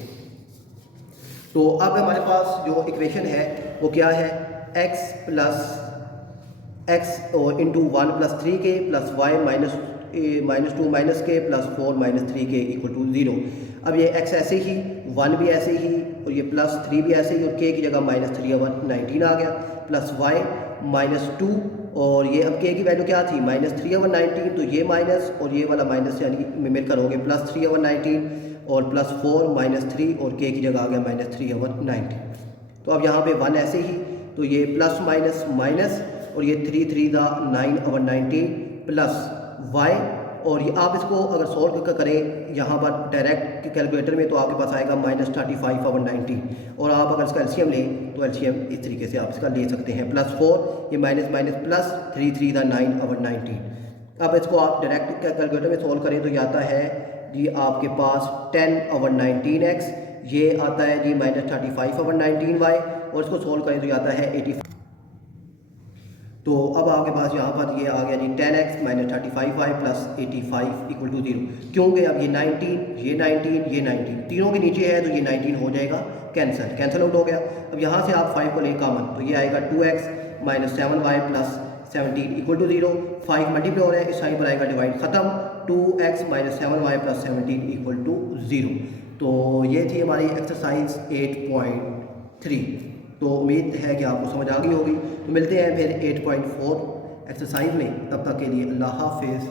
तो अब हमारे पास जो इक्वेशन है वो क्या है, x और into 1 + 3k + y -2 - k + 4 - 3k equal to 0। अब ये x ऐसे ही, 1 भी ऐसे ही, और ये +3 भी ऐसे ही, और k की जगह -3/19 आ गया, प्लस y -2, और ये अब k की वैल्यू क्या थी -3/19, तो ये माइनस और ये वाला माइनस यानी मिलकर हो गए +3/19, और +4 -3 और k की जगह आ गया -3/19। तो अब यहाँ पे 1 ऐसे ही, तो ये प्लस माइनस माइनस, और ये 3 3 दा 9/19 प्लस y, और ये आप इसको अगर सोल्व करें यहाँ पर डायरेक्ट कैलकुलेटर में तो आपके पास आएगा -35/19, और आप अगर इसका एलसीएम लें तो एलसीएम इस तरीके से आप इसका ले सकते हैं, +4 ये माइनस माइनस प्लस 3 3 दा 9/19। अब इसको आप डायरेक्ट कैलकुलेटर में सोल्व करें तो ये आता है जी आपके पास 10/19x, ये आता है जी -35/19y, और इसको सोल्व करें तो ये आता है 85। तो अब आपके पास यहाँ पर ये आ गया जी 10x minus 35y plus 85 equal to 0। क्योंकि अब ये 19 तीनों के नीचे है, तो ये 19 हो जाएगा कैंसिल आउट हो गया। अब यहाँ से आप 5 को ले कॉमन, तो ये आएगा 2x minus 7y plus 17 equal to 0। 5 multiply हो रहा है, इस साइड पर आएगा डिवाइड ख़त्म, 2x minus 7y plus 17 equal to 0। तो ये थी हमारी एक्सरसाइज 8.3। तो उम्मीद है कि आपको समझ आ गई होगी। तो मिलते हैं फिर 8.4 एक्सरसाइज में, तब तक के लिए अल्लाह हाफिज़।